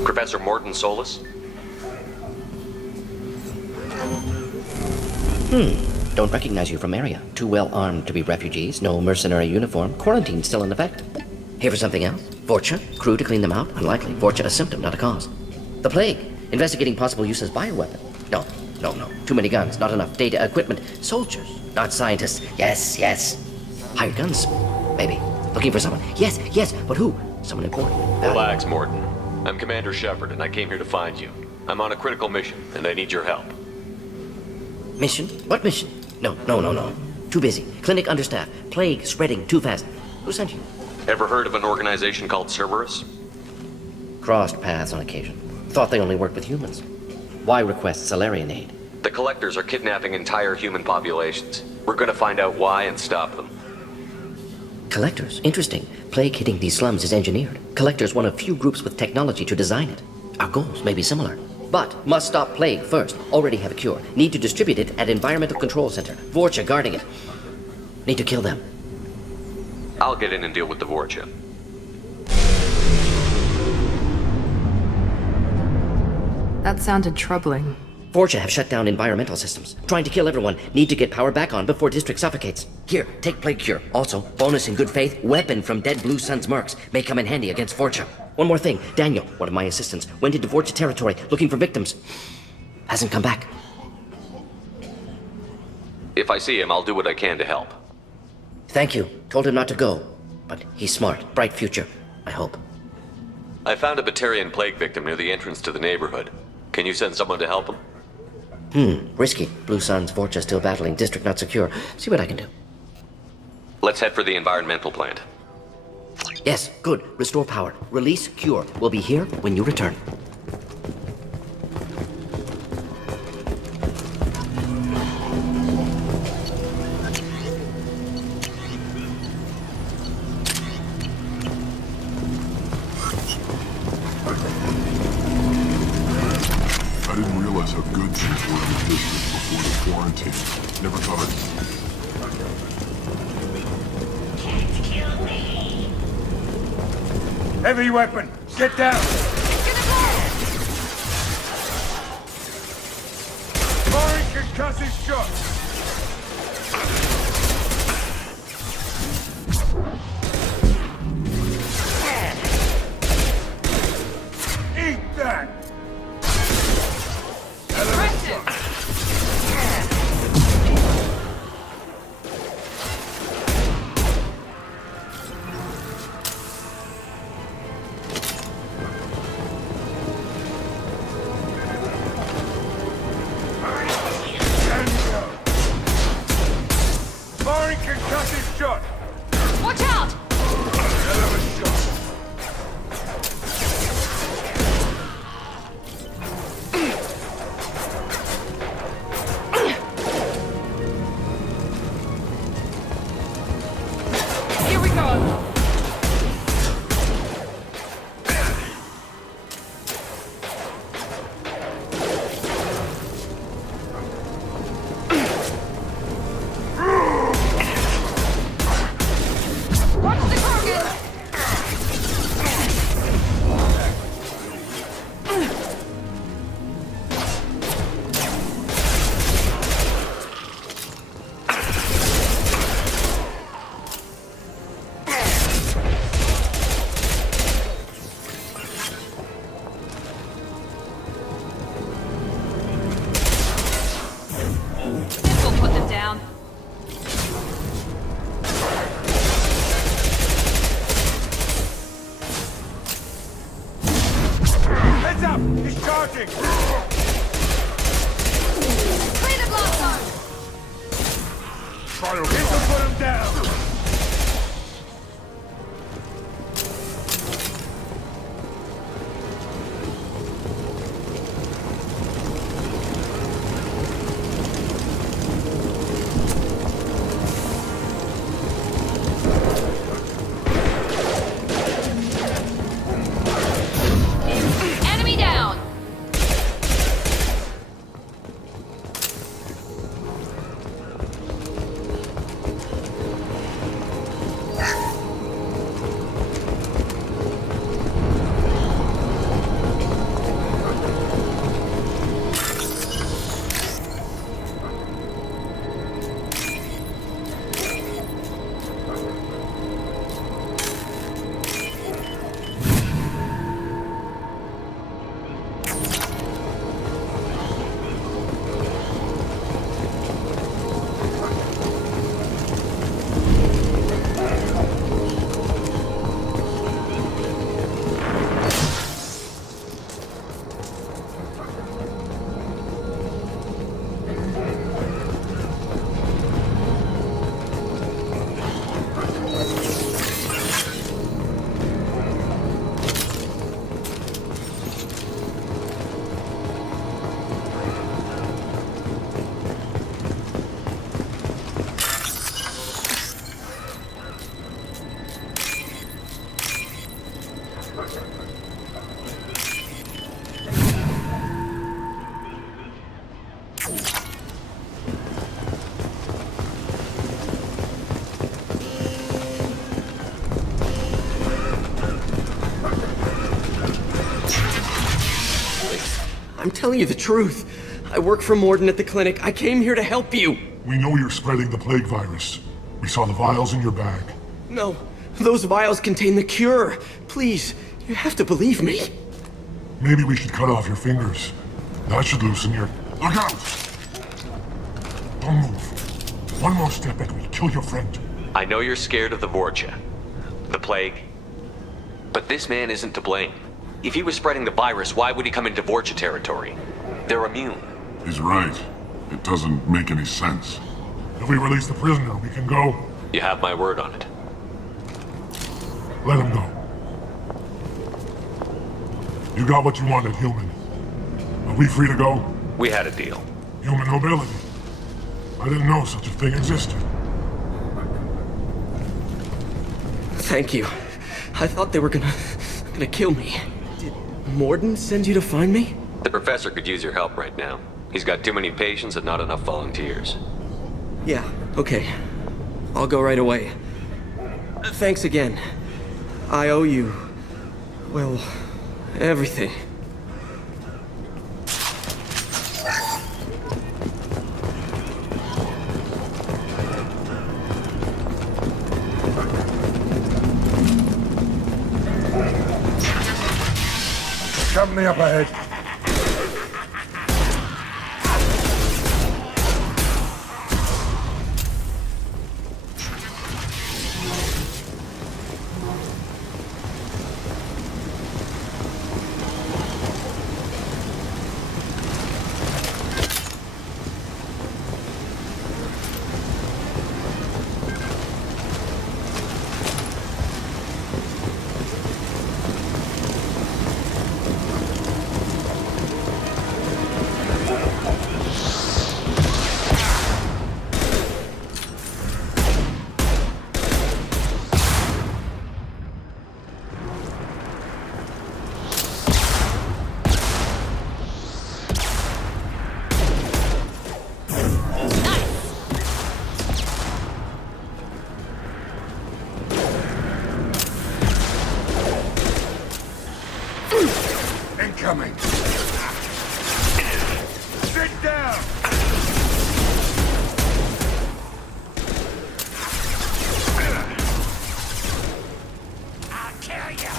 Professor Morton Solus? Don't recognize you from area. Too well armed to be refugees. No mercenary uniform. Quarantine still in effect. Here for something else? Vorcha? Crew to clean them out? Unlikely. Vorcha a symptom, not a cause. The plague. Investigating possible use as bioweapon. No. Too many guns. Not enough data, equipment. Soldiers, not scientists. Yes. Hired guns, maybe. Looking for someone. Yes, but who? Someone important. Relax, Morton. I'm Commander Shepard, and I came here to find you. I'm on a critical mission, and I need your help. Mission? What mission? No. Too busy. Clinic understaffed. Plague spreading too fast. Who sent you? Ever heard of an organization called Cerberus? Crossed paths on occasion. Thought they only worked with humans. Why request Salarian aid? The Collectors are kidnapping entire human populations. We're gonna find out why and stop them. Collectors? Interesting. Plague hitting these slums is engineered. Collectors one of few groups with technology to design it. Our goals may be similar. But must stop plague first. Already have a cure. Need to distribute it at Environmental Control Center. Vorcha guarding it. Need to kill them. I'll get in and deal with the Vorcha. That sounded troubling. Vorcha have shut down environmental systems. Trying to kill everyone. Need to get power back on before district suffocates. Here, take plague cure. Also, bonus in good faith, weapon from dead Blue Sun's mercs. May come in handy against Vorcha. One more thing. Daniel, one of my assistants, went into Vorcha territory looking for victims. Hasn't come back. If I see him, I'll do what I can to help. Thank you. Told him not to go. But he's smart. Bright future. I hope. I found a Batarian plague victim near the entrance to the neighborhood. Can you send someone to help him? Risky. Blue Sun's Vorcha still battling. District not secure. See what I can do. Let's head for the environmental plant. Yes, good. Restore power. Release cure. We'll be here when you return. I didn't realize how good things were in the district before the quarantine. Never thought I'd... Heavy weapon! Get down! Firing concussive shots! Eat that! Firing concussive shot! Watch out! Hell of a shot! Here we go! Watch the target! working! Clear the blast zone! Try to put him down! Enemy down! I'm telling you the truth. I work for Morden at the clinic. I came here to help you. We know you're spreading the plague virus. We saw the vials in your bag. No, those vials contain the cure. Please, you have to believe me. Maybe we should cut off your fingers. That should loosen your... Look out! Don't move. One more step and we'll kill your friend. I know you're scared of the Vorcha, the plague, but this man isn't to blame. If he was spreading the virus, why would he come into Vorcha territory? They're immune. He's right. It doesn't make any sense. If we release the prisoner, we can go. You have my word on it. Let him go. You got what you wanted, human. Are we free to go? We had a deal. Human nobility. I didn't know such a thing existed. Thank you. I thought they were gonna kill me. Did Morden send you to find me? The professor could use your help right now. He's got too many patients and not enough volunteers. Yeah, okay. I'll go right away. Thanks again. I owe you, well, everything. Company up ahead. Incoming! Sit down! I'll kill you!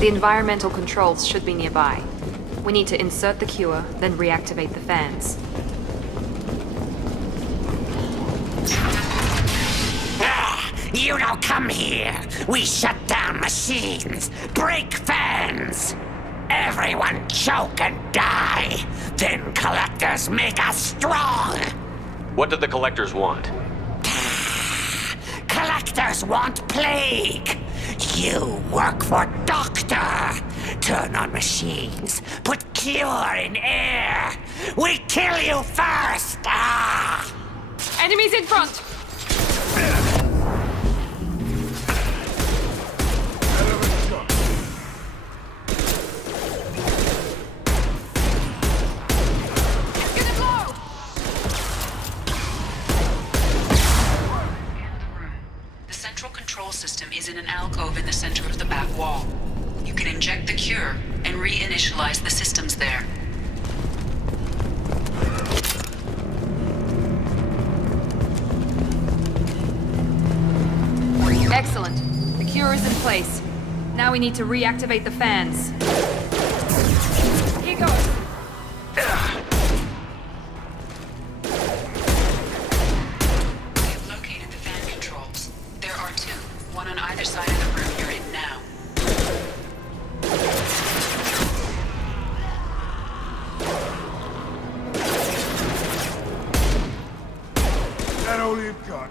The environmental controls should be nearby. We need to insert the cure, then reactivate the fans. You don't come here. We shut down machines, break fans. Everyone choke and die. Then collectors make us strong. What did the collectors want? Collectors want plague. You work for Doctor. Turn on machines. Put cure in air. We kill you first. Enemies in front. System is in an alcove in the center of the back wall. You can inject the cure and reinitialize the systems there. Excellent. The cure is in place. Now we need to reactivate the fans. Here goes. On either side of the room you're in now. Is that all you've got?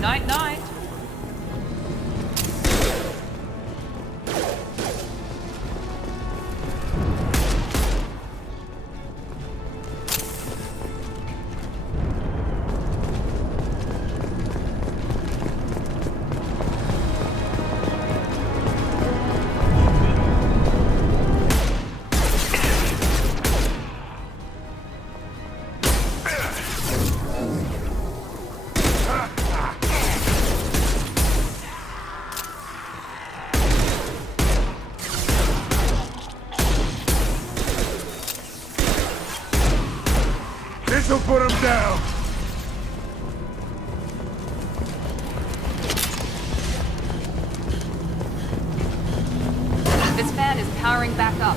Night, night. This'll put him down! This fan is powering back up.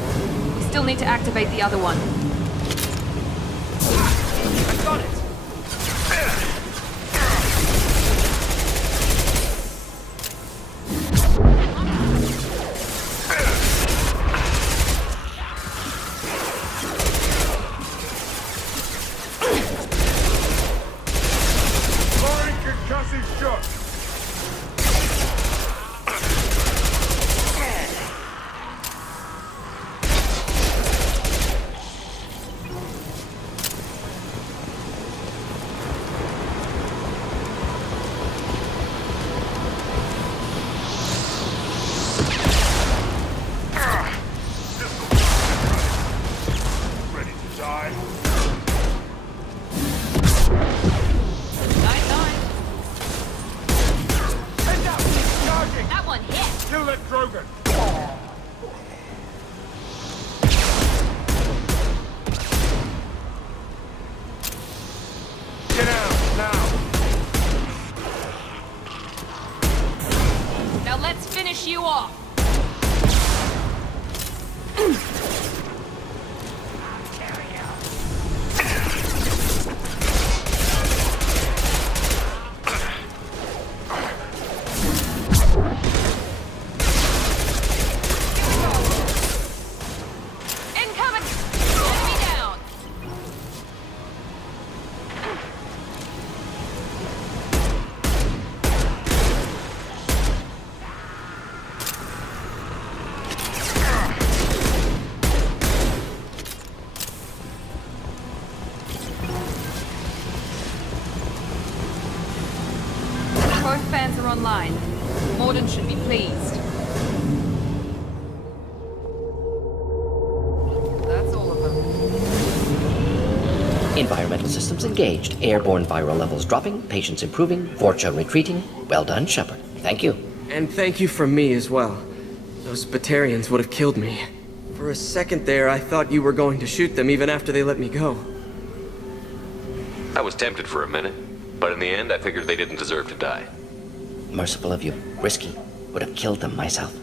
We still need to activate the other one. I got it! Both fans are online. Morden should be pleased. That's all of them. Environmental systems engaged. Airborne viral levels dropping. Patients improving. Vorcha retreating. Well done, Shepard. Thank you. And thank you from me as well. Those Batarians would have killed me. For a second there, I thought you were going to shoot them even after they let me go. I was tempted for a minute, But in the end, I figured they didn't deserve to die. Merciful of you. Risky. Would have killed them myself.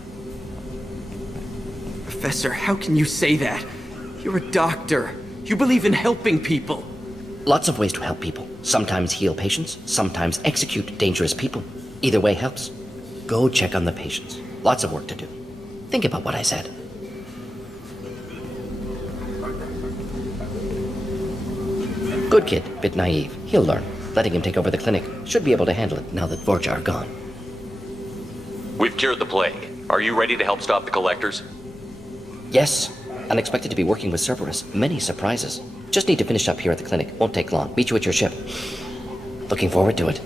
Professor, how can you say that? You're a doctor. You believe in helping people. Lots of ways to help people. Sometimes heal patients, sometimes execute dangerous people. Either way helps. Go check on the patients. Lots of work to do. Think about what I said. Good kid, bit naive. He'll learn. Letting him take over the clinic. Should be able to handle it now that Vorcha are gone. We've cured the plague. Are you ready to help stop the collectors? Yes. Unexpected to be working with Cerberus. Many surprises. Just need to finish up here at the clinic. Won't take long. Meet you at your ship. Looking forward to it.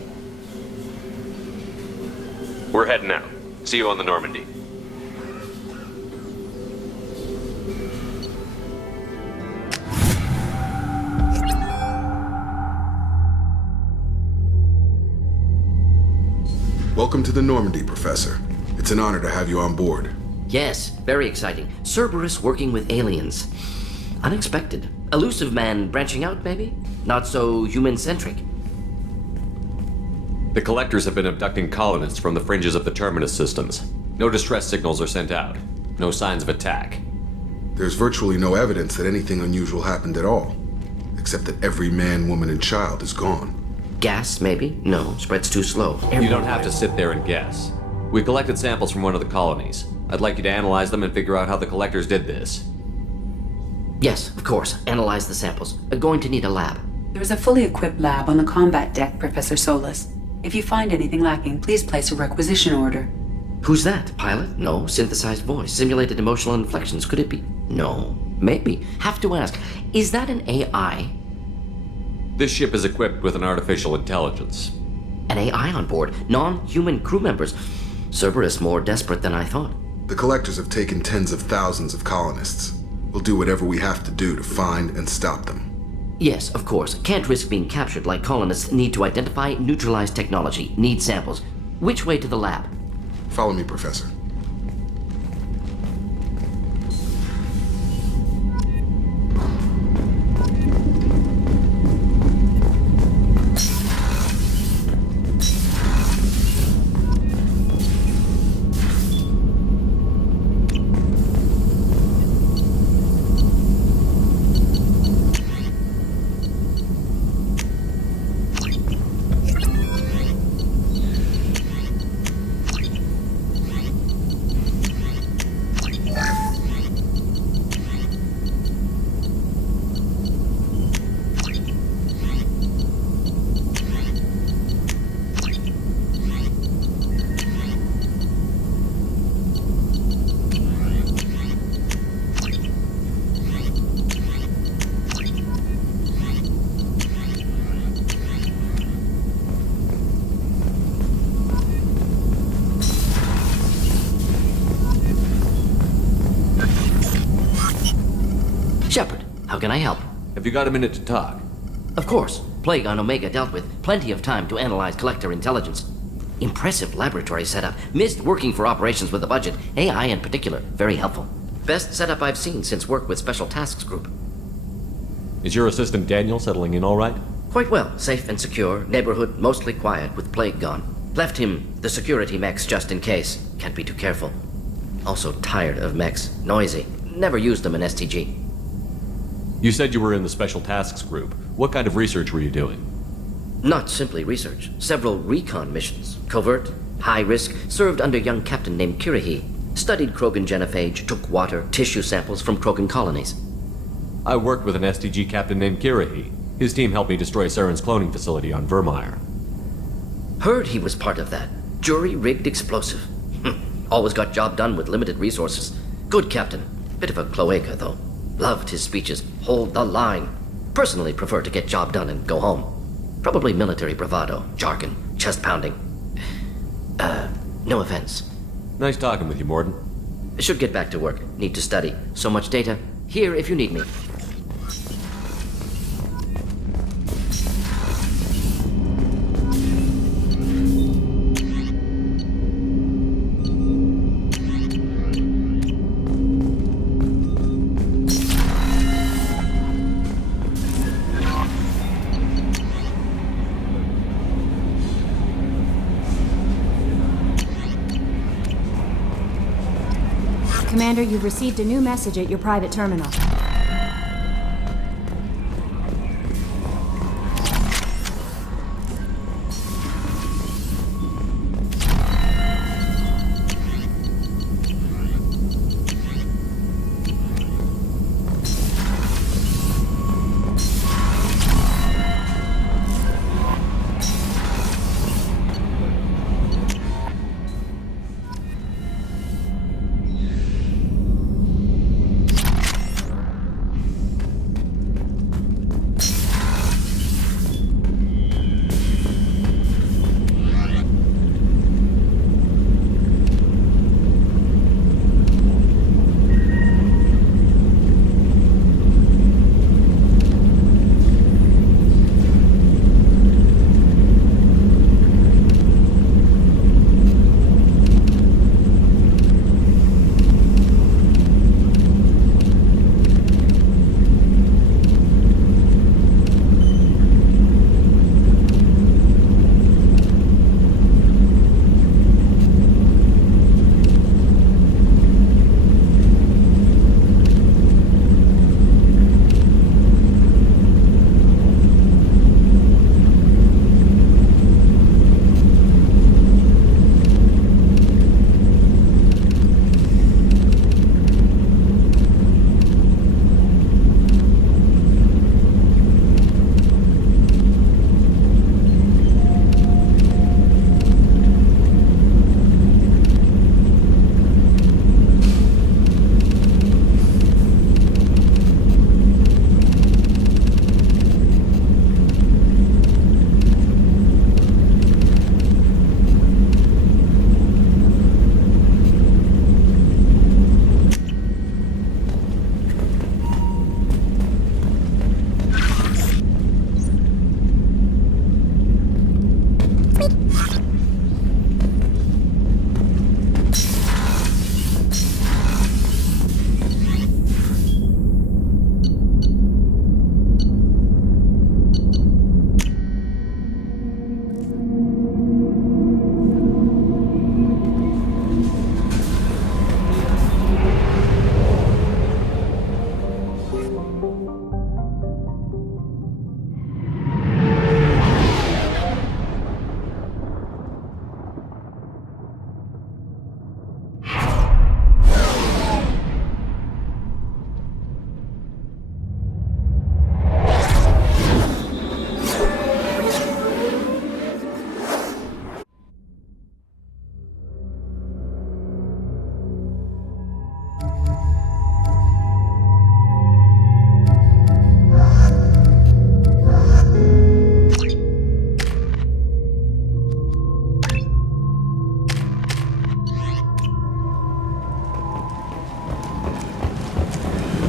We're heading out. See you on the Normandy. Welcome to the Normandy, Professor. It's an honor to have you on board. Yes, very exciting. Cerberus working with aliens. Unexpected. Elusive man branching out, maybe? Not so human-centric. The collectors have been abducting colonists from the fringes of the terminus systems. No distress signals are sent out. No signs of attack. There's virtually no evidence that anything unusual happened at all. Except that every man, woman, and child is gone. Gas, maybe? No, spreads too slow. You don't have to sit there and guess. We collected samples from one of the colonies. I'd like you to analyze them and figure out how the collectors did this. Yes, of course. Analyze the samples. Going to need a lab. There's a fully equipped lab on the combat deck, Professor Solis. If you find anything lacking, please place a requisition order. Who's that? Pilot? No. Synthesized voice. Simulated emotional inflections. Could it be? No. Maybe. Have to ask. Is that an AI? This ship is equipped with an artificial intelligence. An AI on board? Non-human crew members? Cerberus more desperate than I thought. The collectors have taken tens of thousands of colonists. We'll do whatever we have to do to find and stop them. Yes, of course. Can't risk being captured like colonists need to identify, neutralize technology, need samples. Which way to the lab? Follow me, Professor. Shepard, how can I help? Have you got a minute to talk? Of course. Plague on Omega dealt with. Plenty of time to analyze collector intelligence. Impressive laboratory setup. Missed working for operations with a budget. AI in particular. Very helpful. Best setup I've seen since work with Special Tasks Group. Is your assistant Daniel settling in all right? Quite well. Safe and secure. Neighborhood mostly quiet with Plague gone. Left him the security mechs just in case. Can't be too careful. Also tired of mechs. Noisy. Never used them in STG. You said you were in the Special Tasks Group. What kind of research were you doing? Not simply research. Several recon missions. Covert, high risk, served under a young captain named Kirahi. Studied Krogan genophage, took water, tissue samples from Krogan colonies. I worked with an STG captain named Kirahi. His team helped me destroy Saren's cloning facility on Vermeer. Heard he was part of that. Jury-rigged explosive. Always got job done with limited resources. Good captain. Bit of a cloaca, though. Loved his speeches. Hold the line. Personally prefer to get job done and go home. Probably military bravado, jargon, chest pounding. No offense. Nice talking with you, Morden. Should get back to work. Need to study. So much data. Here if you need me. Commander, you've received a new message at your private terminal.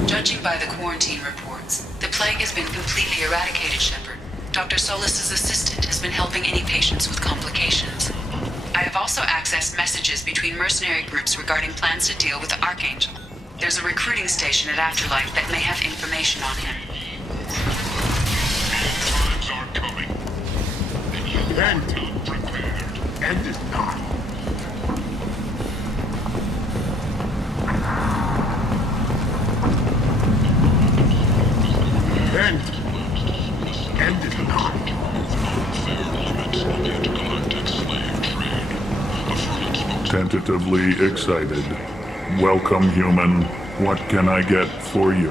Judging by the quarantine reports, the plague has been completely eradicated, Shepard. Dr. Solis's assistant has been helping any patients with complications. I have also accessed messages between mercenary groups regarding plans to deal with the Archangel. There's a recruiting station at Afterlife that may have information on him. Times are coming. End prepared. End it now. End it now. Tentatively excited. Welcome, human. What can I get for you?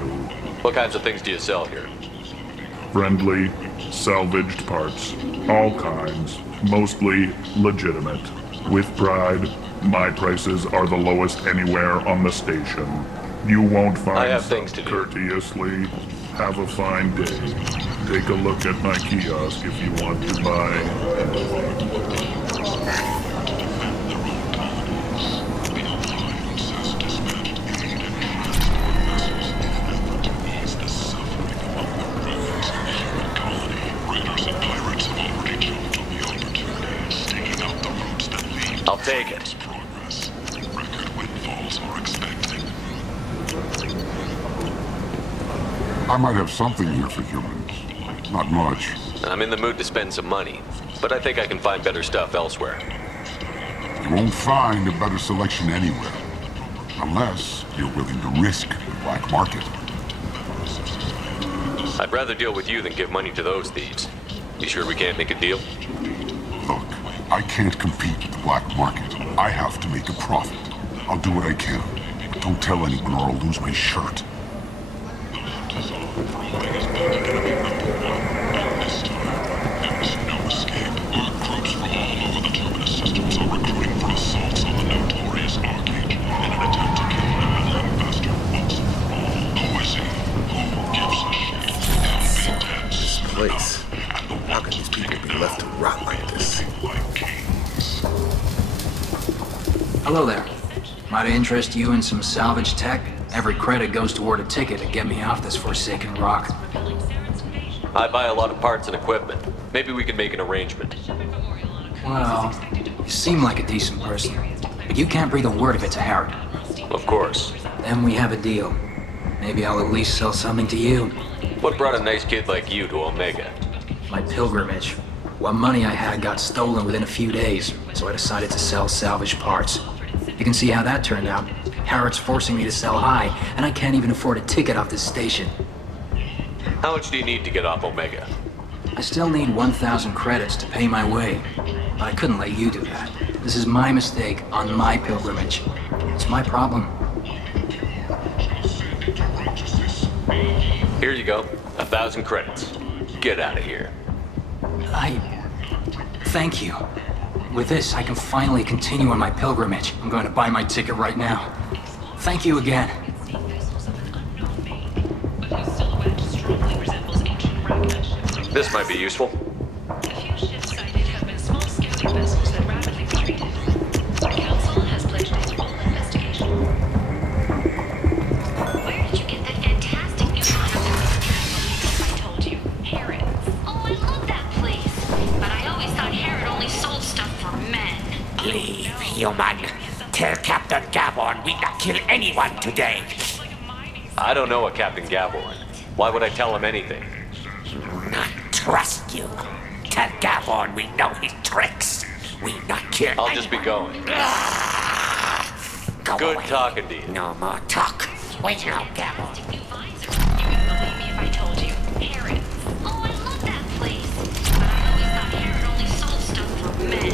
What kinds of things do you sell here? Friendly, salvaged parts. All kinds. Mostly legitimate. With pride, my prices are the lowest anywhere on the station. You won't find I have things to do. Courteously. Have a fine day. Take a look at my kiosk if you want to buy. I'll take it. I might have something here for humans. Not much. I'm in the mood to spend some money, but I think I can find better stuff elsewhere. You won't find a better selection anywhere. Unless you're willing to risk the black market. I'd rather deal with you than give money to those thieves. You sure we can't make a deal? Look, I can't compete with the black market. I have to make a profit. I'll do what I can. But don't tell anyone or I'll lose my shirt. Place. How can these people be left to rot like this? Hello there. Might I interest you in some salvage tech? Every credit goes toward a ticket to get me off this forsaken rock. I buy a lot of parts and equipment. Maybe we can make an arrangement. Well, you seem like a decent person, but you can't breathe a word of it to Harrod. Of course. Then we have a deal. Maybe I'll at least sell something to you. What brought a nice kid like you to Omega? My pilgrimage. What money I had got stolen within a few days, so I decided to sell salvage parts. You can see how that turned out. Harrod's forcing me to sell high, and I can't even afford a ticket off this station. How much do you need to get off Omega? I still need 1,000 credits to pay my way, but I couldn't let you do that. This is my mistake on my pilgrimage. It's my problem. Here you go. 1,000 credits. Get out of here. Thank you. With this, I can finally continue on my pilgrimage. I'm going to buy my ticket right now. Thank you again. This might be useful. The few ships sighted have been small scouting vessels that rapidly retreated. The Council has pledged a full investigation. Where did you get that fantastic new I told you? Harrod. Oh, I love that place. But I always thought Harrod only sold stuff for men. Leave, human. Tell Captain Gaborn we not kill anyone today. I don't know a Captain Gaborn. Why would I tell him anything? Not trust you. Tell Gaborn we know his tricks. We not kill I'll just be going. Go Good away. talking to you. No more talk. Wait now, Gaborn. You can believe me if I told you. Harrod. Oh, I love that place. But I always thought Harrod only sold stuff for men.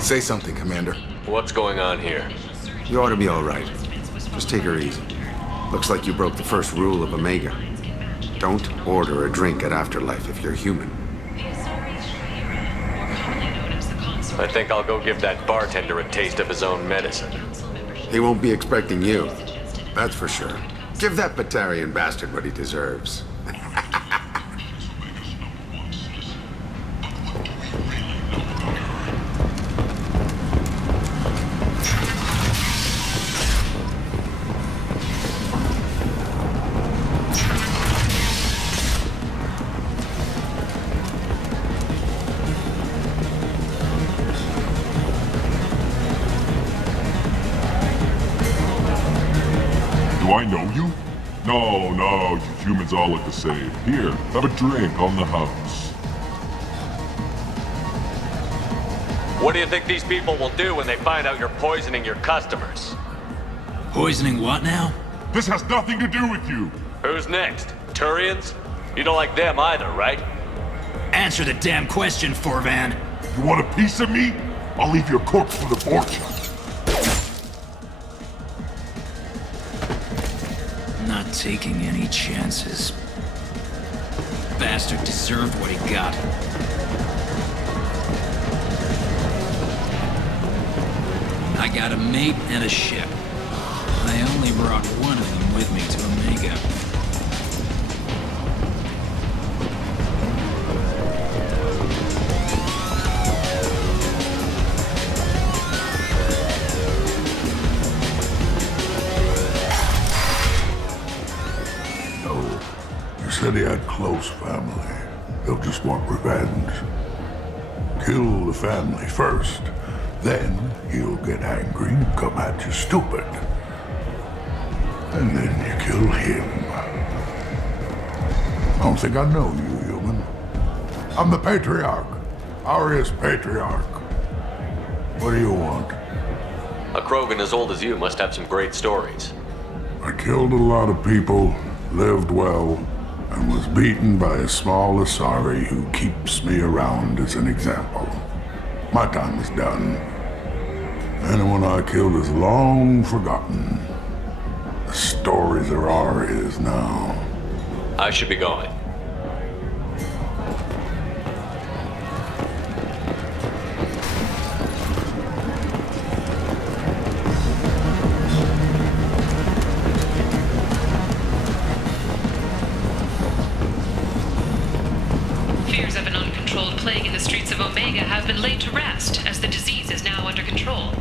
Say something, Commander. What's going on here? You ought to be all right. Just take her easy. Looks like you broke the first rule of Omega. Don't order a drink at Afterlife if you're human. I think I'll go give that bartender a taste of his own medicine. He won't be expecting you. That's for sure. Give that Batarian bastard what he deserves. Do I know you? No, you humans all look the same. Here, have a drink on the house. What do you think these people will do when they find out you're poisoning your customers? Poisoning what now? This has nothing to do with you. Who's next? Turians? You don't like them either, right? Answer the damn question, Forvan. You want a piece of me? I'll leave your corpse for the Vorcha. Not taking any chances. Bastard deserved what he got. I got a mate and a ship. I only brought one of them with me to Omega. You said he had close family. They'll just want revenge. Kill the family first. Then he'll get angry and come at you stupid. And then you kill him. I don't think I know you, human. I'm the Patriarch. Aria's Patriarch. What do you want? A Krogan as old as you must have some great stories. I killed a lot of people, lived well, and was beaten by a small Asari who keeps me around as an example. My time is done. Anyone I killed is long forgotten. The stories are Aria's now. I should be going. Fears of an uncontrolled plague in the streets of Omega have been laid to rest, as the disease is now under control.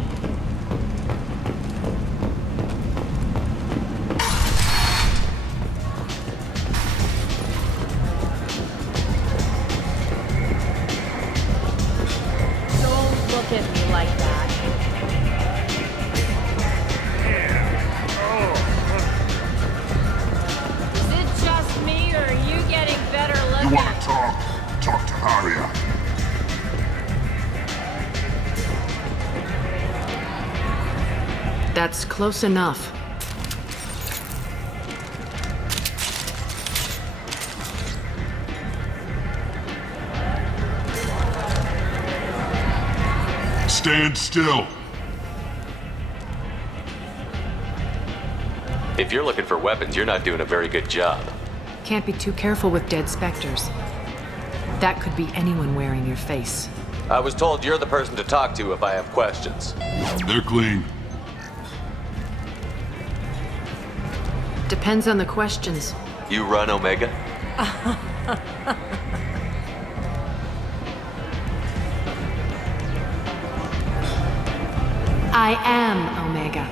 Don't look at me like that. Is it just me, or are you getting better looking? You want to talk? Talk to Aria. That's close enough. Stand still. If you're looking for weapons, you're not doing a very good job. Can't be too careful with dead specters. That could be anyone wearing your face. I was told you're the person to talk to if I have questions. They're clean. Depends on the questions. You run Omega? I am Omega.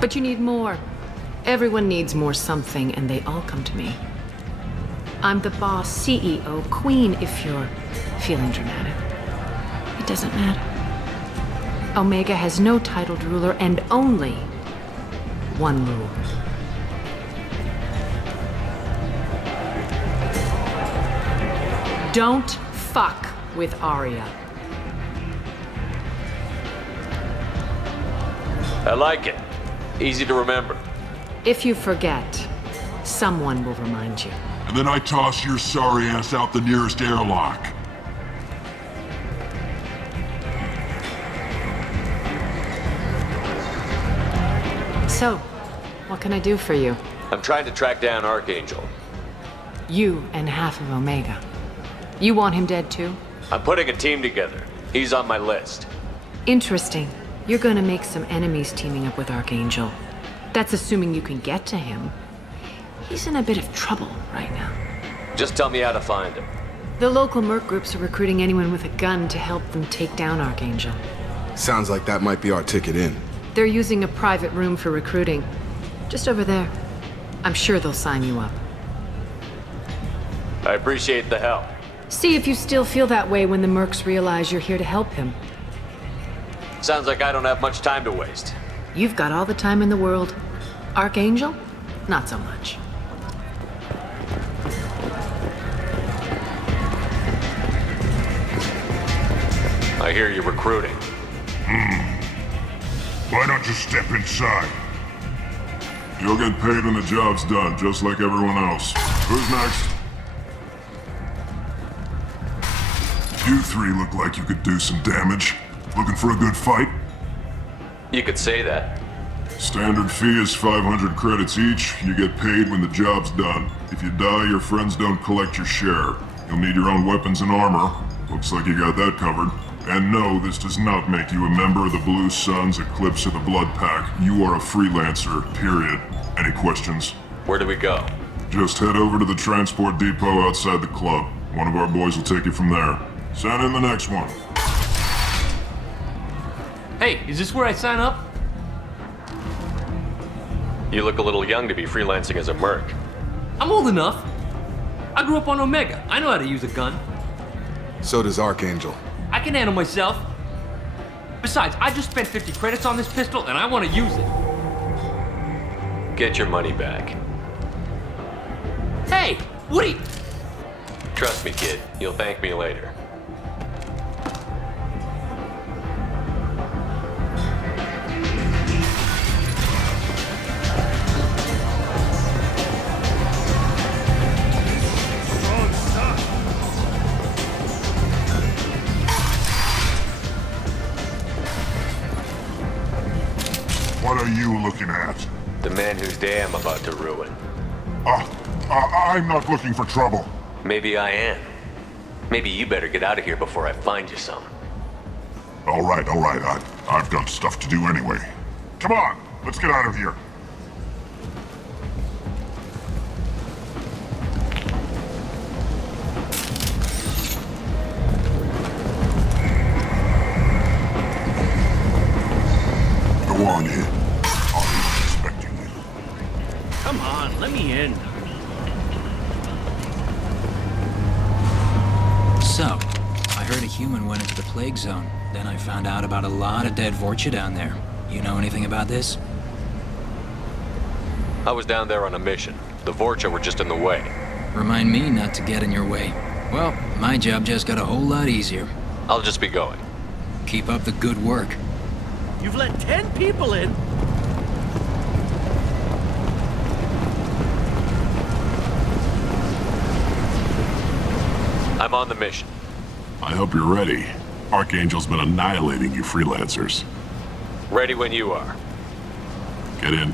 But you need more. Everyone needs more something, and they all come to me. I'm the boss, CEO, queen, if you're feeling dramatic. It doesn't matter. Omega has no titled ruler and only one rule. Don't fuck with Aria. I like it. Easy to remember. If you forget, someone will remind you. And then I toss your sorry ass out the nearest airlock. So, what can I do for you? I'm trying to track down Archangel. You and half of Omega. You want him dead too? I'm putting a team together. He's on my list. Interesting. You're gonna make some enemies teaming up with Archangel. That's assuming you can get to him. He's in a bit of trouble right now. Just tell me how to find him. The local merc groups are recruiting anyone with a gun to help them take down Archangel. Sounds like that might be our ticket in. They're using a private room for recruiting. Just over there. I'm sure they'll sign you up. I appreciate the help. See if you still feel that way when the mercs realize you're here to help him. Sounds like I don't have much time to waste. You've got all the time in the world. Archangel? Not so much. I hear you're recruiting. Why don't you step inside? You'll get paid when the job's done, just like everyone else. Who's next? You three look like you could do some damage. Looking for a good fight? You could say that. Standard fee is 500 credits each. You get paid when the job's done. If you die, your friends don't collect your share. You'll need your own weapons and armor. Looks like you got that covered. And no, this does not make you a member of the Blue Suns, Eclipse, or the Blood Pack. You are a freelancer, period. Any questions? Where do we go? Just head over to the transport depot outside the club. One of our boys will take you from there. Send in the next one. Hey, is this where I sign up? You look a little young to be freelancing as a merc. I'm old enough. I grew up on Omega. I know how to use a gun. So does Archangel. I can handle myself. Besides, I just spent 50 credits on this pistol and I want to use it. Get your money back. Hey, Woody! Trust me, kid. You'll thank me later. What are you looking at? The man whose day I'm about to ruin. I'm not looking for trouble. Maybe I am. Maybe you better get out of here before I find you some. All right. I've got stuff to do anyway. Come on, let's get out of here. Go on in. I was expecting you. Come on, let me in. So, I heard a human went into the plague zone. Then I found out about a lot of dead Vorcha down there. You know anything about this? I was down there on a mission. The Vorcha were just in the way. Remind me not to get in your way. Well, my job just got a whole lot easier. I'll just be going. Keep up the good work. You've let 10 people in? I'm on the mission. I hope you're ready. Archangel's been annihilating you freelancers. Ready when you are. Get in.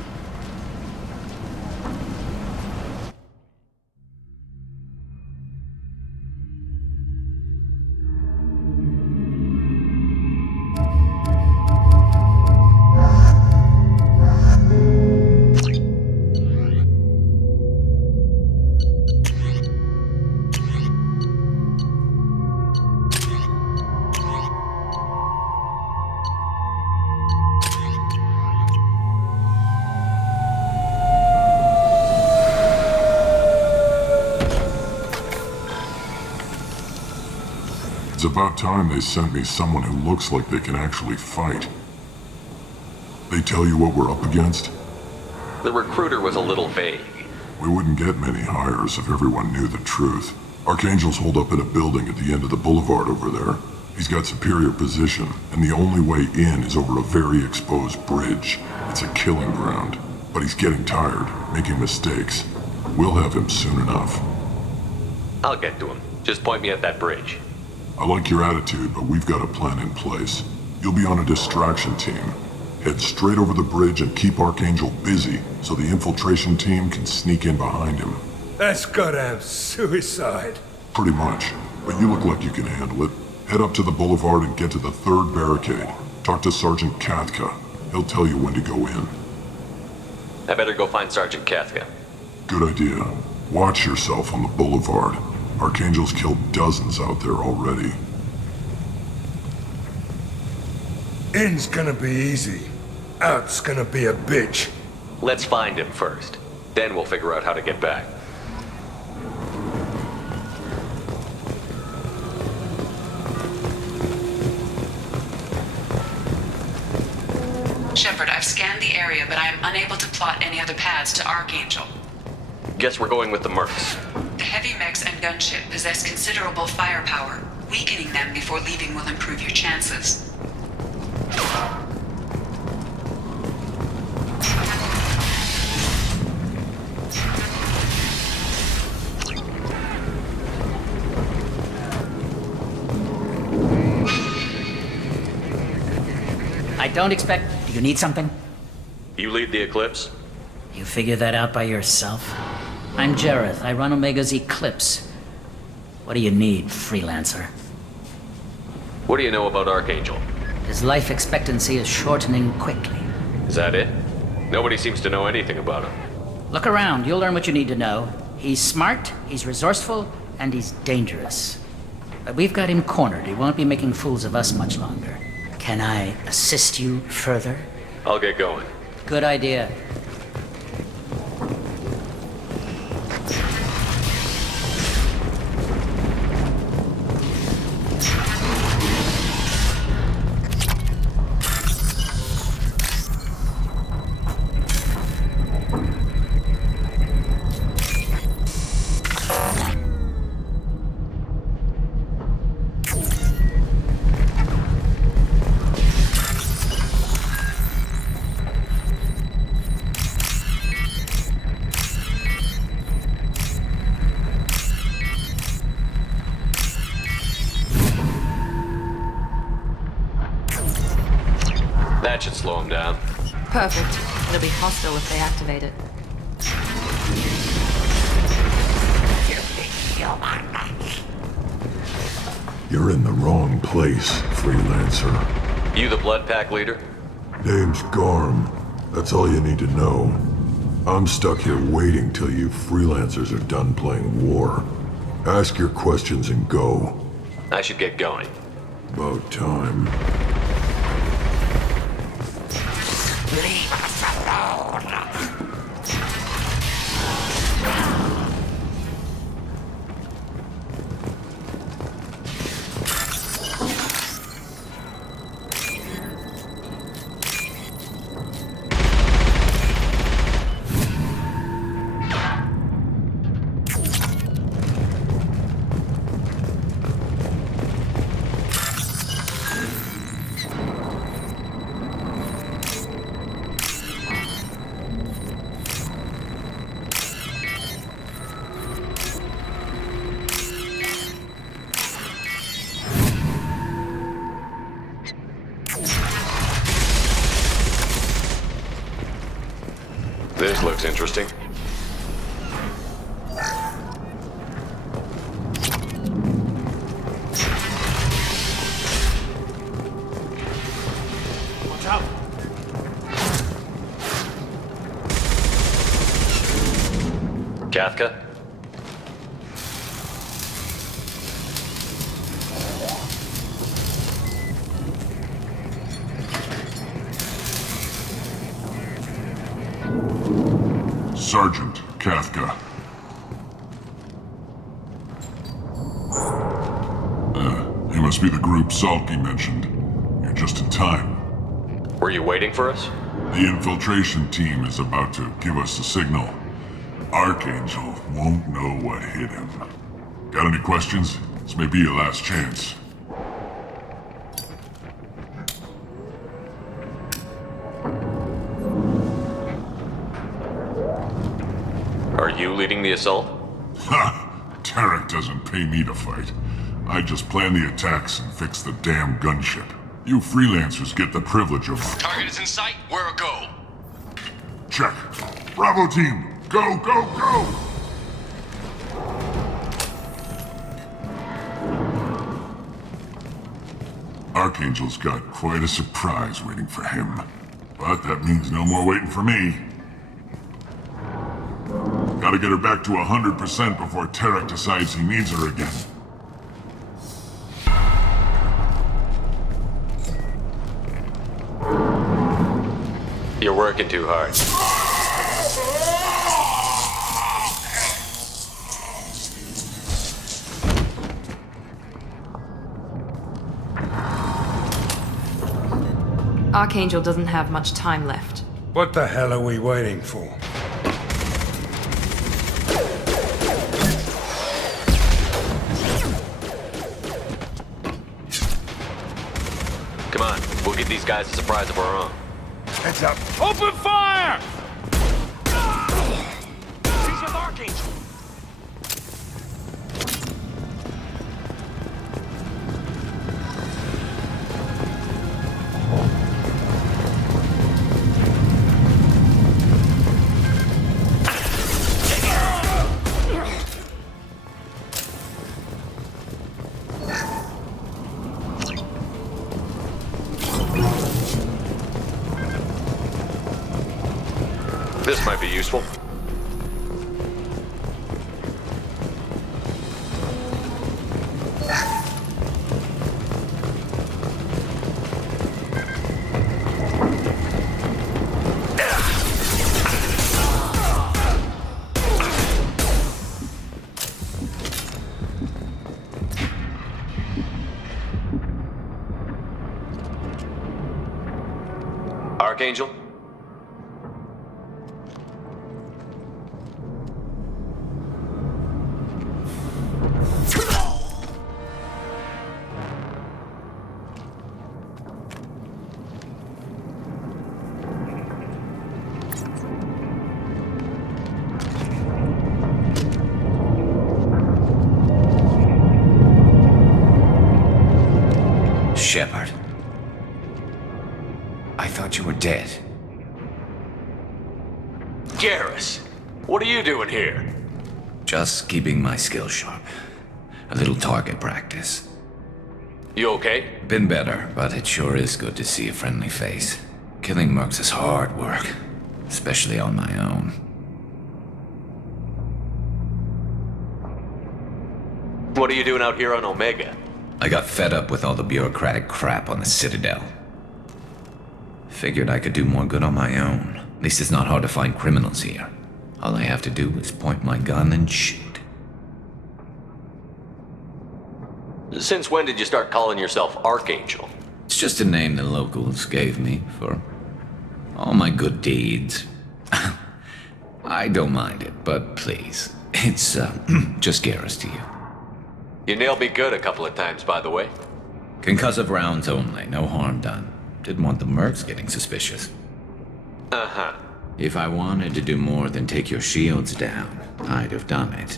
It's about time they sent me someone who looks like they can actually fight. They tell you what we're up against? The recruiter was a little vague. We wouldn't get many hires if everyone knew the truth. Archangel's holed up in a building at the end of the boulevard over there. He's got superior position, and the only way in is over a very exposed bridge. It's a killing ground. But he's getting tired, making mistakes. We'll have him soon enough. I'll get to him. Just point me at that bridge. I like your attitude, but we've got a plan in place. You'll be on a distraction team. Head straight over the bridge and keep Archangel busy so the infiltration team can sneak in behind him. That's goddamn suicide. Pretty much. But you look like you can handle it. Head up to the boulevard and get to the third barricade. Talk to Sergeant Kathka. He'll tell you when to go in. I better go find Sergeant Kathka. Good idea. Watch yourself on the boulevard. Archangel's killed dozens out there already. In's gonna be easy. Out's gonna be a bitch. Let's find him first. Then we'll figure out how to get back. Shepard, I've scanned the area, but I am unable to plot any other paths to Archangel. Guess we're going with the mercs. The heavy mechs and gunship possess considerable firepower. Weakening them before leaving will improve your chances. don't expect... Do you need something? You lead the Eclipse? You figure that out by yourself? I'm Jareth. I run Omega's Eclipse. What do you need, freelancer? What do you know about Archangel? His life expectancy is shortening quickly. Is that it? Nobody seems to know anything about him. Look around. You'll learn what you need to know. He's smart, he's resourceful, and he's dangerous. But we've got him cornered. He won't be making fools of us much longer. Can I assist you further? I'll get going. Good idea. That should slow him down. Perfect. It'll be hostile if they activate it. You're in the wrong place, freelancer. You the Blood Pack leader? Name's Garm. That's all you need to know. I'm stuck here waiting till you freelancers are done playing war. Ask your questions and go. I should get going. About time. Leave us alone! This looks interesting. Watch out! Kafka? Sergeant Kafka. He must be the group Salky mentioned. You're just in time. Were you waiting for us? The infiltration team is about to give us a signal. Archangel won't know what hit him. Got any questions? This may be your last chance. Are you leading the assault? Ha! Tarek doesn't pay me to fight. I just plan the attacks and fix the damn gunship. You freelancers get the privilege of... Target is in sight. Where a go? Check. Bravo team! Go, go, go! Archangel's got quite a surprise waiting for him. But that means no more waiting for me. Gotta get her back to 100% before Tarek decides he needs her again. You're working too hard. Archangel doesn't have much time left. What the hell are we waiting for? Come on, we'll give these guys a surprise of our own. Heads up. Open fire! He's with Archangel. This might be useful. Archangel? Shepard. I thought you were dead. Garrus, what are you doing here? Just keeping my skills sharp. A little target practice. You okay? Been better, but it sure is good to see a friendly face. Killing mercs is hard work, especially on my own. What are you doing out here on Omega? I got fed up with all the bureaucratic crap on the Citadel. Figured I could do more good on my own. At least it's not hard to find criminals here. All I have to do is point my gun and shoot. Since when did you start calling yourself Archangel? It's just a name the locals gave me for all my good deeds. I don't mind it, but please, it's just Garrus to you. You nailed me good a couple of times, by the way. Concussive rounds only, no harm done. Didn't want the mercs getting suspicious. Uh-huh. If I wanted to do more than take your shields down, I'd have done it.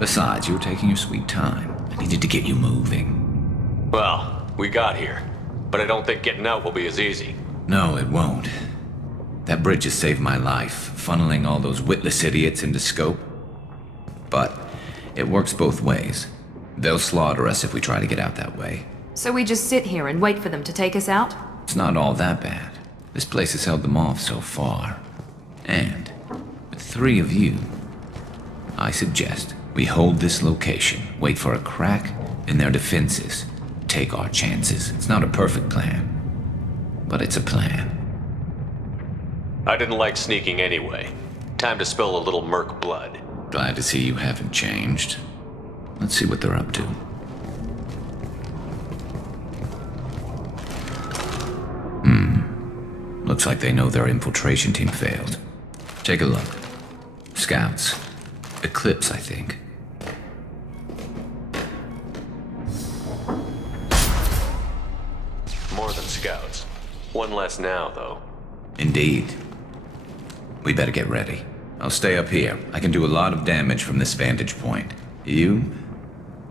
Besides, you were taking your sweet time. I needed to get you moving. Well, we got here. But I don't think getting out will be as easy. No, it won't. That bridge has saved my life, funneling all those witless idiots into scope. But it works both ways. They'll slaughter us if we try to get out that way. So we just sit here and wait for them to take us out? It's not all that bad. This place has held them off so far. And with 3 of you, I suggest we hold this location, wait for a crack in their defenses, take our chances. It's not a perfect plan, but it's a plan. I didn't like sneaking anyway. Time to spill a little merc blood. Glad to see you haven't changed. Let's see what they're up to. Looks like they know their infiltration team failed. Take a look. Scouts. Eclipse, I think. More than scouts. One less now, though. Indeed. We better get ready. I'll stay up here. I can do a lot of damage from this vantage point. You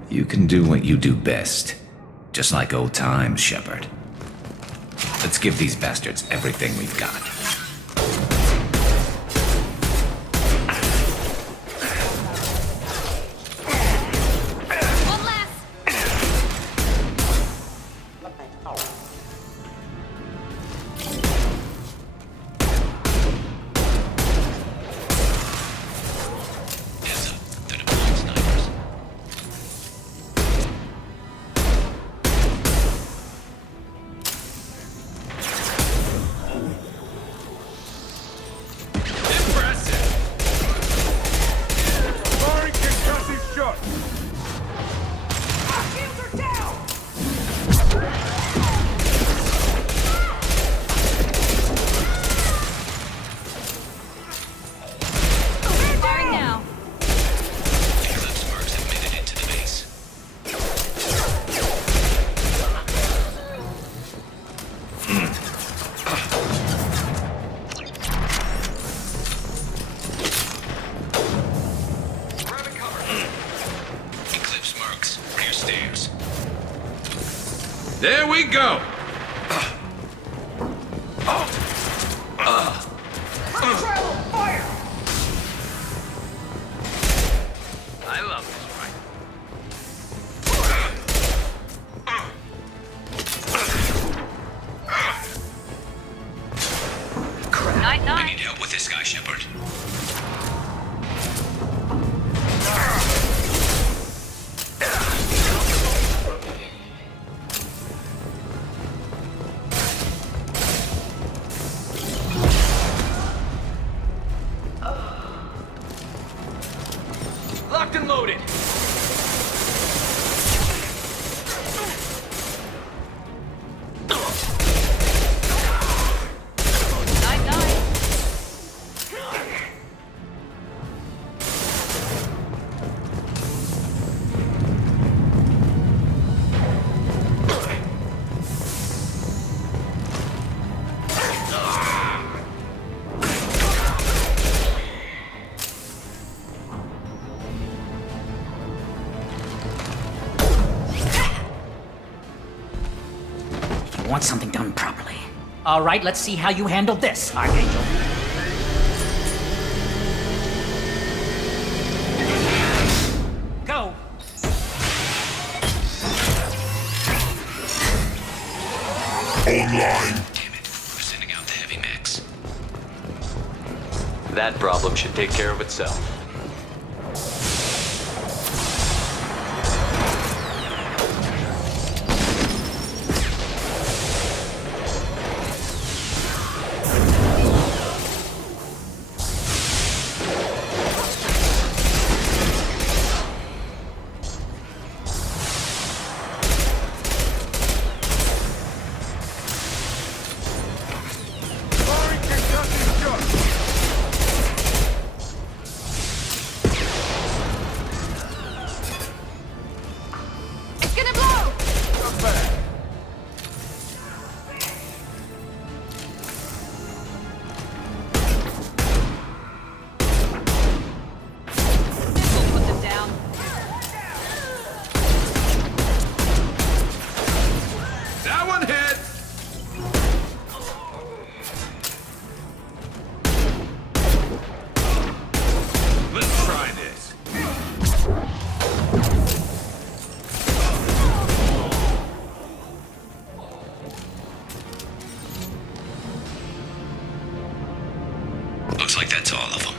can do what you do best. Just like old times, Shepard. Let's give these bastards everything we've got. One last. There we go! Fire! I love this right. Night, night. this guy, Shepard. Locked and loaded. Want something done properly. All right, let's see how you handle this, Archangel. Go! Online. Damn it. We're sending out the heavy mechs. That problem should take care of itself. Looks like that's all of them.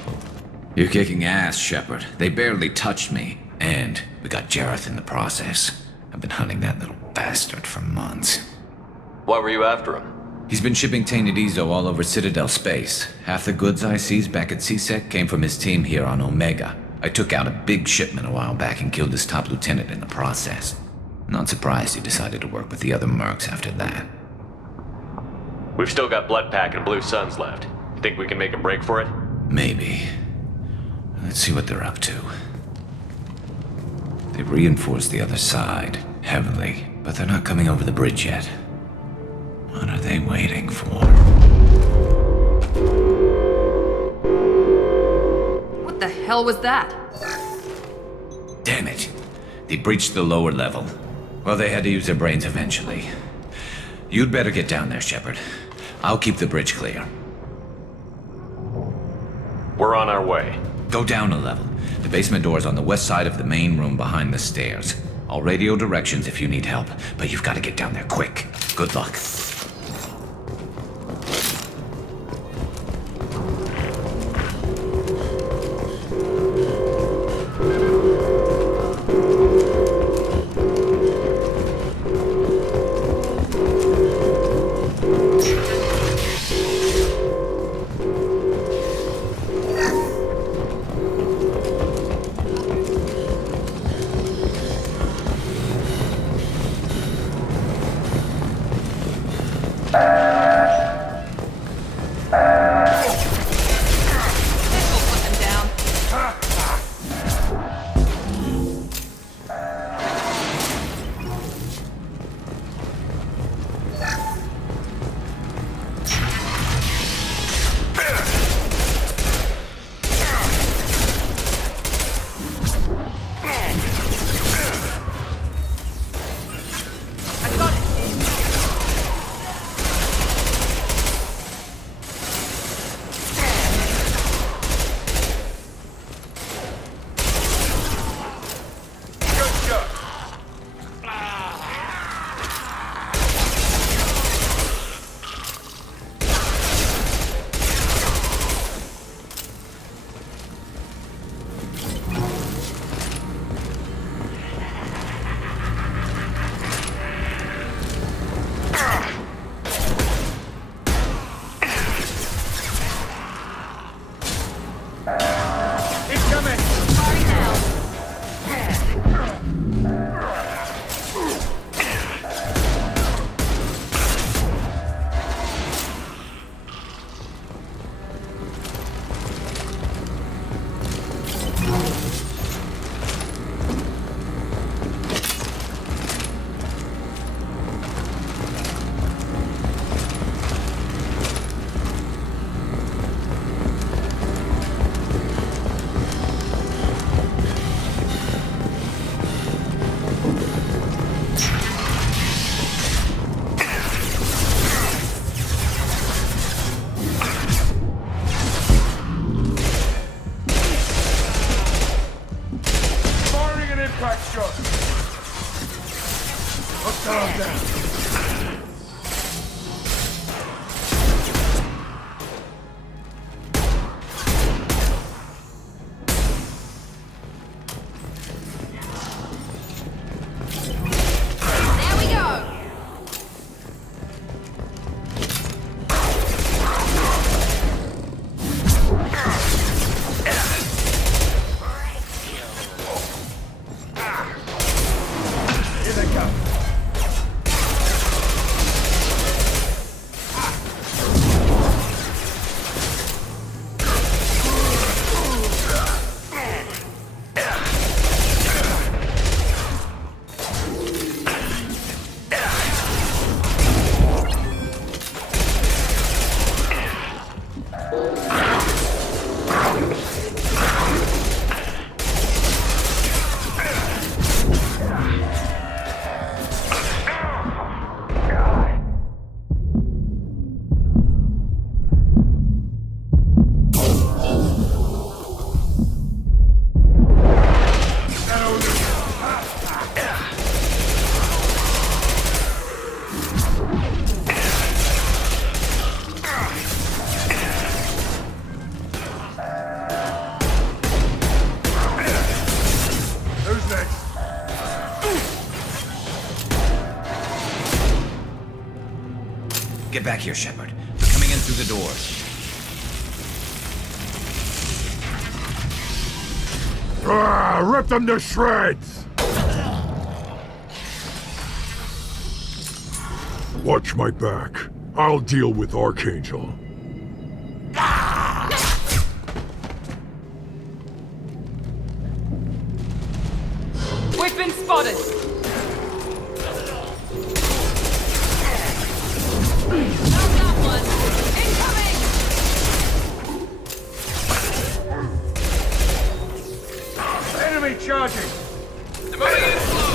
You're kicking ass, Shepard. They barely touched me. And we got Jareth in the process. I've been hunting that little bastard for months. Why were you after him? He's been shipping tainted Ezo all over Citadel space. Half the goods I seized back at CSEC came from his team here on Omega. I took out a big shipment a while back and killed his top lieutenant in the process. Not surprised he decided to work with the other mercs after that. We've still got Bloodpack and Blue Suns left. Think we can make a break for it? Maybe. Let's see what they're up to. They've reinforced the other side, heavily, but they're not coming over the bridge yet. What are they waiting for? What the hell was that? Damn it. They breached the lower level. Well, they had to use their brains eventually. You'd better get down there, Shepard. I'll keep the bridge clear. We're on our way. Go down a level. The basement door's on the west side of the main room behind the stairs. I'll radio directions if you need help, but you've got to get down there quick. Good luck. back here, Shepard. They're coming in through the doors. Rip them to shreds! Watch my back. I'll deal with Archangel. We've been spotted! Not that one! Incoming! Enemy charging! They're moving in slow!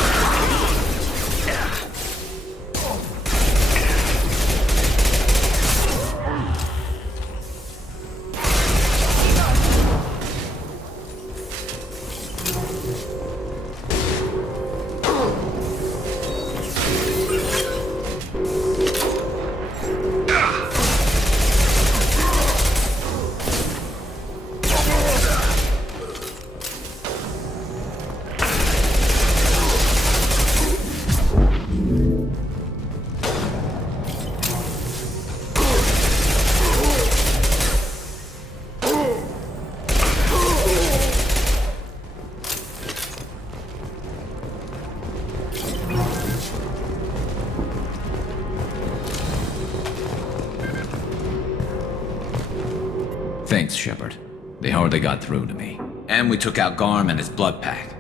Thanks, Shepard. They hardly got through to me. And we took out Garm and his blood pack.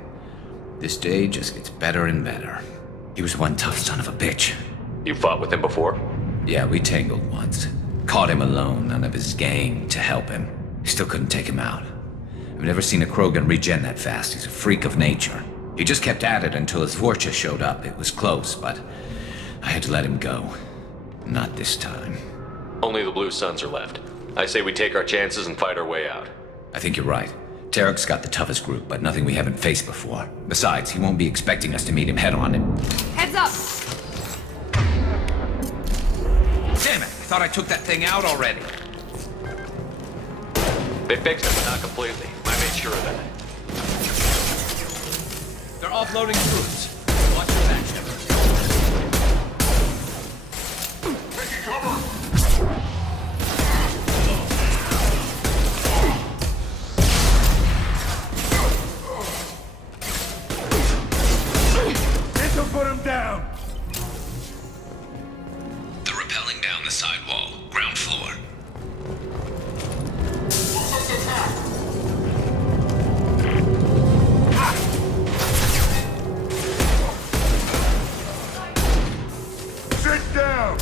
This day just gets better and better. He was one tough son of a bitch. You fought with him before? Yeah, we tangled once. Caught him alone, none of his gang to help him. Still couldn't take him out. I've never seen a Krogan regen that fast. He's a freak of nature. He just kept at it until his Vorcha showed up. It was close, but I had to let him go. Not this time. Only the Blue Suns are left. I say we take our chances and fight our way out. I think you're right. Tarek's got the toughest group, but nothing we haven't faced before. Besides, he won't be expecting us to meet him head-on. Heads up! Damn it! I thought I took that thing out already. They fixed it, but not completely. I made sure of that. They're offloading troops. Watch your back, Shepard. Taking cover! This'll put him down! They're rappelling down the side wall, ground floor. Sit down!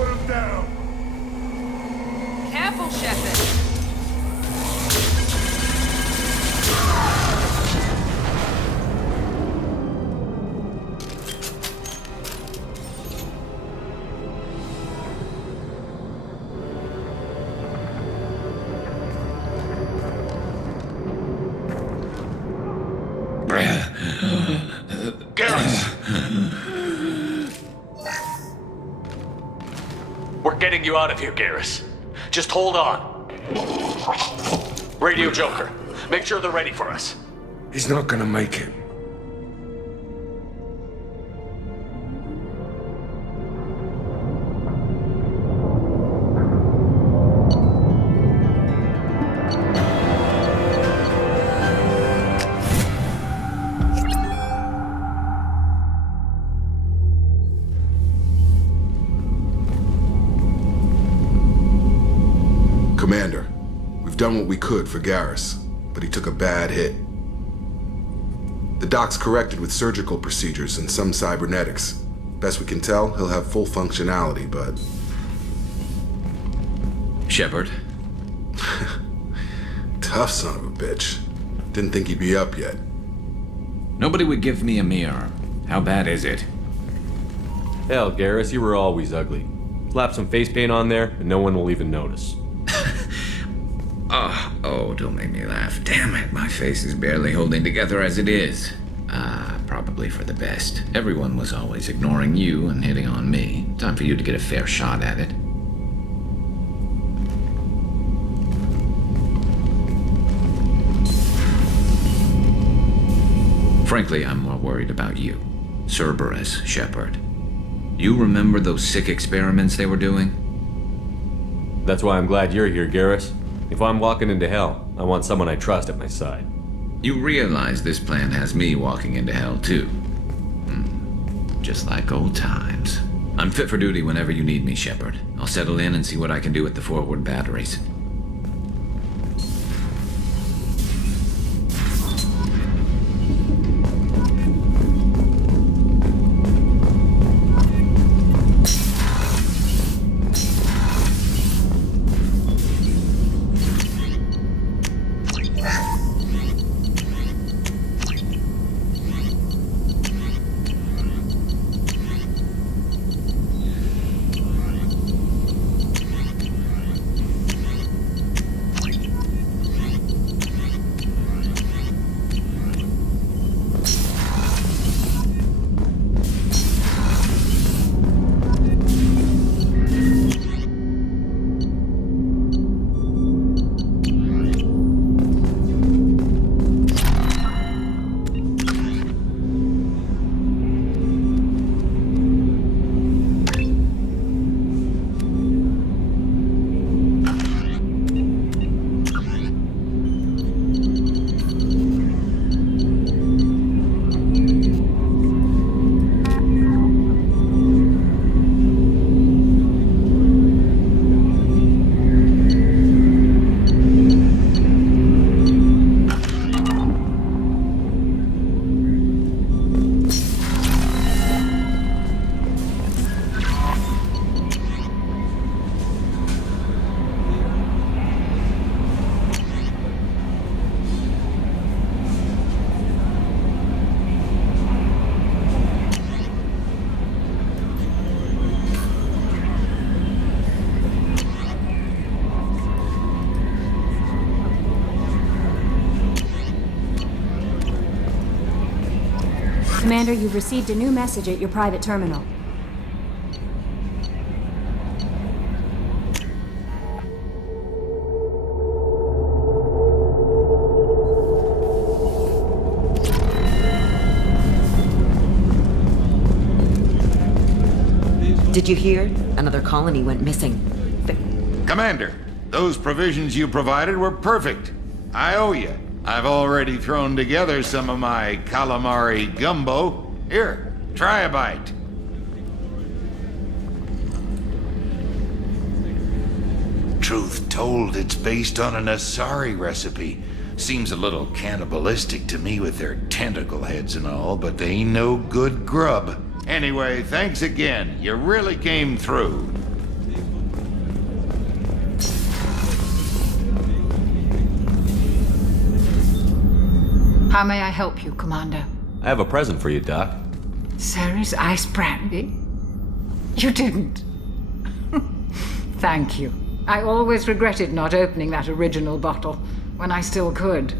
Put him down! Careful, Shepard. We're getting you out of here, Garrus. Just hold on. Radio Joker, make sure they're ready for us. He's not gonna make it. Commander, we've done what we could for Garrus, but he took a bad hit. The doc's corrected with surgical procedures and some cybernetics. Best we can tell, he'll have full functionality, but... Shepard? Tough son of a bitch. Didn't think he'd be up yet. Nobody would give me a mirror. How bad is it? Hell, Garrus, you were always ugly. Slap some face paint on there, and no one will even notice. Oh, don't make me laugh. Damn it, my face is barely holding together as it is. Probably for the best. Everyone was always ignoring you and hitting on me. Time for you to get a fair shot at it. Frankly, I'm more worried about you. Cerberus, Shepard. You remember those sick experiments they were doing? That's why I'm glad you're here, Garrus. If I'm walking into hell, I want someone I trust at my side. You realize this plan has me walking into hell, too. Just like old times. I'm fit for duty whenever you need me, Shepard. I'll settle in and see what I can do with the forward batteries. Commander, you've received a new message at your private terminal. Did you hear? Another colony went missing. Commander, those provisions you provided were perfect. I owe you. I've already thrown together some of my calamari gumbo. Here, try a bite. Truth told, it's based on an Asari recipe. Seems a little cannibalistic to me with their tentacle heads and all, but they ain't no good grub. Anyway, thanks again. You really came through. How may I help you, Commander? I have a present for you, Doc. Ceres ice brandy? You didn't. Thank you. I always regretted not opening that original bottle when I still could.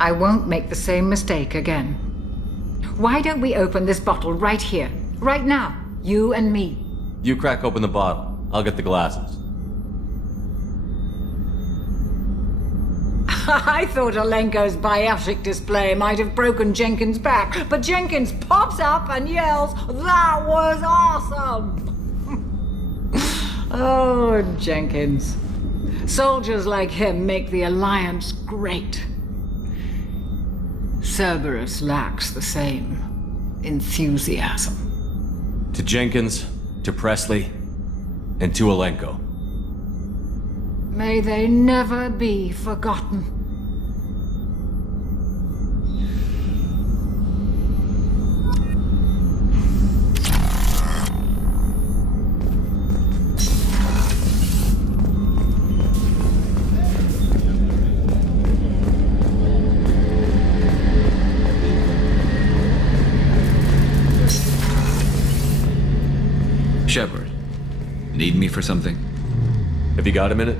I won't make the same mistake again. Why don't we open this bottle right here, right now, you and me? You crack open the bottle. I'll get the glasses. I thought Alenko's biotic display might have broken Jenkins' back, but Jenkins pops up and yells, "That was awesome!" Oh, Jenkins. Soldiers like him make the Alliance great. Cerberus lacks the same enthusiasm. To Jenkins, to Presley, and to Alenko. May they never be forgotten. Shepard, need me for something? Have you got a minute?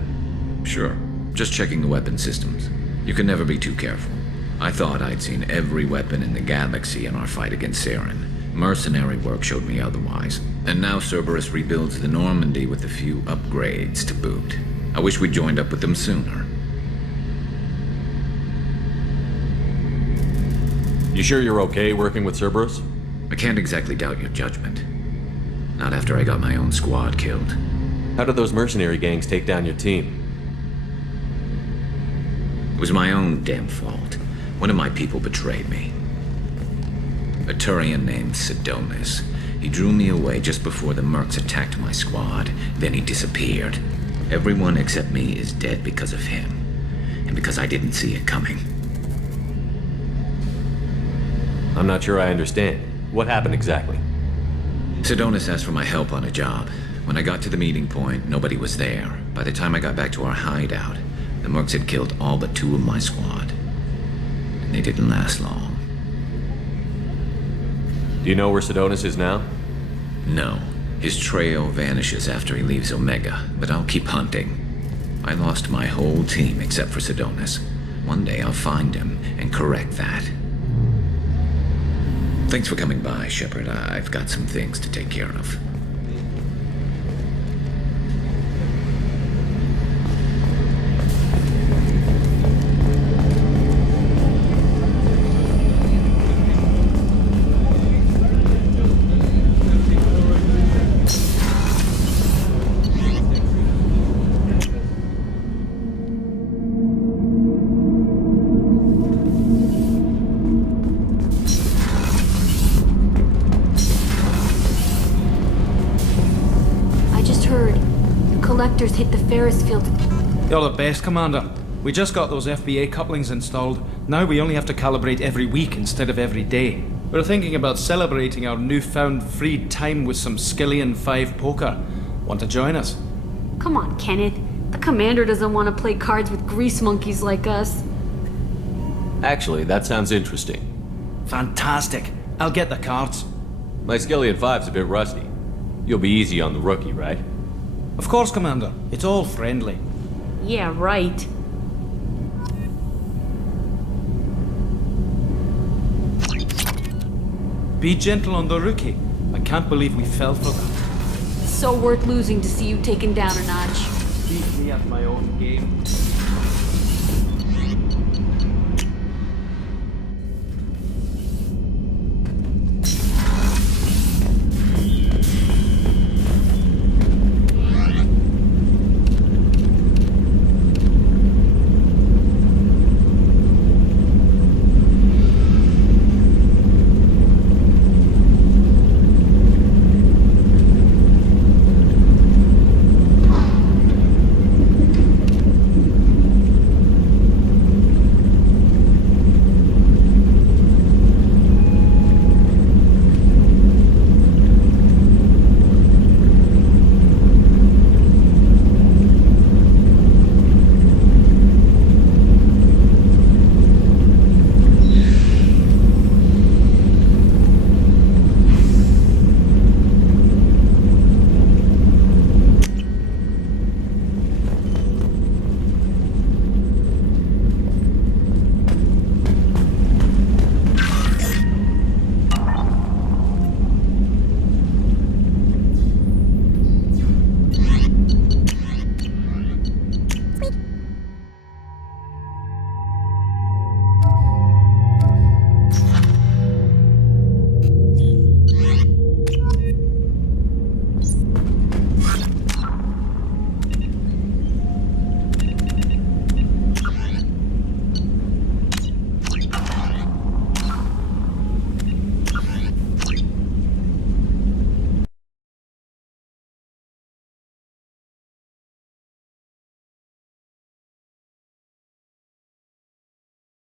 Sure. Just checking the weapon systems. You can never be too careful. I thought I'd seen every weapon in the galaxy in our fight against Saren. Mercenary work showed me otherwise. And now Cerberus rebuilds the Normandy with a few upgrades to boot. I wish we'd joined up with them sooner. You sure you're okay working with Cerberus? I can't exactly doubt your judgment. Not after I got my own squad killed. How did those mercenary gangs take down your team? It was my own damn fault. One of my people betrayed me. A Turian named Sidonis. He drew me away just before the mercs attacked my squad. Then he disappeared. Everyone except me is dead because of him. And because I didn't see it coming. I'm not sure I understand. What happened exactly? Sidonis asked for my help on a job. When I got to the meeting point, nobody was there. By the time I got back to our hideout, the mercs had killed all but 2 of my squad. And they didn't last long. Do you know where Sidonis is now? No. His trail vanishes after he leaves Omega, but I'll keep hunting. I lost my whole team except for Sidonis. One day I'll find him and correct that. Thanks for coming by, Shepard. I've got some things to take care of. Hit the Ferris field. You're the best, Commander. We just got those FBA couplings installed. Now we only have to calibrate every week instead of every day. We're thinking about celebrating our newfound free time with some Skillian 5 poker. Want to join us? Come on, Kenneth. The Commander doesn't want to play cards with grease monkeys like us. Actually, that sounds interesting. Fantastic. I'll get the cards. My Skillian 5's a bit rusty. You'll be easy on the rookie, right? Of course, Commander. It's all friendly. Yeah, right. Be gentle on the rookie. I can't believe we fell for that. So worth losing to see you taken down a notch. Leave me at my own game.